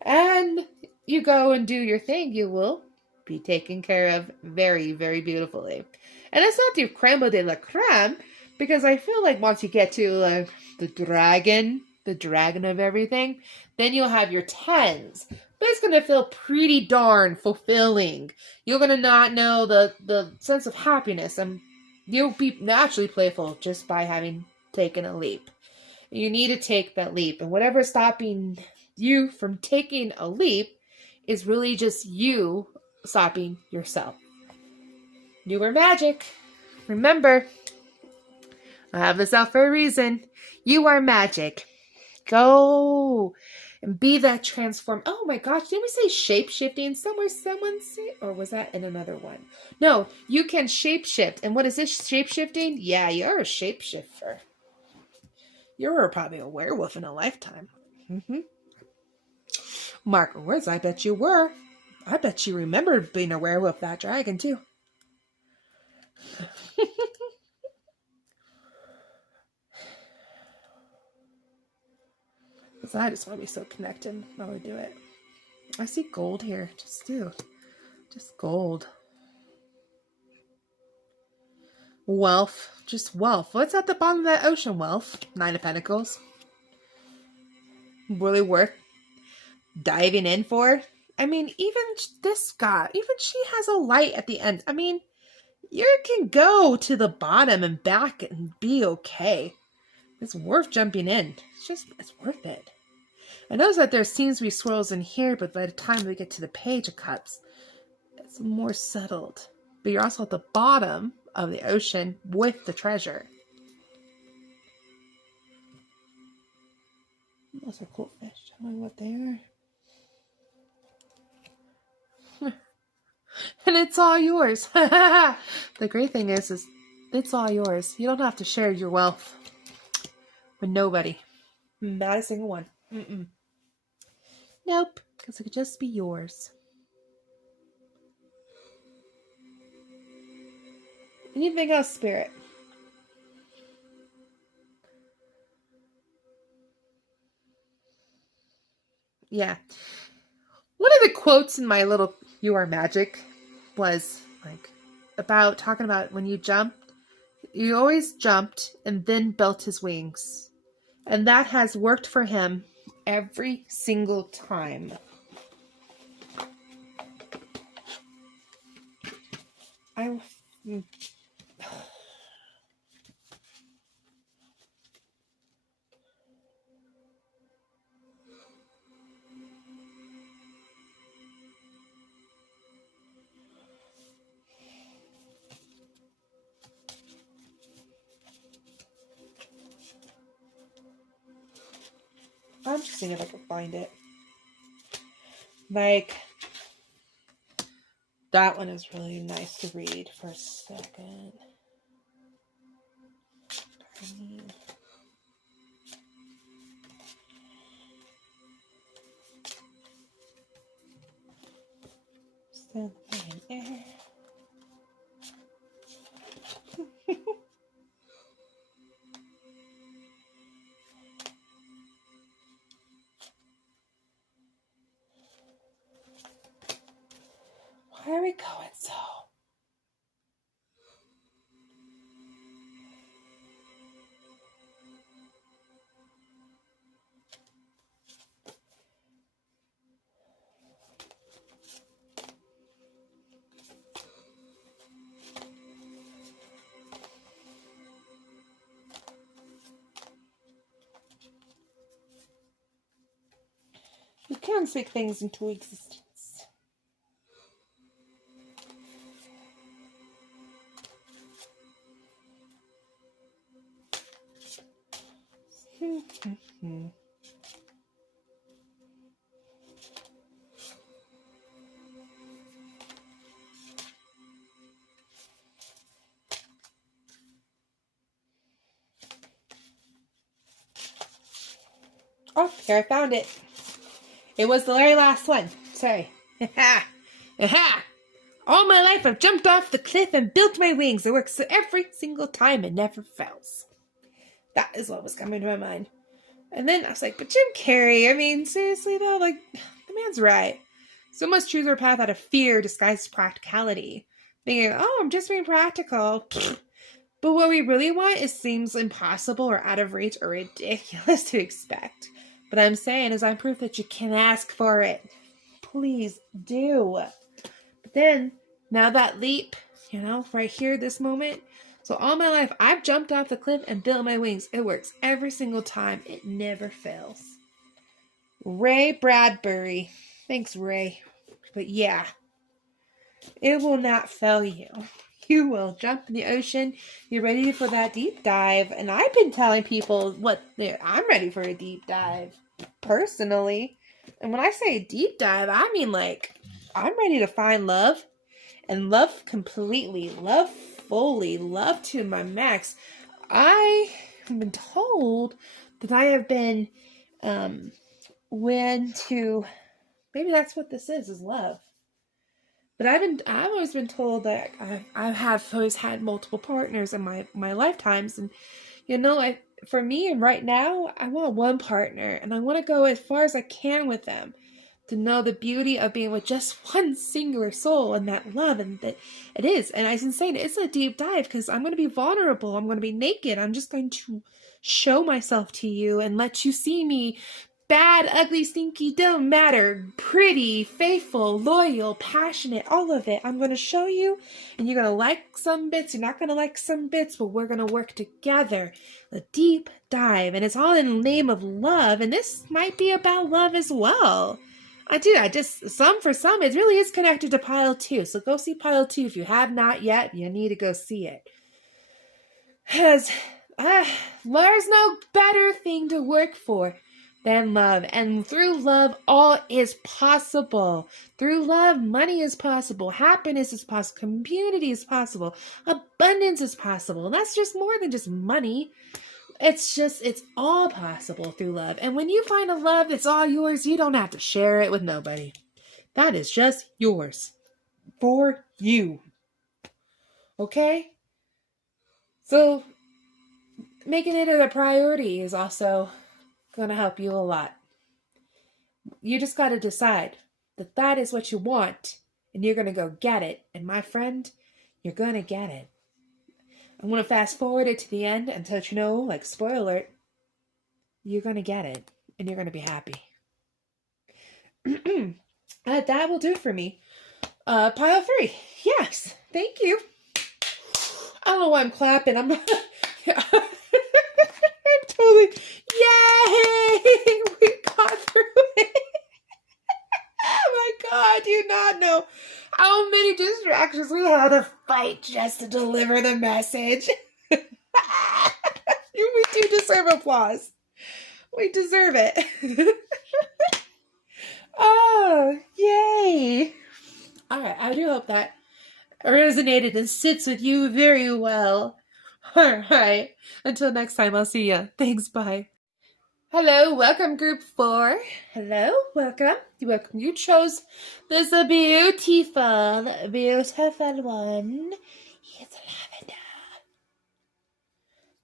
And you go and do your thing, you will be taken care of very, very beautifully. And it's not the creme de la creme, because I feel like once you get to the dragon of everything, then you'll have your 10s. But it's going to feel pretty darn fulfilling. You're going to not know the sense of happiness, and you'll be naturally playful just by having taken a leap. You need to take that leap. And whatever's stopping you from taking a leap is really just you stopping yourself. You are magic. Remember, I have this out for a reason. You are magic. Go and be that transform. Oh my gosh, didn't we say shape shifting somewhere? Someone say, or was that in another one? No, you can shape shift. And what is this shape shifting? Yeah, you're a shapeshifter. You're probably a werewolf in a lifetime. Mm-hmm. Mark words, I bet you were. I bet you remembered being a werewolf, that dragon, too. Because I just want to be so connected while we do it. I see gold here. Just gold. Wealth. Just wealth. What's at the bottom of that ocean? Wealth. 9 of Pentacles. Really worth diving in for. I mean, even this guy, even she has a light at the end. I mean, you can go to the bottom and back and be okay. It's worth jumping in. It's worth it. I notice that there seems to be swirls in here, but by the time we get to the Page of Cups, it's more settled. But you're also at the bottom of the ocean with the treasure. Those are cool fish. Tell me what they are. And it's all yours. The great thing is it's all yours. You don't have to share your wealth with nobody. Not a single one. Mm-mm. Nope, because it could just be yours. Anything else, Spirit? Yeah. One of the quotes in my little You Are Magic was like about talking about when you jump, you always jumped and then built his wings. And that has worked for him every single time. I'm just seeing if I can find it. Like, that one is really nice to read for a second. Send me in air. Why are we going so? You can speak things into existence. Oh, here, I found it. It was the very last one. Sorry. Ha! Ha! All my life I've jumped off the cliff and built my wings. It works every single time and never fails. That is what was coming to my mind. And then I was like, but Jim Carrey, I mean, seriously though, like, the man's right. So much choose our path out of fear disguised as practicality. Thinking, oh, I'm just being practical. But what we really want seems impossible or out of reach or ridiculous to expect. But I'm saying is I'm proof that you can ask for it. Please do. But then, now that leap, right here, this moment. So all my life, I've jumped off the cliff and built my wings. It works every single time. It never fails. Ray Bradbury. Thanks, Ray. But yeah, it will not fail you. you will jump in the ocean. You're ready for that deep dive. And I've been telling people I'm ready for a deep dive, personally. And when I say deep dive, I mean like I'm ready to find love and love completely, love fully, love to my max. I have been told that I have been maybe that's what this is love. But I've always been told that I have always had multiple partners in my lifetimes, and for me right now, I want one partner, and I want to go as far as I can with them, to know the beauty of being with just one singular soul and that love, and that it is. And as I'm saying, it's a deep dive because I'm going to be vulnerable. I'm going to be naked. I'm just going to show myself to you and let you see me. Bad, ugly, stinky, don't matter. Pretty, faithful, loyal, passionate, all of it. I'm going to show you, and you're going to like some bits. You're not going to like some bits, but we're going to work together. A deep dive, and it's all in the name of love, and this might be about love as well. For some, it really is connected to Pile 2, so go see Pile 2 if you have not yet. You need to go see it. Because there's no better thing to work for than love. And through love, all is possible. Through love, money is possible. Happiness is possible. Community is possible. Abundance is possible. And that's just more than just money. It's all possible through love. And when you find a love that's all yours, you don't have to share it with nobody. That is just yours. For you. Okay? So, making it a priority is also going to help you a lot. You just got to decide that that is what you want, and you're going to go get it. And my friend, you're going to get it. I'm going to fast forward it to the end and let you know, like, spoiler alert, you're going to get it, and you're going to be happy. That will do it for me. Pile 3. Yes. Thank you. I don't know why I'm clapping. I'm totally, yay! We got through it. Oh my God, do you not know how many distractions we had to fight just to deliver the message? We do deserve applause. We deserve it. Oh, yay. All right, I do hope that resonated and sits with you very well. All right, until next time, I'll see ya. Thanks, bye. Hello, welcome group 4. Hello, welcome. Welcome. You chose this beautiful one. It's lavender.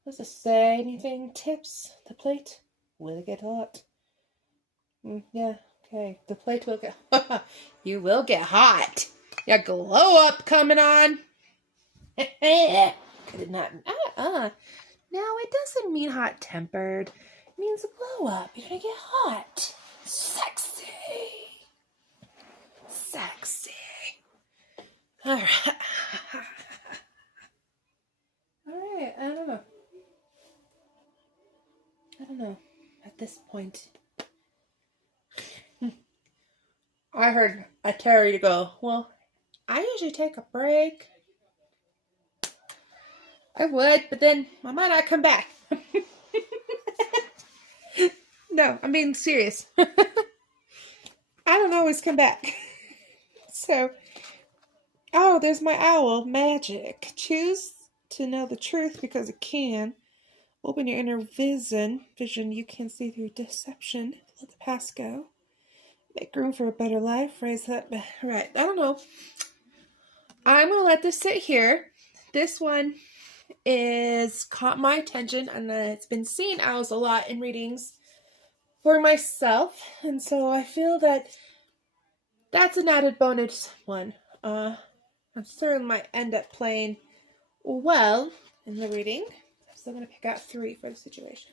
Does it say anything? Tips? The plate will get hot. Yeah, okay. The plate will get hot. You will get hot. Your glow up coming on. Could it not? No, it doesn't mean hot tempered. It means a glow up. You're gonna get hot. Sexy. Alright. Alright, I don't know. At this point. I heard a Terry to go, well, I usually take a break. I would, but then I might not come back. No, I'm being serious. I don't always come back. So, there's my owl. Magic. Choose to know the truth because it can. Open your inner vision you can see through deception. Let the past go. Make room for a better life. Raise that. Right. I don't know. I'm going to let this sit here. This one is caught my attention, and it's been seeing owls a lot in readings for myself, and so I feel that that's an added bonus one. I certainly might end up playing well in the reading, so I'm going to pick out 3 for the situation.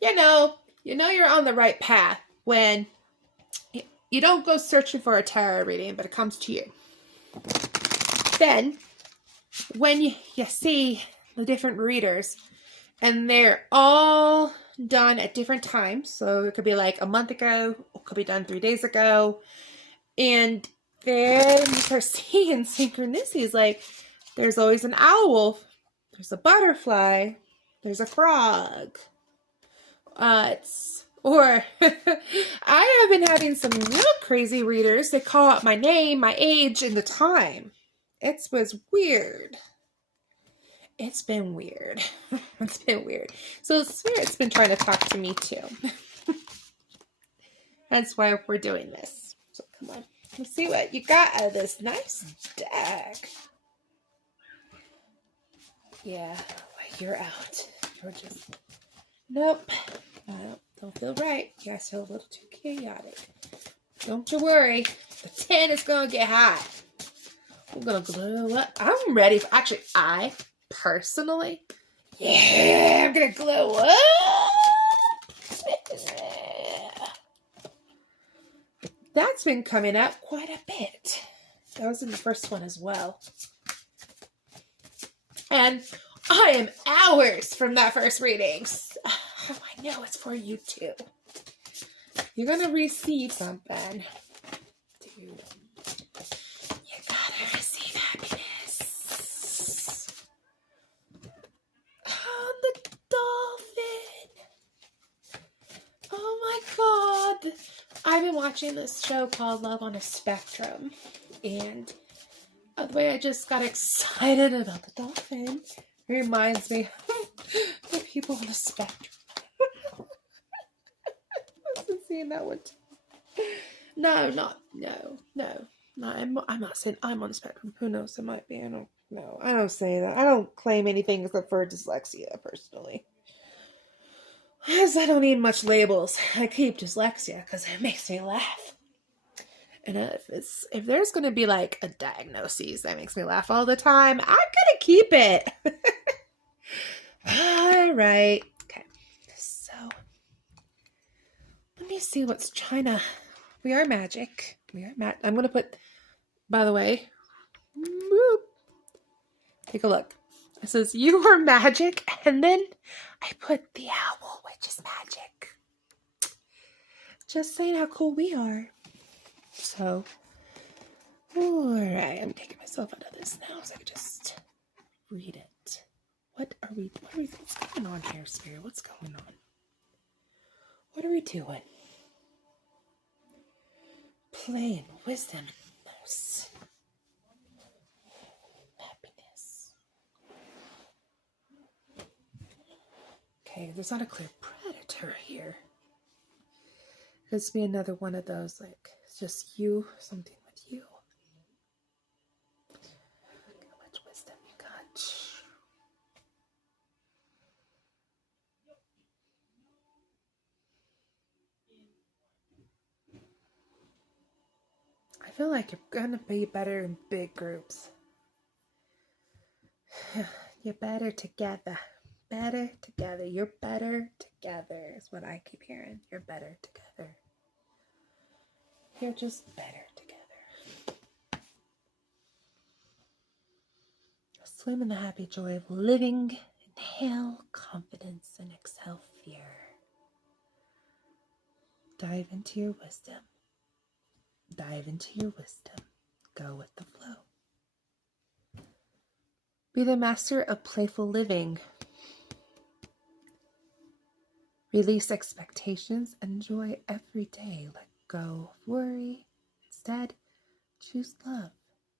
You know you're on the right path when you don't go searching for a tarot reading, but it comes to you. Then, when you see the different readers, and they're all done at different times, so it could be like a month ago, it could be done 3 days ago, and then you start seeing synchronicities. Like, there's always an owl, there's a butterfly, there's a frog. Or I have been having some real crazy readers. They call out my name, my age, and the time. It was weird. It's been weird. It's been weird. So the spirit's been trying to talk to me too. That's why we're doing this. So come on. Let's see what you got out of this nice deck. Yeah, you're out. You're just... Nope. I don't feel right. You guys feel a little too chaotic. Don't you worry. The 10 is going to get hot. I'm going to glow up. I'm ready for... Actually, I personally... Yeah, I'm going to glow up. That's been coming up quite a bit. That was in the first one as well. And I am hours from that first reading. How I know it's for you too. You're going to receive something. Dude, you gotta receive happiness. Oh, the dolphin. Oh my God. I've been watching this show called Love on a Spectrum. And the way I just got excited about the dolphin, it reminds me of the people on the spectrum. I've been seeing that one too. No. I'm not saying I'm on the spectrum. Who knows? It might be. I don't know. I don't say that. I don't claim anything except for dyslexia, personally. Because I don't need much labels. I keep dyslexia because it makes me laugh. And if there's going to be like a diagnosis that makes me laugh all the time, I'm going to keep it. All right. Okay. So, let me see what's China. We are magic. I'm going to put, by the way, take a look. It says, you are magic. And then I put the owl, which is magic. Just saying how cool we are. So, alright, I'm taking myself out of this now so I can just read it. What's going on here, Spirit? What's going on? What are we doing? Playing wisdom and mouse. Happiness. Okay, there's not a clear predator here. This be another one of those, like, it's just you, something with you. Look how much wisdom you got. I feel like you're gonna be better in big groups. You're better together. Better together. You're better together is what I keep hearing. You're better together. You're just better together. Swim in the happy joy of living. Inhale confidence and exhale fear. Dive into your wisdom. Dive into your wisdom. Go with the flow. Be the master of playful living. Release expectations. Enjoy every day. Let go of worry. Instead, choose love.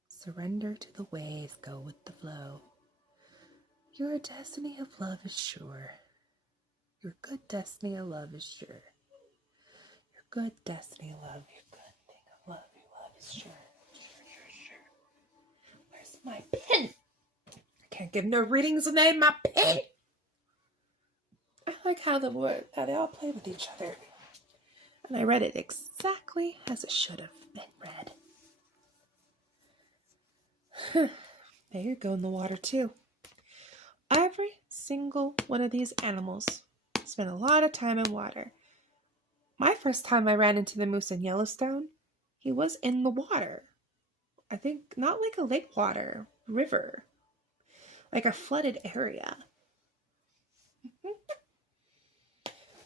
Surrender to the waves. Go with the flow. Your destiny of love is sure. Your good destiny of love is sure. Your good destiny of love, your good thing of love, your love is sure. Sure. Where's my pen? I can't give no readings without my pen. I like how they all play with each other. And I read it exactly as it should have been read. There you go in the water too. Every single one of these animals spend a lot of time in water. My first time I ran into the moose in Yellowstone, he was in the water. I think not like a lake water, river. Like a flooded area.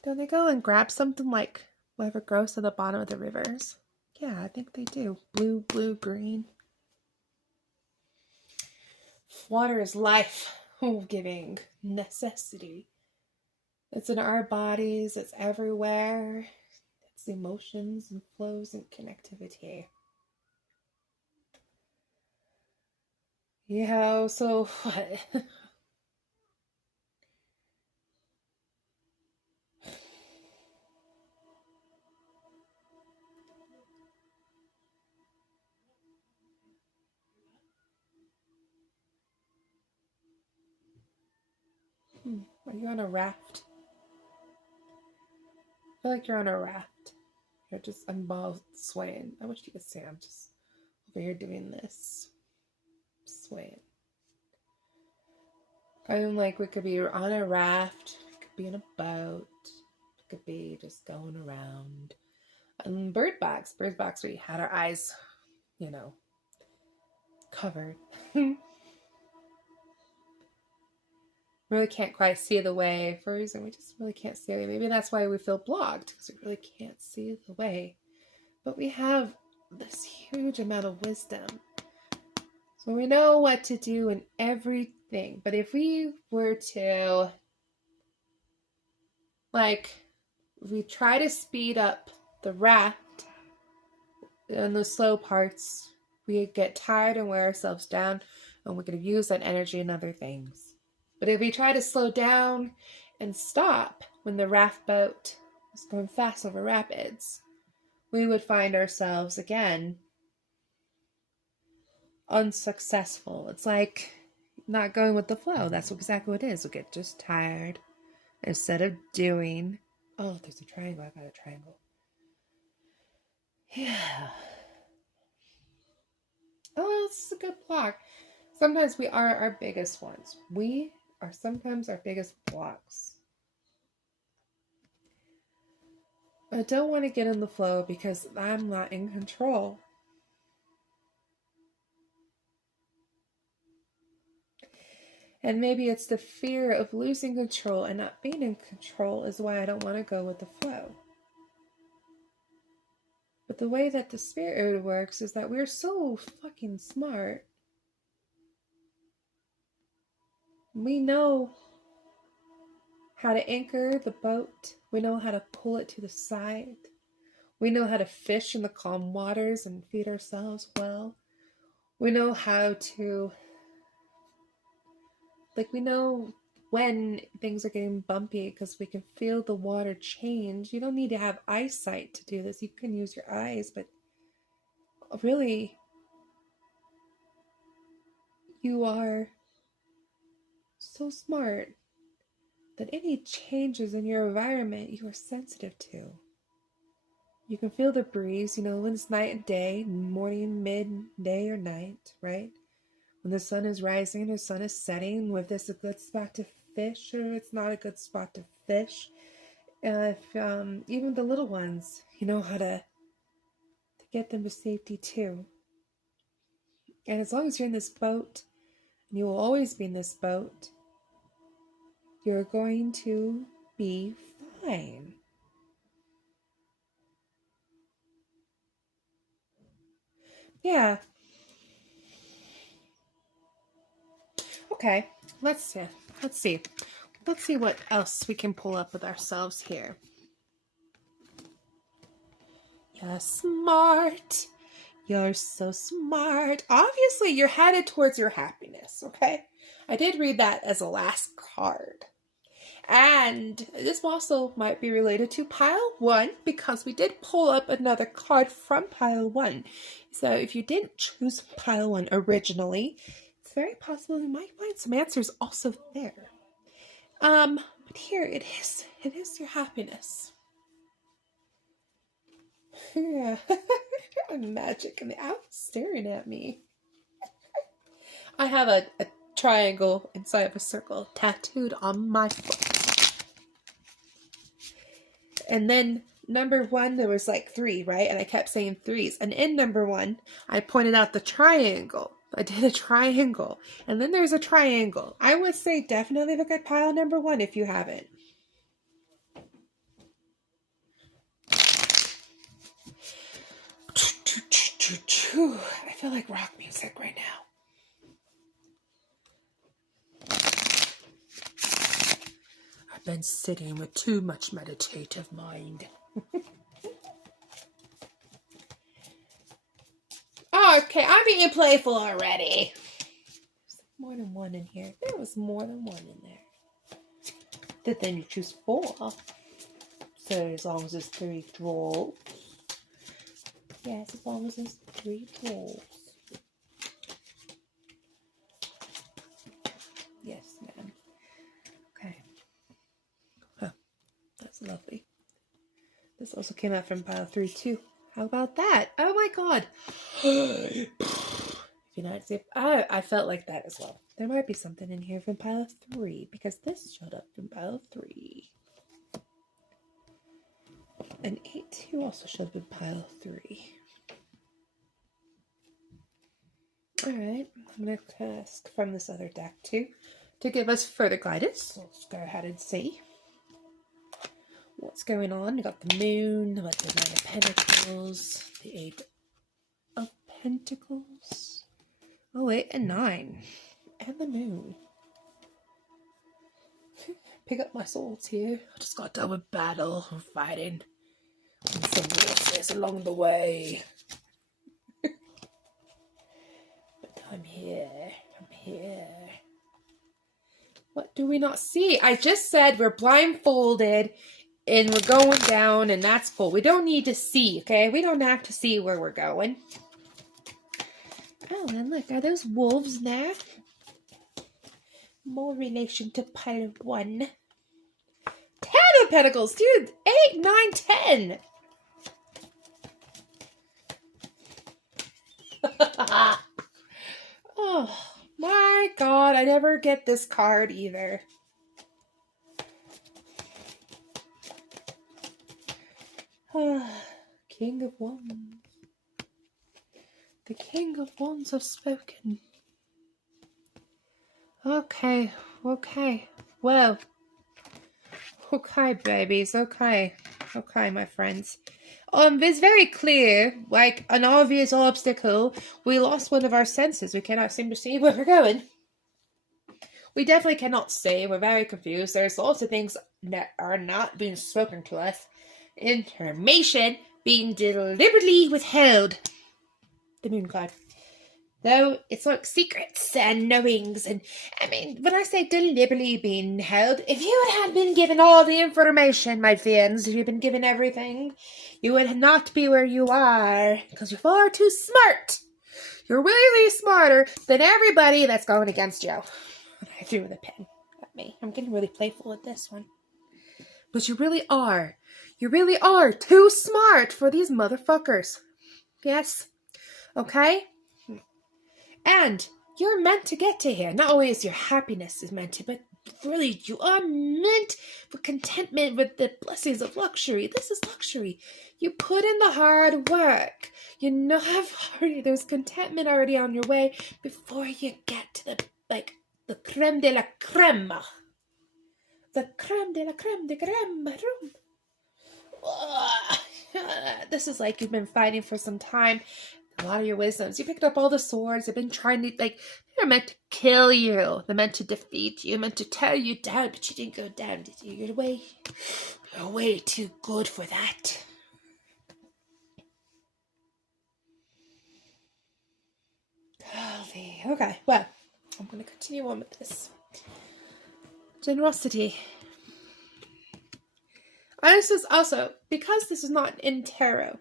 Don't they go and grab something like whatever grows to the bottom of the rivers? Yeah, I think they do. Blue, blue, green. Water is life giving necessity. It's in our bodies, it's everywhere. It's emotions and flows and connectivity. Yeah, so what? Are you on a raft? I feel like you're on a raft. You're just, I'm ball swaying. I wish you could see. I'm just over here doing this. Swaying. I'm like, we could be on a raft. We could be in a boat. We could be just going around. And bird box, we had our eyes, covered. Really can't quite see the way for a reason. We just really can't see it. Maybe that's why we feel blocked, because we really can't see the way. But we have this huge amount of wisdom. So we know what to do in everything. But if we were to, if we try to speed up the raft in the slow parts, we get tired and wear ourselves down, and we're going to use that energy in other things. But if we try to slow down and stop when the raft boat is going fast over rapids, we would find ourselves again unsuccessful. It's like not going with the flow. That's exactly what it is. We get just tired instead of doing. Oh, there's a triangle. I got a triangle. Yeah. Oh, this is a good block. Sometimes we are our biggest ones. We are sometimes our biggest blocks. I don't want to get in the flow because I'm not in control. And maybe it's the fear of losing control and not being in control is why I don't want to go with the flow. But the way that the spirit works is that we're so fucking smart. We know how to anchor the boat. We know how to pull it to the side. We know how to fish in the calm waters and feed ourselves well. We know how to, we know when things are getting bumpy because we can feel the water change. You don't need to have eyesight to do this. You can use your eyes, but really, you are so smart that any changes in your environment you are sensitive to. You can feel the breeze, when it's night and day, morning, midday, or night, right? When the sun is rising or the sun is setting, if this is a good spot to fish or it's not a good spot to fish. If even the little ones, you know how to get them to safety too. And as long as you're in this boat, and you will always be in this boat, you're going to be fine. Yeah. Okay, let's see. Let's see what else we can pull up with ourselves here. You're smart. You're so smart. Obviously, you're headed towards your happiness, okay? I did read that as a last card. And this also might be related to pile 1 because we did pull up another card from pile 1. So if you didn't choose pile 1 originally, it's very possible you might find some answers also there. But here it is. It is your happiness. Yeah. Magic and the owl staring at me. I have a triangle inside of a circle tattooed on my foot. And then number 1, there was 3, right? And I kept saying 3s. And in number 1, I pointed out the triangle. I did a triangle. And then there's a triangle. I would say definitely look at pile number 1 if you haven't. I feel like rock music right now. I've been sitting with too much meditative mind. Oh, okay, I'm being playful already. There's more than one in here. There was more than one in there. Then you choose 4. So as long as there's 3 trolls. Yes, as long as there's 3 trolls. Yes, ma'am. Okay. Huh. That's lovely. This also came out from pile 3 too. How about that? Oh my god. If you not see, I felt like that as well. There might be something in here from pile 3 because this showed up from pile 3. And 8-2 also showed up in pile 3. Alright, I'm going to ask from this other deck too to give us further guidance. So let's go ahead and see what's going on. We got the moon, we got the 9 of pentacles, the 8 of pentacles. Oh, 8 and 9. And the moon. Pick up my swords here. I just got done with battle and fighting. And some horses along the way. But I'm here. I'm here. What do we not see? I just said we're blindfolded and we're going down, and that's cool. We don't need to see, okay? We don't have to see where we're going. Oh, and look, are those wolves now? More relation to pile 1. 10 of pentacles, dude. 8, 9, 10. Oh my god, I never get this card either. King of Wands. The King of Wands have spoken. Okay. Well. Okay, babies. Okay, my friends. It's very clear, like an obvious obstacle. We lost one of our senses. We cannot seem to see where we're going. We definitely cannot see. We're very confused. There's lots of things that are not being spoken to us. Information being deliberately withheld. The moon card. Though it's like secrets and knowings, and I mean, when I say deliberately being held, if you had been given all the information, my friends, if you'd been given everything, you would not be where you are, because you're far too smart. You're really smarter than everybody that's going against you. I threw the pen at me. I'm getting really playful with this one. But you really are. You really are too smart for these motherfuckers. Yes? Okay? And you're meant to get to here. Not only is your happiness is meant to, but really you are meant for contentment with the blessings of luxury. This is luxury. You put in the hard work. You know, there's contentment already on your way before you get to the creme de la creme. The creme de la creme de creme. This is like you've been fighting for some time. A lot of your wisdoms. You picked up all the swords. They've been trying to, they're meant to kill you. They're meant to defeat you. Meant to tear you down, but you didn't go down, did you? You're way too good for that. Okay, well, I'm going to continue on with this. Generosity. And this is also, because this is not in tarot,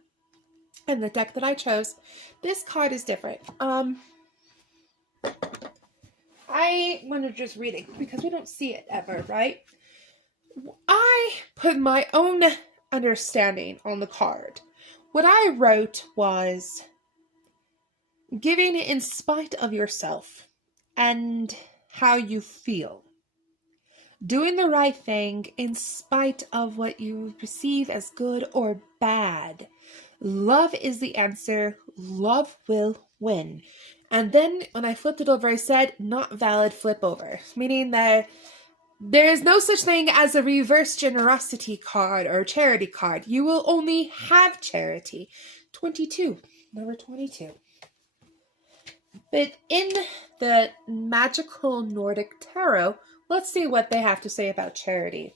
and the deck that I chose, this card is different. I want to just read it because we don't see it ever, right? I put my own understanding on the card. What I wrote was giving in spite of yourself and how you feel. Doing the right thing in spite of what you perceive as good or bad. Love is the answer. Love will win. And then when I flipped it over, I said, not valid, flip over. Meaning that there is no such thing as a reverse generosity card or charity card. You will only have charity. 22. number 22. But in the magical Nordic tarot, let's see what they have to say about charity.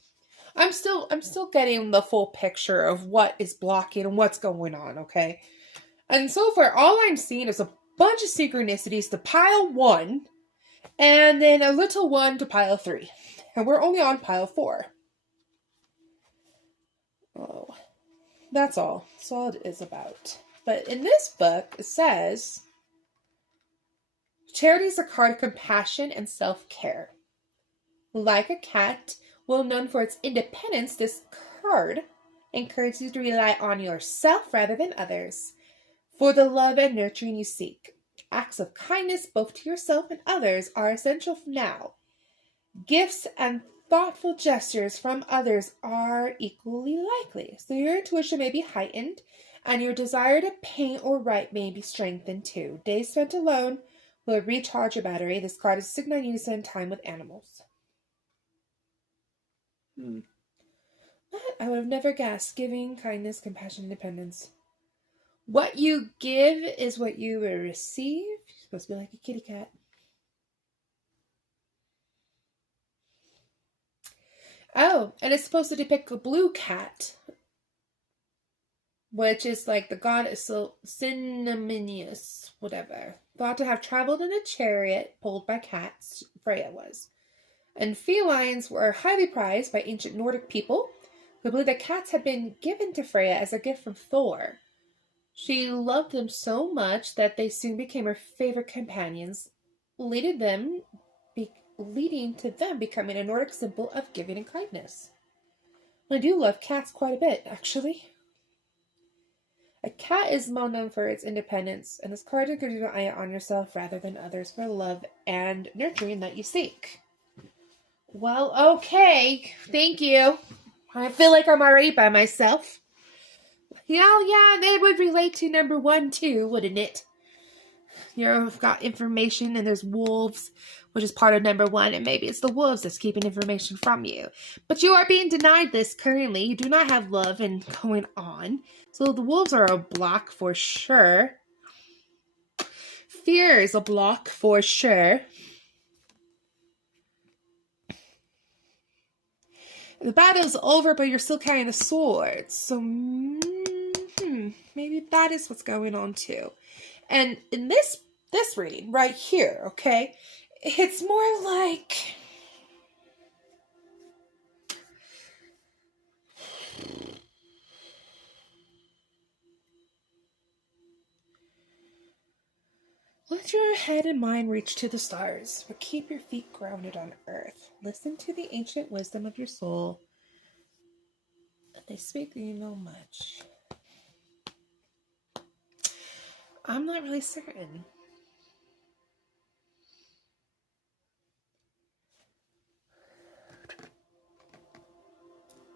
I'm still getting the full picture of what is blocking and what's going on, okay? And so far, all I'm seeing is a bunch of synchronicities to pile 1, and then a little 1 to pile 3. And we're only on pile 4. Oh, that's all. That's all it is about. But in this book, it says, charity is a card of compassion and self-care. Like a cat, well known for its independence, this card encourages you to rely on yourself rather than others for the love and nurturing you seek. Acts of kindness, both to yourself and others, are essential now. Gifts and thoughtful gestures from others are equally likely, so your intuition may be heightened, and your desire to paint or write may be strengthened too. Days spent alone will recharge your battery. This card is a signal you to spend time with animals. But I would have never guessed. Giving, kindness, compassion, independence. What you give is what you will receive. You're supposed to be like a kitty cat. Oh, and it's supposed to depict a blue cat, which is like the goddess Cinnamonius, whatever. Thought to have traveled in a chariot pulled by cats, Freya was. And felines were highly prized by ancient Nordic people who believed that cats had been given to Freya as a gift from Thor. She loved them so much that they soon became her favorite companions, leading to them becoming a Nordic symbol of giving and kindness. I do love cats quite a bit, actually. A cat is well known for its independence, and this card encourages you to eye on yourself rather than others for love and nurturing that you seek. Well, okay. Thank you. I feel like I'm already by myself. Yeah, they would relate to number 1 too, wouldn't it? You've got information, and there's wolves, which is part of number 1, and maybe it's the wolves that's keeping information from you. But you are being denied this currently. You do not have love and going on. So the wolves are a block for sure. Fear is a block for sure. The battle's over, but you're still carrying a sword. So, maybe that is what's going on too. And in this reading right here, okay, it's more like let your head and mind reach to the stars, but keep your feet grounded on earth. Listen to the ancient wisdom of your soul. They speak that you know much. I'm not really certain.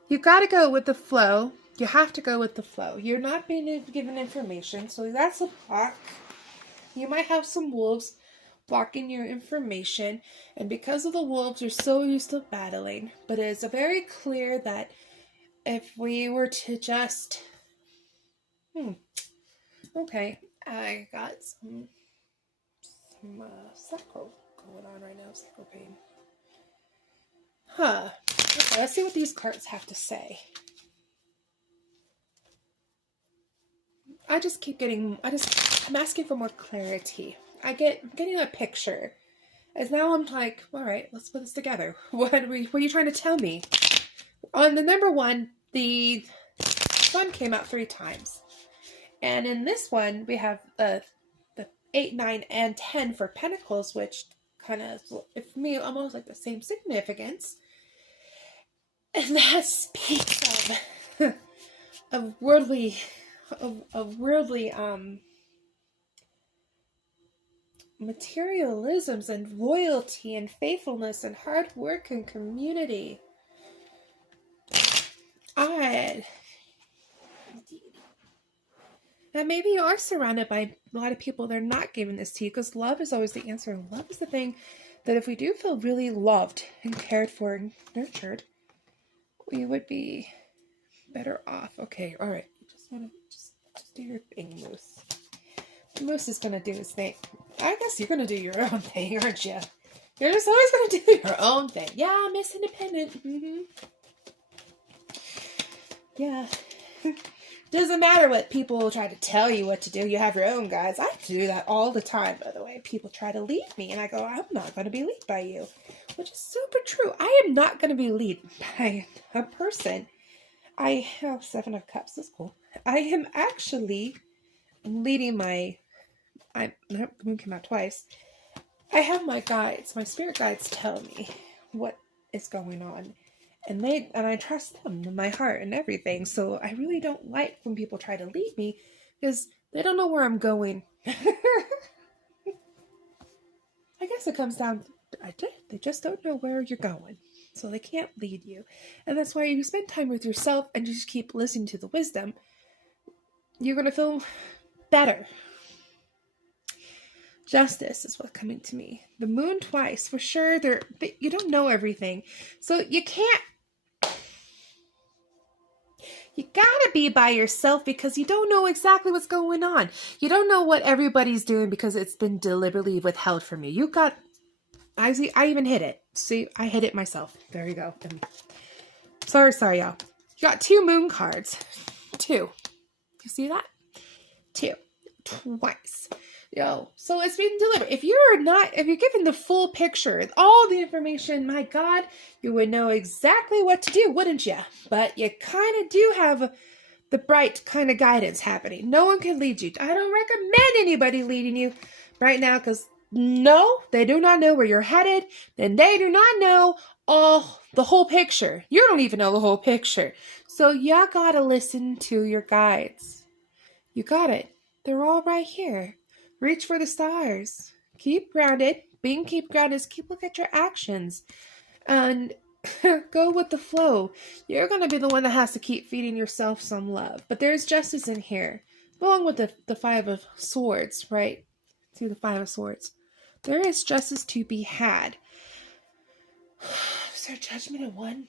You gotta go with the flow. You have to go with the flow. You're not being given information, so that's a block. You might have some wolves blocking your information, and because of the wolves, you're so used to battling. But it is very clear that if we were to just... Okay, I got some sacral going on right now, sacral pain. Okay, let's see what these cards have to say. I'm asking for more clarity. I'm getting a picture. As now I'm like, all right, let's put this together. What are you trying to tell me? On the number 1, the sun came out 3 times. And in this one, we have the 8, 9, and 10 for pentacles, which kind of, for me, almost like the same significance. And that speaks of worldly materialisms and loyalty and faithfulness and hard work and community. And maybe you are surrounded by a lot of people that are not giving this to you, because love is always the answer. Love is the thing that if we do feel really loved and cared for and nurtured, we would be better off. Okay, all right. You just want to just do your thing, Moose. Moose is gonna do his thing. I guess you're gonna do your own thing, aren't you? You're just always gonna do your own thing. Yeah, Miss Independent. Yeah. Doesn't matter what people try to tell you what to do. You have your own guides. I do that all the time, by the way. People try to lead me, and I go, I'm not going to be led by you. Which is super true. I am not going to be led by a person. I have 7 of Cups. That's cool. I am actually leading my... the moon came out twice. I have my guides. My spirit guides tell me what is going on. And I trust them in my heart and everything. So I really don't like when people try to lead me because they don't know where I'm going. I guess it comes down to they just don't know where you're going. So they can't lead you. And that's why you spend time with yourself and just keep listening to the wisdom. You're going to feel better. Justice is what's coming to me. The moon twice, for sure. You don't know everything. So you can't. You gotta be by yourself because you don't know exactly what's going on. You don't know what everybody's doing because it's been deliberately withheld from you. I even hid it. See, I hid it myself. There you go. Sorry, y'all. You got 2 moon cards. 2. You see that? 2. Twice. So it's been deliberate. If you're given the full picture, all the information, my God, you would know exactly what to do, wouldn't you? But you kind of do have the bright kind of guidance happening. No one can lead you. I don't recommend anybody leading you right now because no, they do not know where you're headed, and they do not know the whole picture. You don't even know the whole picture. So you gotta listen to your guides. You got it. They're all right here. Reach for the stars. Keep grounded. Keep grounded is keep look at your actions. And go with the flow. You're going to be the one that has to keep feeding yourself some love. But there's justice in here. Along with the 5 of Swords, right? See the 5 of Swords. There is justice to be had. Is there judgment in 1?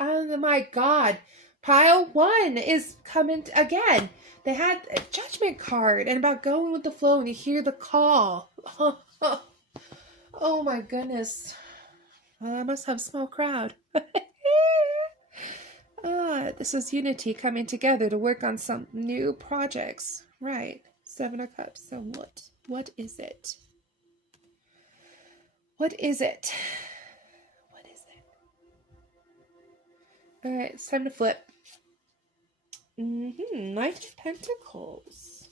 Oh my God. Pile 1 is coming again. They had a judgment card and about going with the flow and you hear the call. Oh my goodness. I must have a small crowd. This is unity coming together to work on some new projects. Right. 7 of Cups. So what is it? What is it? What is it? Alright, it's time to flip. Knight of Pentacles.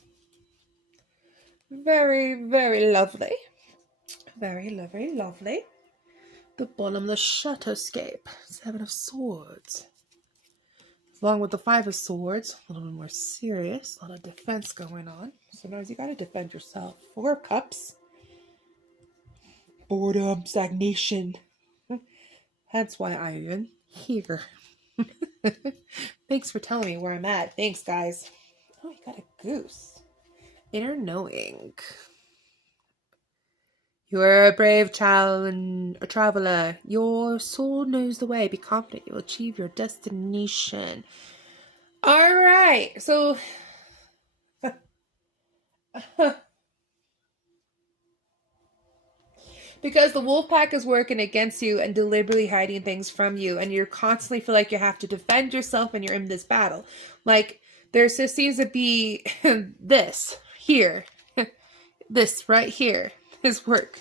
Very, very lovely. Very, very lovely. The bottom, the Shutterscape. 7 of Swords. Along with the 5 of Swords, a little bit more serious. A lot of defense going on. Sometimes you gotta defend yourself. 4 of Cups. Boredom, stagnation. That's why I'm here. Thanks for telling me where I'm at. Thanks, guys. Oh, you got a goose. Inner knowing. You are a brave child and a traveler. Your soul knows the way. Be confident you'll achieve your destination. All right. So, because the wolf pack is working against you and deliberately hiding things from you, and you constantly feel like you have to defend yourself and you're in this battle. Like, there just seems to be this here. This right here is work.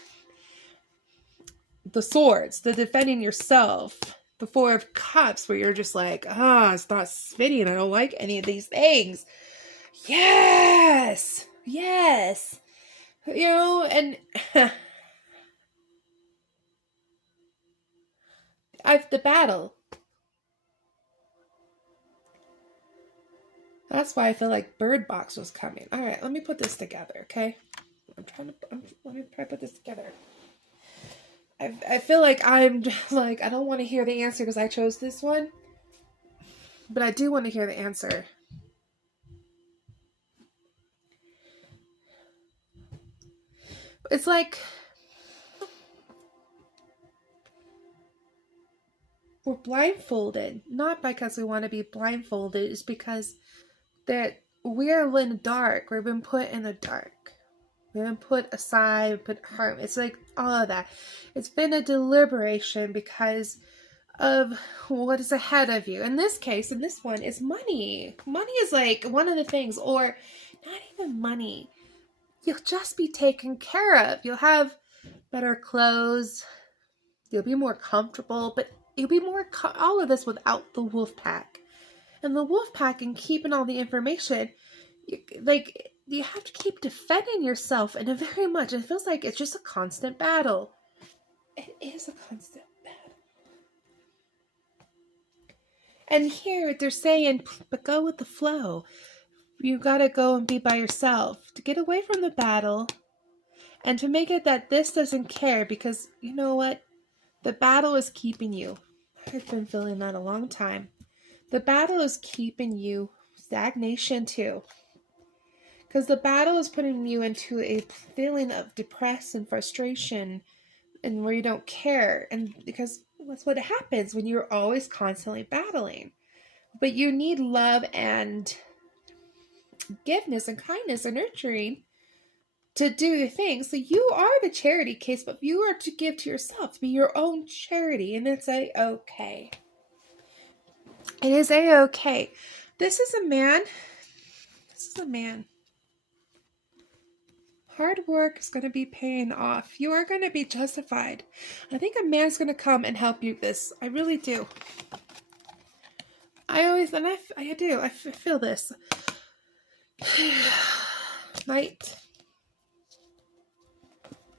The swords, the defending yourself. The 4 of Cups, where you're just like, it's not fitting. I don't like any of these things. Yes! Yes! And the battle. That's why I feel like Bird Box was coming. All right, let me put this together, okay? Let me try to put this together. I feel like I'm just like, I don't want to hear the answer because I chose this one. But I do want to hear the answer. It's like... we're blindfolded, not because we want to be blindfolded, it's because that we're in the dark. We've been put in the dark. We've been put aside, put harm. It's like all of that. It's been a deliberation because of what is ahead of you. In this case, in this one, it's money. Money is like one of the things, or not even money. You'll just be taken care of. You'll have better clothes. You'll be more comfortable, but you'll be more all of this without the wolf pack. And the wolf pack and keeping all the information, you have to keep defending yourself, and it feels like it's just a constant battle. It is a constant battle. And here they're saying, but go with the flow. You gotta go and be by yourself to get away from the battle, and to make it that this doesn't care, because you know what? The battle is keeping you. I've been feeling that a long time. The battle is keeping you stagnation too. Because the battle is putting you into a feeling of depressed and frustration, and where you don't care. And because that's what happens when you're always constantly battling. But you need love and forgiveness and kindness and nurturing to do the things. So you are the charity case, but you are to give to yourself, to be your own charity. And it's okay. It is okay. This is a man. Hard work is going to be paying off. You are going to be justified. I think a man's going to come and help you this. I really do. I do. I feel this. Night.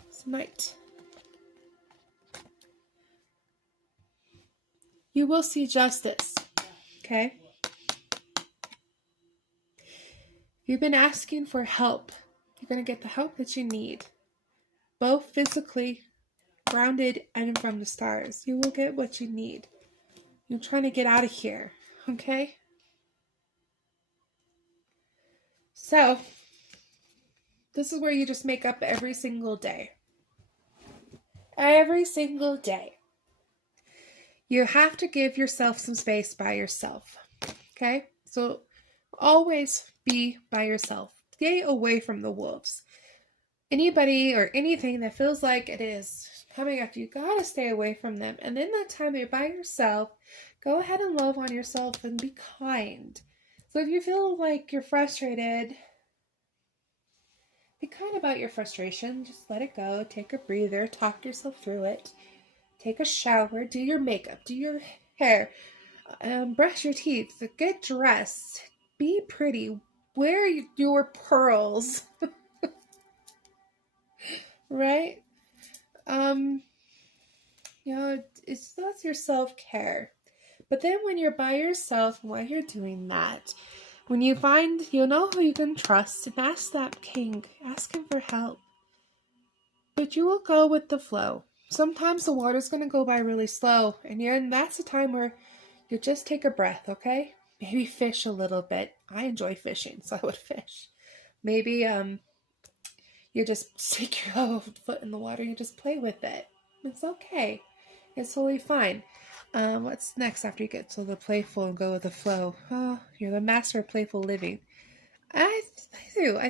It's night. You will see justice. Okay? You've been asking for help. You're going to get the help that you need. Both physically, grounded, and from the stars. You will get what you need. You're trying to get out of here. Okay? So, this is where you just make up every single day. Every single day. You have to give yourself some space by yourself. Okay? So, always be by yourself. Stay away from the wolves. Anybody or anything that feels like it is coming after you, gotta stay away from them. And then that time you're by yourself, go ahead and love on yourself and be kind. So if you feel like you're frustrated, be kind about your frustration. Just let it go. Take a breather. Talk yourself through it. Take a shower. Do your makeup. Do your hair. Brush your teeth. Get dressed. Be pretty. Wear your pearls. Right? That's your self-care. But then when you're by yourself, while you're doing that, when you know who you can trust, and ask that king. Ask him for help. But you will go with the flow. Sometimes the water's going to go by really slow, and that's the time where you just take a breath, okay? Maybe fish a little bit. I enjoy fishing, so I would fish. Maybe you just stick your foot in the water, you just play with it. It's okay. It's totally fine. What's next after you get to the playful and go with the flow? Oh, you're the master of playful living. I do.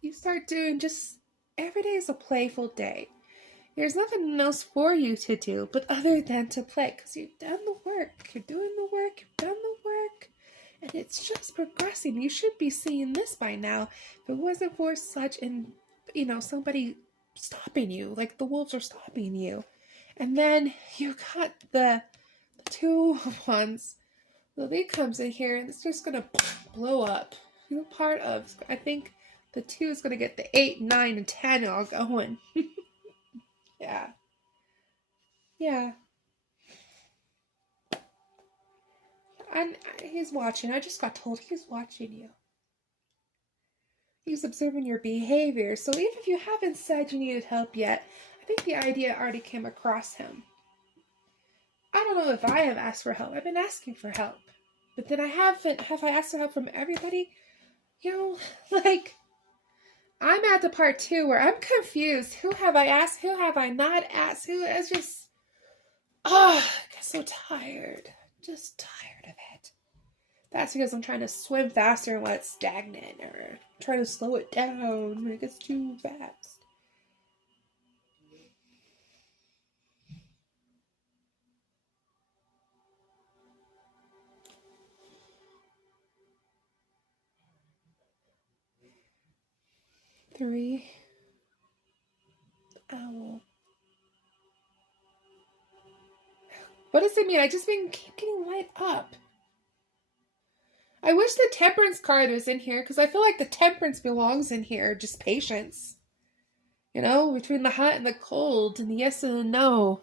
You start doing just every day is a playful day. There's nothing else for you to do but other than to play, because you've done the work. You're doing the work. You've done the work. And it's just progressing. You should be seeing this by now. If it wasn't for such somebody stopping you, like the wolves are stopping you. And then you got the two ones. So they comes in here and it's just going to blow up. I think the 2 is going to get the 8, 9, and 10 all going. Yeah. Yeah. And he's watching. I just got told he's watching you. He's observing your behavior. So even if you haven't said you needed help yet, I think the idea already came across him. I don't know if I have asked for help. I've been asking for help. But then I haven't. Have I asked for help from everybody? I'm at the part 2 where I'm confused. Who have I asked? Who have I not asked? Who is just... so tired. Just tired of it. That's because I'm trying to swim faster when it's stagnant, or trying to slow it down when it gets too fast. Three. Owl. What does it mean? I just keep getting light up. I wish the temperance card was in here, because I feel like the temperance belongs in here. Just patience. You know, between the hot and the cold, and the yes and the no.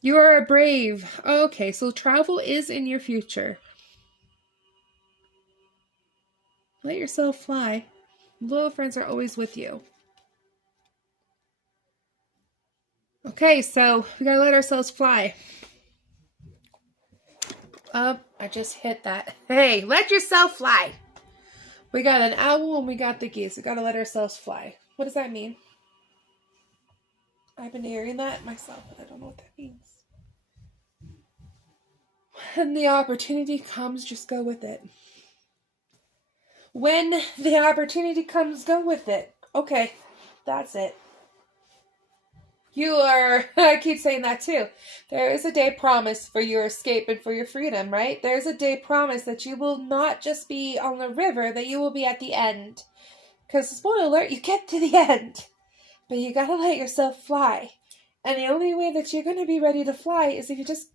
You are a brave. Okay, so travel is in your future. Let yourself fly. Loyal friends are always with you. Okay, so we gotta let ourselves fly. I just hit that. Hey, let yourself fly. We got an owl and we got the geese. We gotta let ourselves fly. What does that mean? I've been hearing that myself, but I don't know what that means. When the opportunity comes, just go with it. When the opportunity comes, go with it. Okay, that's it. I keep saying that too. There is a day promised for your escape and for your freedom, right? There's a day promised that you will not just be on the river, that you will be at the end. Because, spoiler alert, you get to the end. But you gotta let yourself fly. And the only way that you're gonna be ready to fly is if you just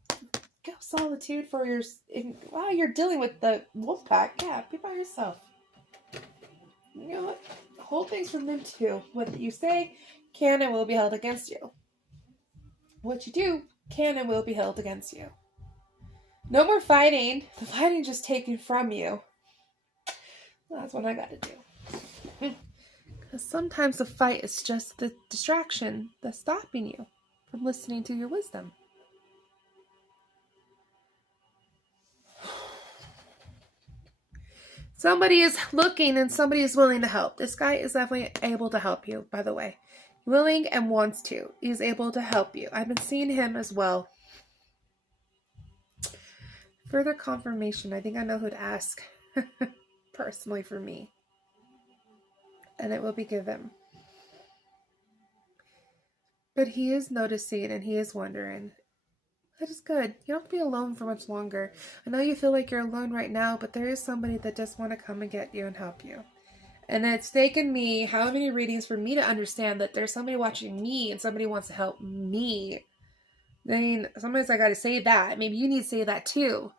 go solitude while you're dealing with the wolf pack. Yeah, be by yourself. You know what? Hold things from them too. What you say can and will be held against you. What you do can and will be held against you. No more fighting. The fighting just taken from you. That's what I gotta do. Because sometimes the fight is just the distraction that's stopping you from listening to your wisdom. Somebody is looking and somebody is willing to help. This guy is definitely able to help you, by the way. Willing and wants to. He's able to help you. I've been seeing him as well. Further confirmation. I think I know who to ask. Personally for me. And it will be given. But he is noticing and he is wondering. That is good. You don't have to be alone for much longer. I know you feel like you're alone right now, but there is somebody that just want to come and get you and help you. And it's taken me how many readings for me to understand that there's somebody watching me and somebody wants to help me. I mean, sometimes I got to say that. Maybe you need to say that too.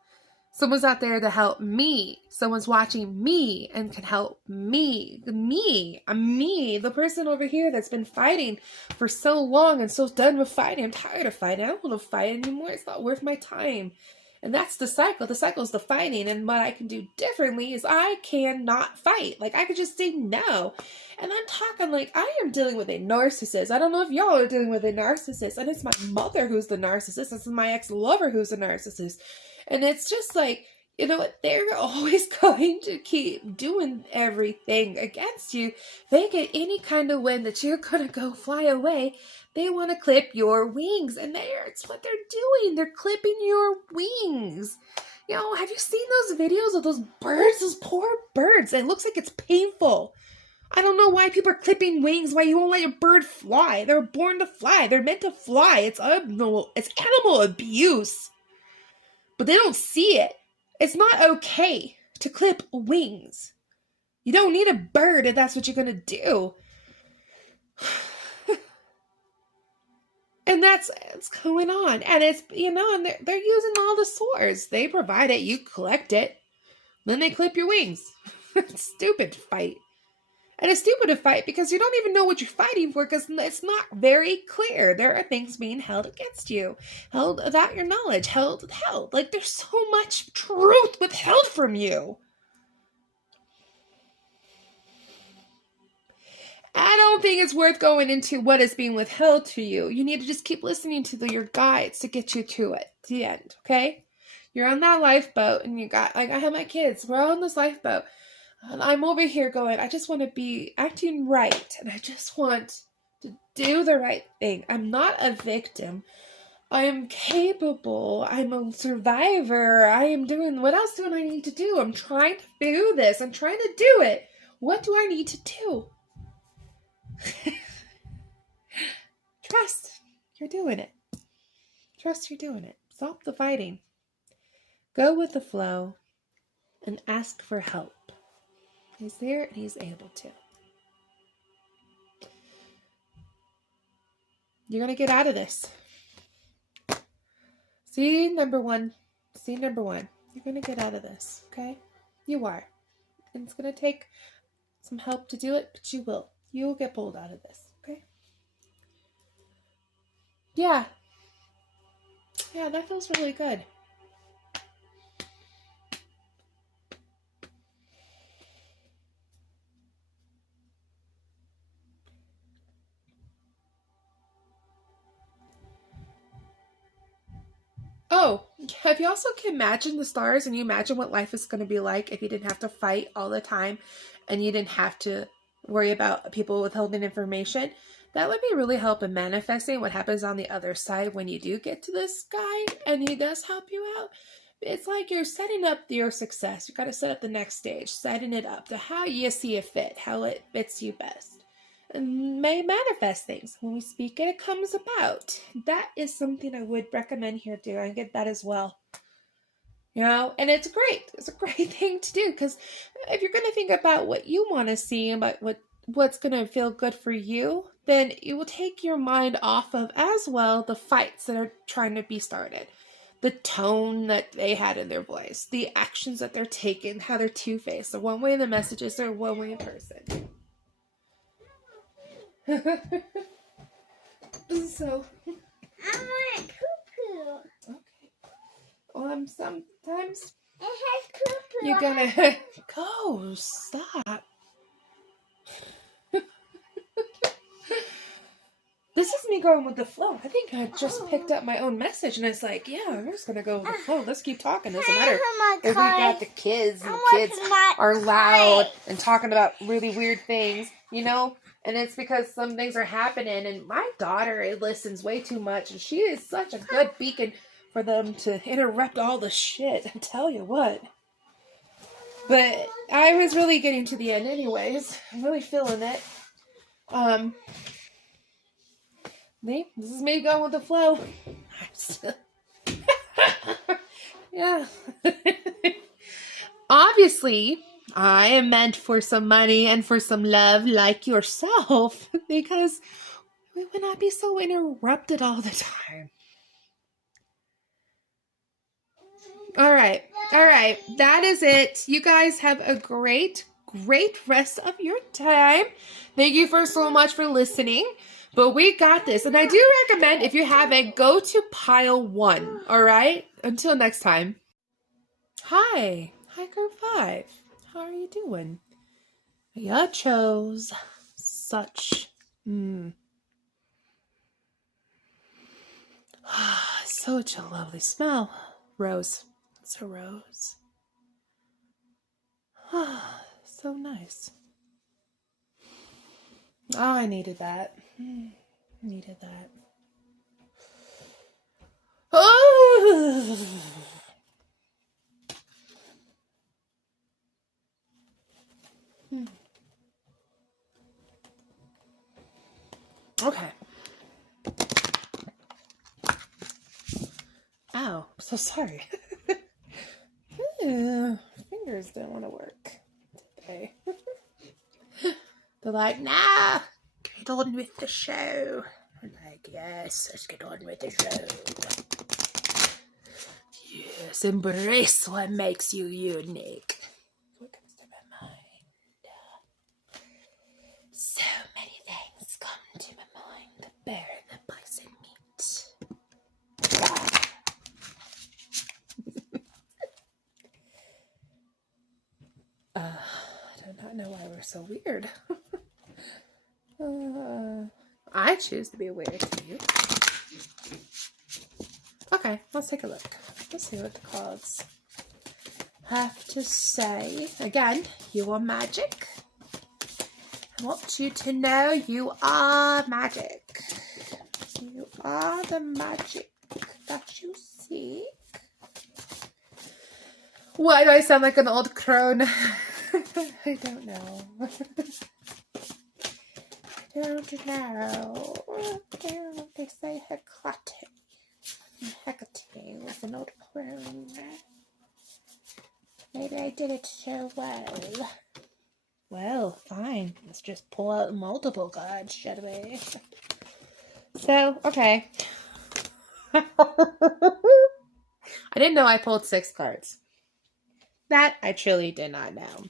Someone's out there to help me. Someone's watching me and can help me. Me, the person over here that's been fighting for so long and so done with fighting. I'm tired of fighting. I don't want to fight anymore. It's not worth my time. And that's the cycle. The cycle is the fighting. And what I can do differently is I cannot fight. Like, I could just say no. And I'm talking like I am dealing with a narcissist. I don't know if y'all are dealing with a narcissist. And it's my mother who's the narcissist. It's my ex-lover who's the narcissist. And it's just like, you know what? They're always going to keep doing everything against you. They get any kind of wind that you're going to go fly away. They want to clip your wings. And it's what they're doing. They're clipping your wings. You know, have you seen those videos of those birds? Those poor birds. It looks like it's painful. I don't know why people are clipping wings, why you won't let your bird fly. They're born to fly. They're meant to fly. It's animal abuse. But they don't see it. It's not okay to clip wings. You don't need a bird if that's what you're going to do. And that's what's going on. And it's, you know, and they're using all the swords. They provide it. You collect it. Then they clip your wings. It's stupid to fight. And it's stupid to fight because you don't even know what you're fighting for because it's not very clear. There are things being held against you, held without your knowledge, held. Like, there's so much truth withheld from you. I don't think it's worth going into what is being withheld to you. You need to just keep listening to your guides to get you to it, to the end, okay? You're on that lifeboat and I have my kids. We're on this lifeboat. And I'm over here going, I just want to be acting right. And I just want to do the right thing. I'm not a victim. I am capable. I'm a survivor. I am doing, what else do I need to do? I'm trying to do this. I'm trying to do it. What do I need to do? Trust you're doing it. Trust you're doing it. Stop the fighting. Go with the flow and ask for help. He's there and he's able to. You're going to get out of this. Scene number one. You're going to get out of this, okay? You are. And it's going to take some help to do it, but you will. You will get pulled out of this, okay? Yeah. Yeah, that feels really good. Oh, if you also can imagine the stars and you imagine what life is going to be like if you didn't have to fight all the time and you didn't have to worry about people withholding information, that would be really help in manifesting what happens on the other side when you do get to this guy and he does help you out. It's like you're setting up your success. You got to set up the next stage, setting it up to how you see it fit, how it fits you best. And may manifest things. When we speak it, it comes about. That is something I would recommend here doing. Get that as well. You know, and it's great. It's a great thing to do because if you're going to think about what you want to see, about what's going to feel good for you, then it will take your mind off of as well the fights that are trying to be started. The tone that they had in their voice, the actions that they're taking, how they're two-faced. The one way the messages are one way in person. So I want poo-poo. Okay. Sometimes It has poo-poo. you're gonna go. Stop. This is me going with the flow. I think I just picked up my own message and it's like, yeah, we're just gonna go with the flow. Let's keep talking. Doesn't matter if we got the kids and the kids are loud and talking about really weird things, you know? And it's because some things are happening and my daughter listens way too much and she is such a good beacon for them to interrupt all the shit. I tell you what. But I was really getting to the end anyways. I'm really feeling it. This is me going with the flow. Yeah. Obviously, I am meant for some money and for some love like yourself because we would not be so interrupted all the time. All right. That is it. You guys have a great rest of your time. Thank you so much for listening. But we got this. And I do recommend, if you haven't, go to pile 1. All right? Until next time. Hi, Group 5. How are you doing? You chose such... Such a lovely smell. Rose. It's a rose. So nice. Oh, I needed that. Needed that. Oh! Okay. Ow, I'm so sorry. Fingers don't want to work today. They're like, nah, get on with the show. I'm like, yes, let's get on with the show. Yes, embrace what makes you unique. What comes to my mind? So many things come to my mind. The bear and the bison meat. I do not know why we're so weird. I choose to be weird to you. Okay, let's take a look. Let's see what the cards have to say. Again, you are magic. I want you to know you are magic. You are the magic that you seek. Why do I sound like an old crone? I don't know. I don't know. They say Hecate. Hecate was an old crone. Maybe I did it so well. Well, fine. Let's just pull out multiple cards, shall we? So, okay. I didn't know I pulled 6 cards. That I truly did not know.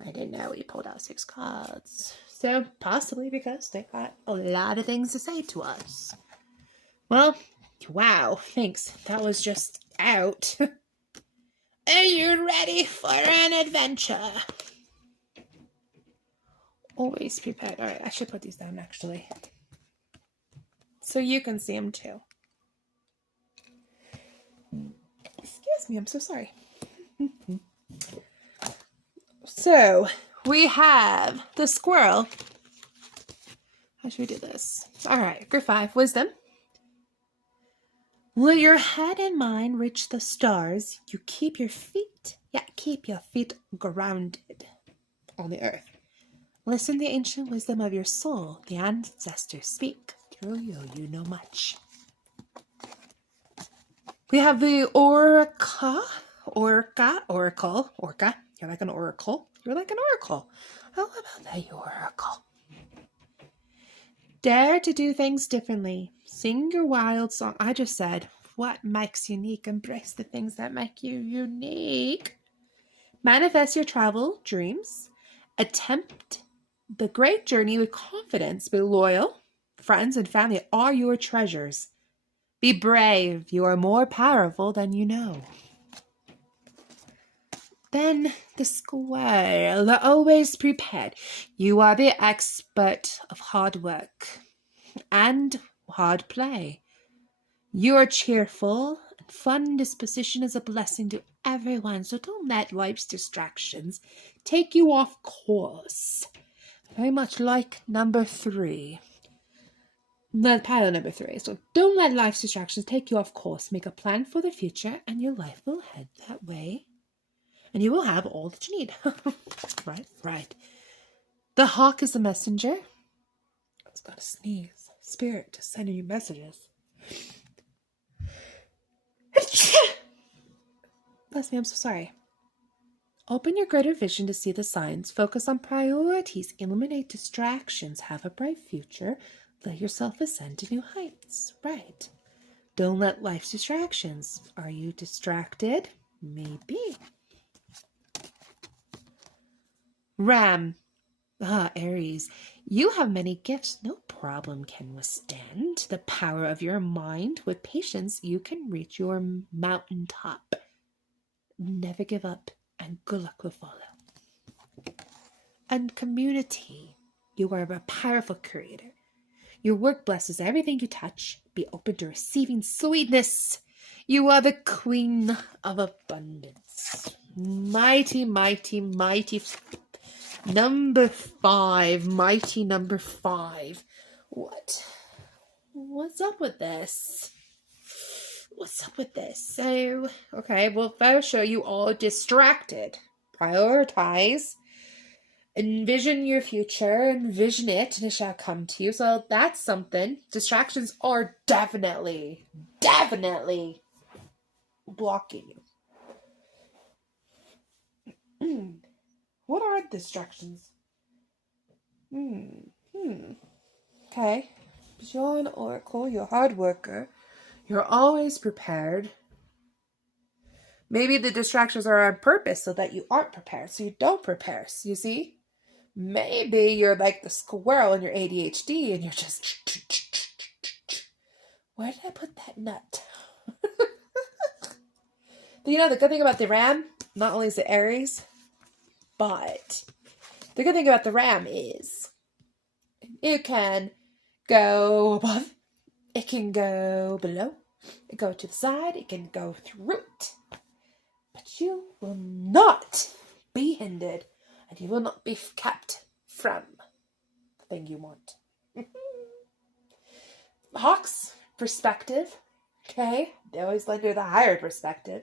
I didn't know we pulled out 6 cards. So, possibly because they got a lot of things to say to us. Well, wow, thanks. That was just out. Are you ready for an adventure? Always prepared. Alright, I should put these down actually. So you can see them too. Excuse me, I'm so sorry. So, we have the squirrel. How should we do this? Alright, group 5, wisdom. Will your head and mind reach the stars, you keep your feet grounded on the earth. Listen to the ancient wisdom of your soul. The ancestors speak. Through you know much. We have the oracle. You're like an oracle. You're like an oracle. How about the oracle? Dare to do things differently. Sing your wild song. I just said, what makes you unique? Embrace the things that make you unique. Manifest your travel dreams. Attempt the great journey with confidence. Be loyal. Friends and family are your treasures. Be brave. You are more powerful than you know. Then the squirrel, always prepared. You are the expert of hard work and hard play. Your cheerful and fun disposition is a blessing to everyone, so don't let life's distractions take you off course. Very much like number 3. Pile number 3. So don't let life's distractions take you off course. Make a plan for the future and your life will head that way. And you will have all that you need. Right. The hawk is the messenger. I was going to sneeze. Spirit just sending you messages. Bless me, I'm so sorry. Open your greater vision to see the signs. Focus on priorities. Eliminate distractions. Have a bright future. Let yourself ascend to new heights. Right. Don't let life's distractions. Are you distracted? Maybe. Ram. Aries. You have many gifts no problem can withstand. The power of your mind. With patience, you can reach your mountaintop. Never give up, and good luck will follow. And community. You are a powerful creator. Your work blesses everything you touch. Be open to receiving sweetness. You are the queen of abundance. Mighty, mighty, mighty. Number 5. Mighty number 5. What's up with this? What's up with this? So, okay, well, if I show you all distracted, prioritize, envision your future, envision it, and it shall come to you. So that's something. Distractions are definitely blocking you. What are distractions? Okay. But you're an oracle, you're a hard worker, you're always prepared. Maybe the distractions are on purpose so that you aren't prepared, so you don't prepare. So you see? Maybe you're like the squirrel in your ADHD and you're just... Where did I put that nut? You know, the good thing about the ram, not only is it Aries, but the good thing about the ram is it can go above, it can go below, it can go to the side, it can go through it. But you will not be hindered, and you will not be kept from the thing you want. Hawk's perspective, Okay? They always lend you the higher perspective.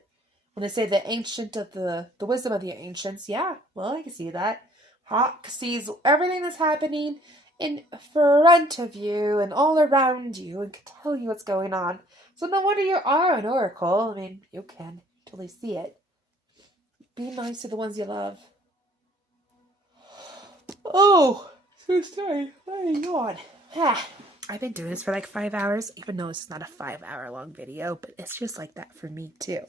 When they say the ancient of the wisdom of the ancients, yeah, well, I can see that. Hawk sees everything that's happening in front of you and all around you and can tell you what's going on. So no wonder you are an oracle. I mean, you can totally see it. Be nice to the ones you love. Oh, so sorry. My God. I've been doing this for like 5 hours, even though it's not a 5-hour long video, but it's just like that for me too.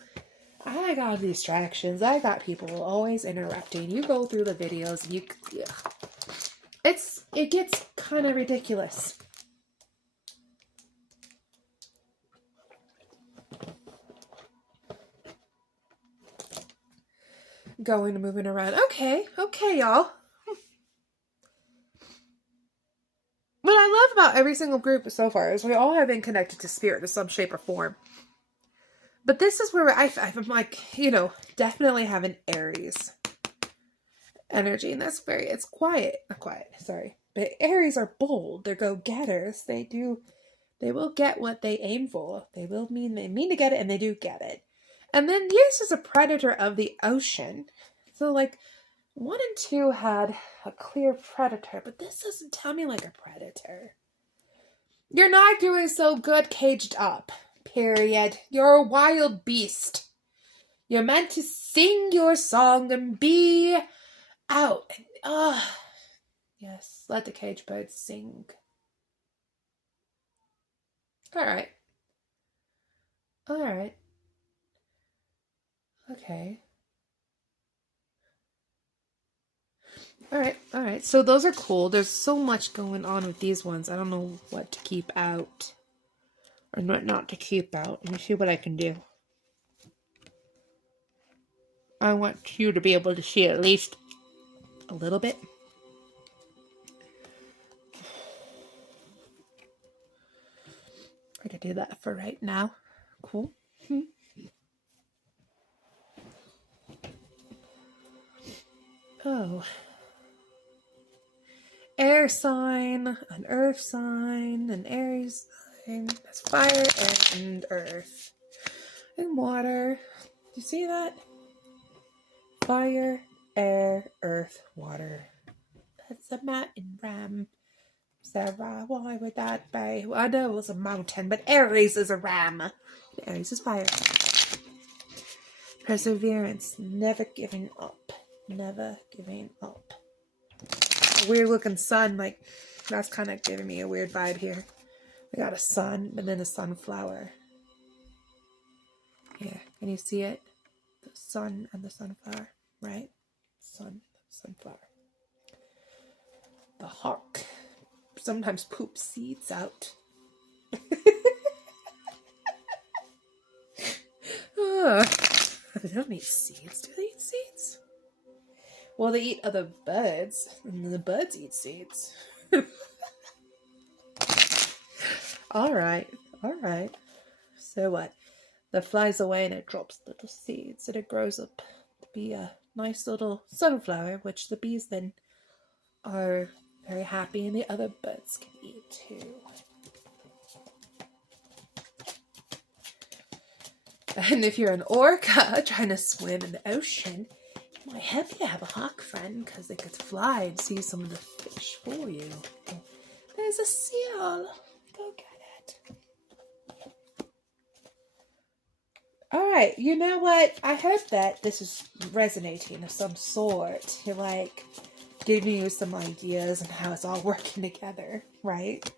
I got distractions. I got people always interrupting. You go through the videos, it gets kind of ridiculous. Going and moving around. Okay, y'all. What I love about every single group so far is we all have been connected to spirit in some shape or form. But this is where I'm like, definitely have an Aries energy. And that's it's quiet. Not quiet, sorry. But Aries are bold. They're go-getters. They will get what they aim for. They mean to get it, and they do get it. And then Years is a predator of the ocean. So like 1 and 2 had a clear predator, but this doesn't tell me like a predator. You're not doing so good caged up. Period. You're a wild beast. You're meant to sing your song and be out. Yes, let the cage birds sing. Alright. Okay. Alright. So those are cool. There's so much going on with these ones. I don't know what to keep out. Or what not to keep out. Let me see what I can do. I want you to be able to see at least a little bit. I could do that for right now. Cool. Oh. Air sign, an earth sign, an Aries sign. That's fire and earth. And water. Do you see that? Fire, air, earth, water. That's a mountain ram. Sarah, why would that be? Well, I know it was a mountain, but Aries is a ram. And Aries is fire. Perseverance, never giving up. Never giving up. A weird looking sun, like, that's kind of giving me a weird vibe here. I got a sun, and then a sunflower. Yeah, can you see it? The sun and the sunflower, right? Sun, sunflower. The hawk sometimes poops seeds out. They don't eat seeds. Do they eat seeds? Well, they eat other birds, and the birds eat seeds. Alright. So what? That flies away and it drops little seeds, and it grows up to be a nice little sunflower, which the bees then are very happy, and the other birds can eat too. And if you're an orca trying to swim in the ocean, it might help you to have a hawk friend, because they could fly and see some of the fish for you. There's a seal. Go get it. Alright, you know what? I hope that this is resonating of some sort. You're like giving you some ideas on how it's all working together, right?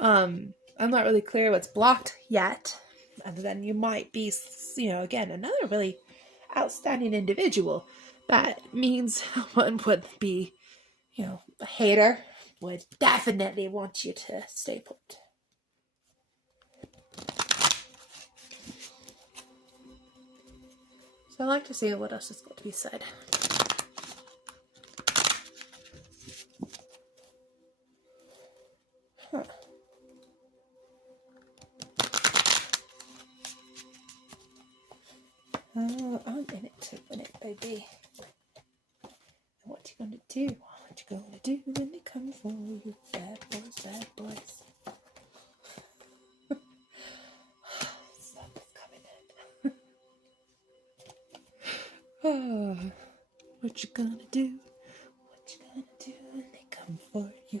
I'm not really clear what's blocked yet. And then you might be, again, another really outstanding individual. That means one would be, a hater would definitely want you to stay put. So I like to see what else is going to be said. Huh. Oh, I'm in it to win it, baby. And what you gonna do? What you gonna do when they come for you? Bad boys, bad boys. What you gonna do? What you gonna do when they come for you?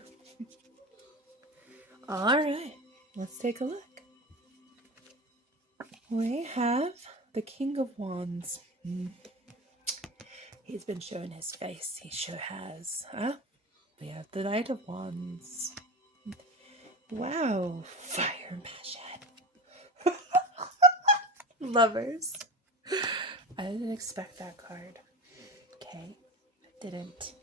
All right, let's take a look. We have the King of Wands. He's been showing his face. He sure has. Huh? We have the Knight of Wands. Wow. Fire and passion. Lovers. I didn't expect that card. Okay. I didn't.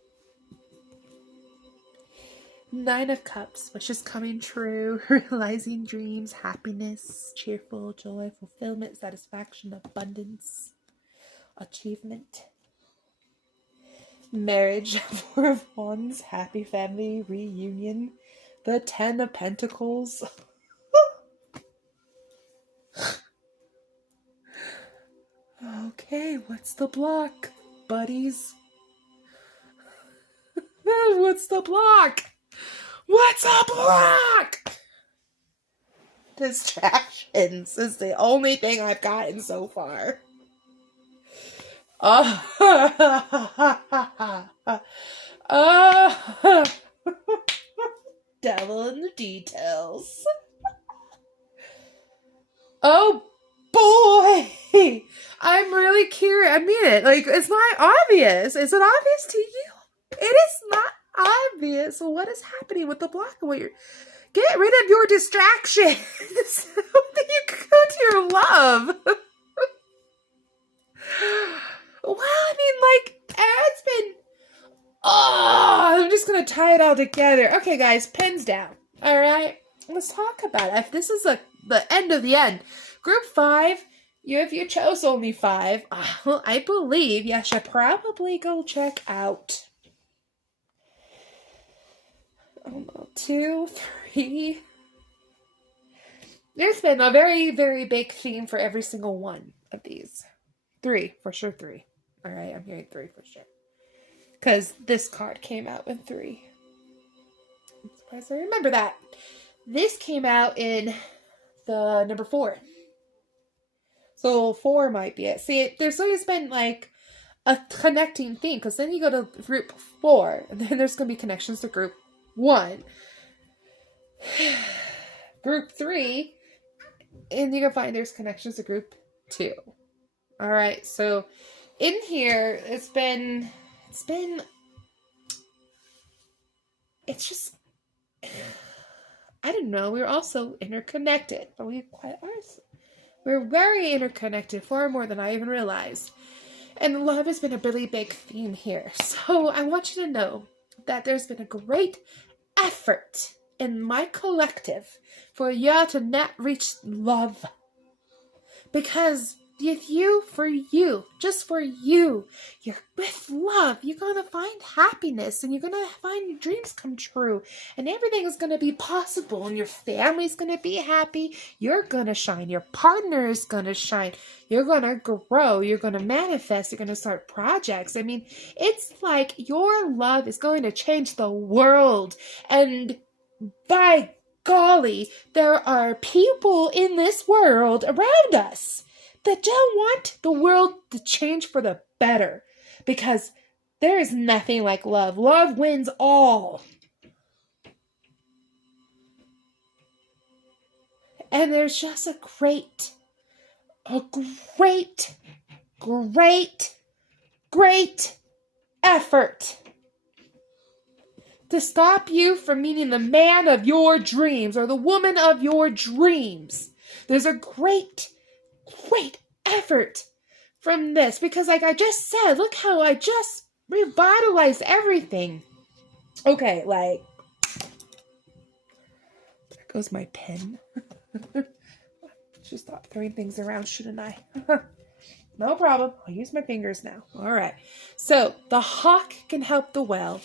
Nine of Cups, which is coming true, realizing dreams, happiness, cheerful, joy, fulfillment, satisfaction, abundance, achievement. Marriage, Four of Wands, happy family, reunion, the Ten of Pentacles. Okay, what's the block, buddies? What's the block? What's a block? Distractions is the only thing I've gotten so far. Devil in the details. Oh boy! I'm really curious. I mean it. Like, it's not obvious. Is it obvious to you? It is not obvious what is happening with the block. What you're... Get rid of your distractions so that you can go to your love. Well, I mean, like, it's been... Oh, I'm just going to tie it all together. Okay, guys, pens down. All right? Let's talk about it. If this is the end of the end. Group 5, if you chose only 5, I believe you should probably go check out 2, 3. There's been a very, very big theme for every single one of these. 3, for sure 3. All right, I'm hearing 3 for sure. Because this card came out in 3. I'm surprised I remember that. This came out in the number 4. So 4 might be it. See, there's always been like a connecting theme. Because then you go to group 4. And then there's going to be connections to group 1. Group 3. And you can find there's connections to group 2. All right, so in here, it's just, I don't know, we're also interconnected, but we're very interconnected, far more than I even realized. And love has been a really big theme here. So I want you to know that there's been a great effort in my collective for you to not reach love. Because if you, for you, just for you, you're with love, you're going to find happiness and you're going to find your dreams come true and everything is going to be possible and your family's going to be happy. You're going to shine. Your partner is going to shine. You're going to grow. You're going to manifest. You're going to start projects. I mean, it's like your love is going to change the world. And by golly, there are people in this world around us that don't want the world to change for the better, because there is nothing like love. Love wins all. And there's just a great effort to stop you from meeting the man of your dreams or the woman of your dreams. There's a great effort from this, because like I just said, look how I just revitalized everything. Okay, like, there goes my pen. Should stop throwing things around, shouldn't I? No problem. I'll use my fingers now. All right. So the hawk can help the whale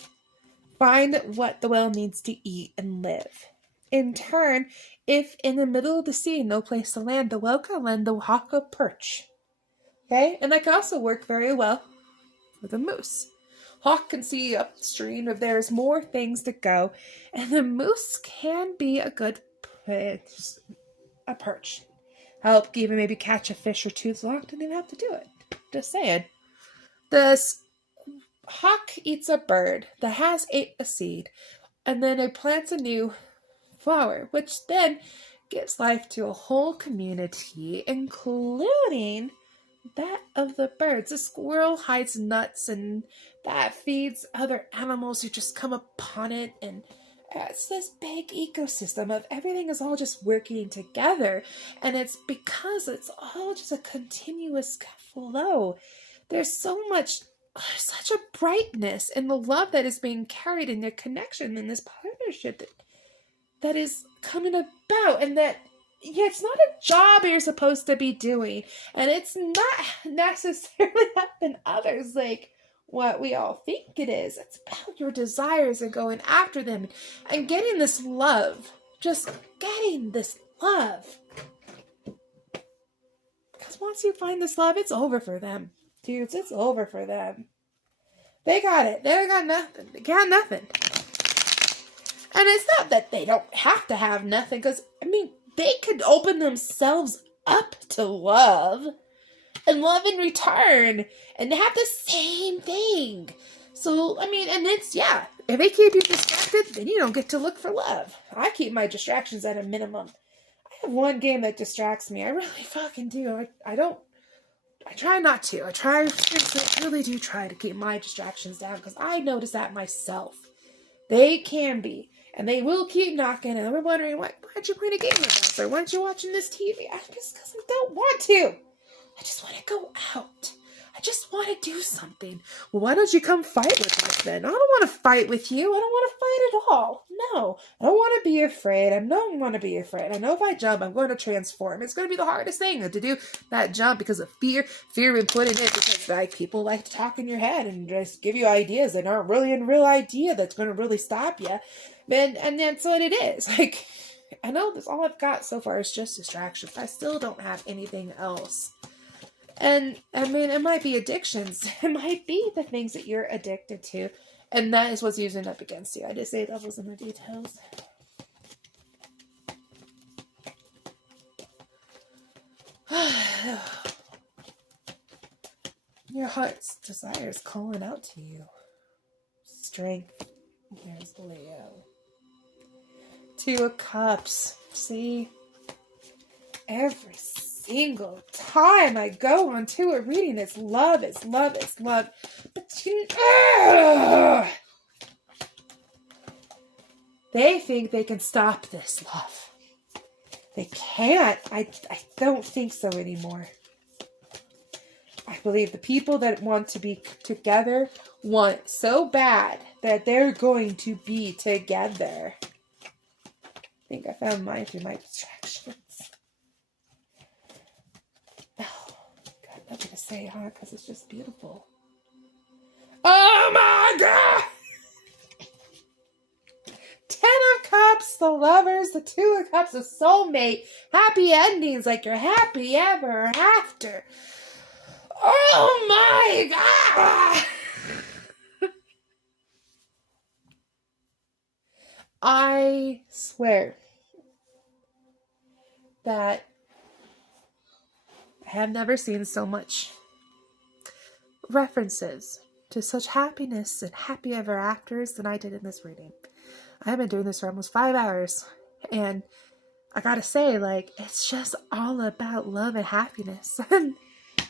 find what the whale needs to eat and live. In turn, if in the middle of the sea, no place to land, the whale can lend the hawk a perch. Okay? And that can also work very well with a moose. Hawk can see upstream if there's more things to go, and the moose can be a good perch. Help even maybe catch a fish or two. So the hawk didn't even have to do it. Just saying. The hawk eats a bird that has ate a seed, and then it plants a new flower, which then gives life to a whole community, including that of the birds. The squirrel hides nuts, and that feeds other animals who just come upon it, and it's this big ecosystem of everything is all just working together, and it's because it's all just a continuous flow. There's such a brightness in the love that is being carried in the connection in this partnership that is coming about, and that it's not a job you're supposed to be doing, and it's not necessarily helping others like what we all think it is. It's about your desires and going after them and getting this love, just getting this love, because once you find this love, it's over for them, dudes. It's over for them. They got it. They got nothing. They got nothing. And it's not that they don't have to have nothing, because, I mean, they could open themselves up to love and love in return and have the same thing. So, I mean, and it's, yeah, if they keep you distracted, then you don't get to look for love. I keep my distractions at a minimum. I have one game that distracts me. I really fucking do. I try not to. I really do try to keep my distractions down, because I notice that myself. They can be. And they will keep knocking, and we're wondering, why aren't you playing a game with us? Or why aren't you watching this TV? Just because I don't want to. I just want to go out. I just want to do something. Well, why don't you come fight with us then? I don't want to fight with you. I don't want to fight at all. No. I don't want to be afraid. I don't want to be afraid. I know if I jump, I'm going to transform. It's going to be the hardest thing to do, that jump, because of fear. Fear been put in it because people like to talk in your head and just give you ideas that aren't really a real idea that's going to really stop you. And that's what it is. Like, I know that's all I've got so far is just distractions. I still don't have anything else. And, I mean, it might be addictions. It might be the things that you're addicted to. And that is what's using up against you. I just say devil's in the details. Your heart's desire is calling out to you. Strength. Here's Leo. 2 of Cups. See? Every single time I go on to a reading, it's love, it's love, it's love. But they think they can stop this love. They can't. I don't think so anymore. I believe the people that want to be together want so bad that they're going to be together. I think I found mine through my distractions. Oh, got nothing to say, huh? Because it's just beautiful. Oh my God! 10 of Cups, the lovers, the 2 of Cups, the soulmate, happy endings, like you're happy ever after. Oh my God! I swear that I have never seen so much references to such happiness and happy ever afters than I did in this reading. I have been doing this for almost 5 hours, and I gotta say, like, it's just all about love and happiness.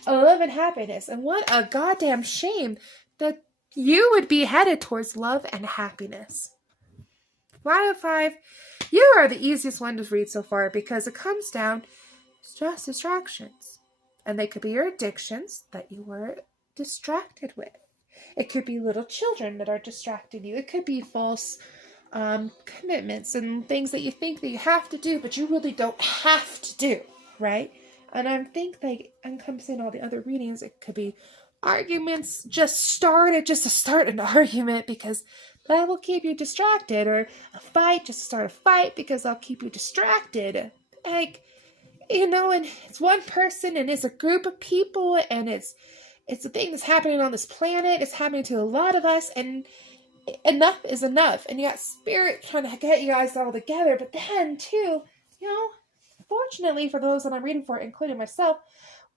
Love and happiness. And what a goddamn shame that you would be headed towards love and happiness. 5 of 5, you are the easiest one to read so far, because it comes down to just distractions. And they could be your addictions that you were distracted with. It could be little children that are distracting you. It could be false commitments and things that you think that you have to do, but you really don't have to do, right? And I think, like, encompassing all the other readings, it could be arguments just to start an argument, because that will keep you distracted, or a fight just to start a fight because I'll keep you distracted. Like, you know, and it's one person and it's a group of people, and it's a thing that's happening on this planet. It's happening to a lot of us, and enough is enough. And you got spirit trying to get you guys all together, but then too, you know, fortunately for those that I'm reading for, including myself,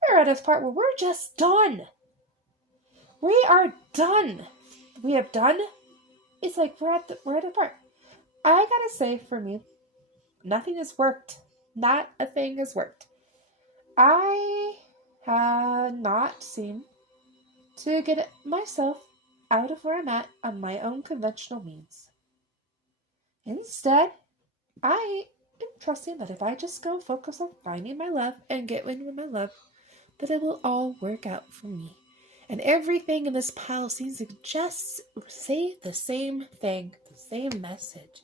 we're at this part where we're just done. We are done. We have done. It's like we're at the part. I gotta say, for me, nothing has worked. Not a thing has worked. I have not seemed to get myself out of where I'm at on my own conventional means. Instead, I am trusting that if I just go focus on finding my love and get in with my love, that it will all work out for me. And everything in this pile seems to just say the same thing, the same message.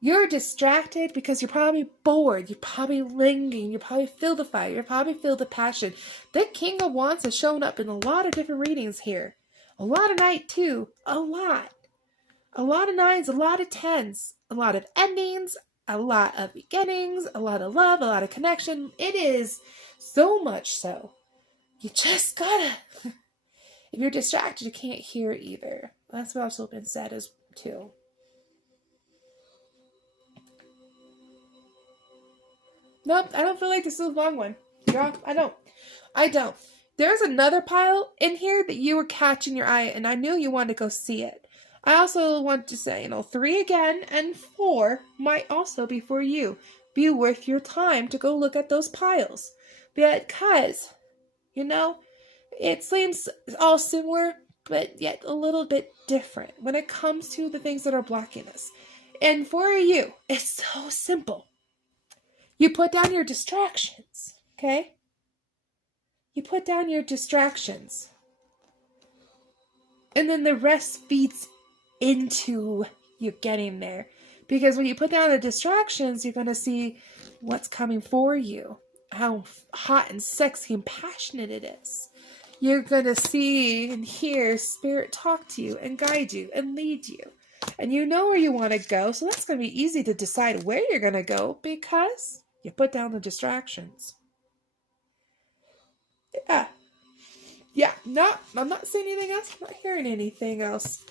You're distracted because you're probably bored, you're probably lingering, you probably feel the fire, you probably feel the passion. The King of Wands has shown up in a lot of different readings here. A lot of Knight too, a lot. A lot of 9s, a lot of 10s, a lot of endings, a lot of beginnings, a lot of love, a lot of connection. It is so much so. You just gotta. If you're distracted, you can't hear either. That's what also been said as too. Nope, I don't feel like this is a long one. Girl, I don't. There's another pile in here that you were catching your eye, and I knew you wanted to go see it. I also want to say, 3 again and 4 might also be for you. Be worth your time to go look at those piles. Because, it seems all similar, but yet a little bit different when it comes to the things that are blocking us. And for you, it's so simple. You put down your distractions, okay? You put down your distractions. And then the rest feeds into you getting there. Because when you put down the distractions, you're going to see what's coming for you. How hot and sexy and passionate it is. You're going to see and hear Spirit talk to you and guide you and lead you. And you know where you want to go, so that's going to be easy to decide where you're going to go because you put down the distractions. Yeah, no, I'm not saying anything else. I'm not hearing anything else.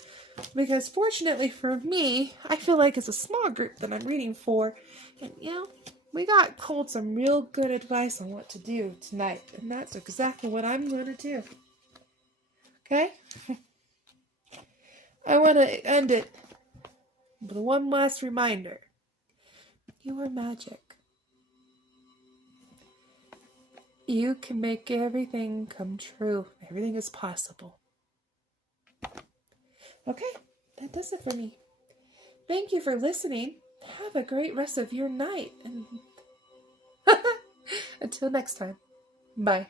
Because fortunately for me, I feel like it's a small group that I'm reading for. And, we got Cold some real good advice on what to do tonight. And that's exactly what I'm going to do. Okay? I want to end it with one last reminder. You are magic. You can make everything come true. Everything is possible. Okay, that does it for me. Thank you for listening. Have a great rest of your night. And until next time, bye.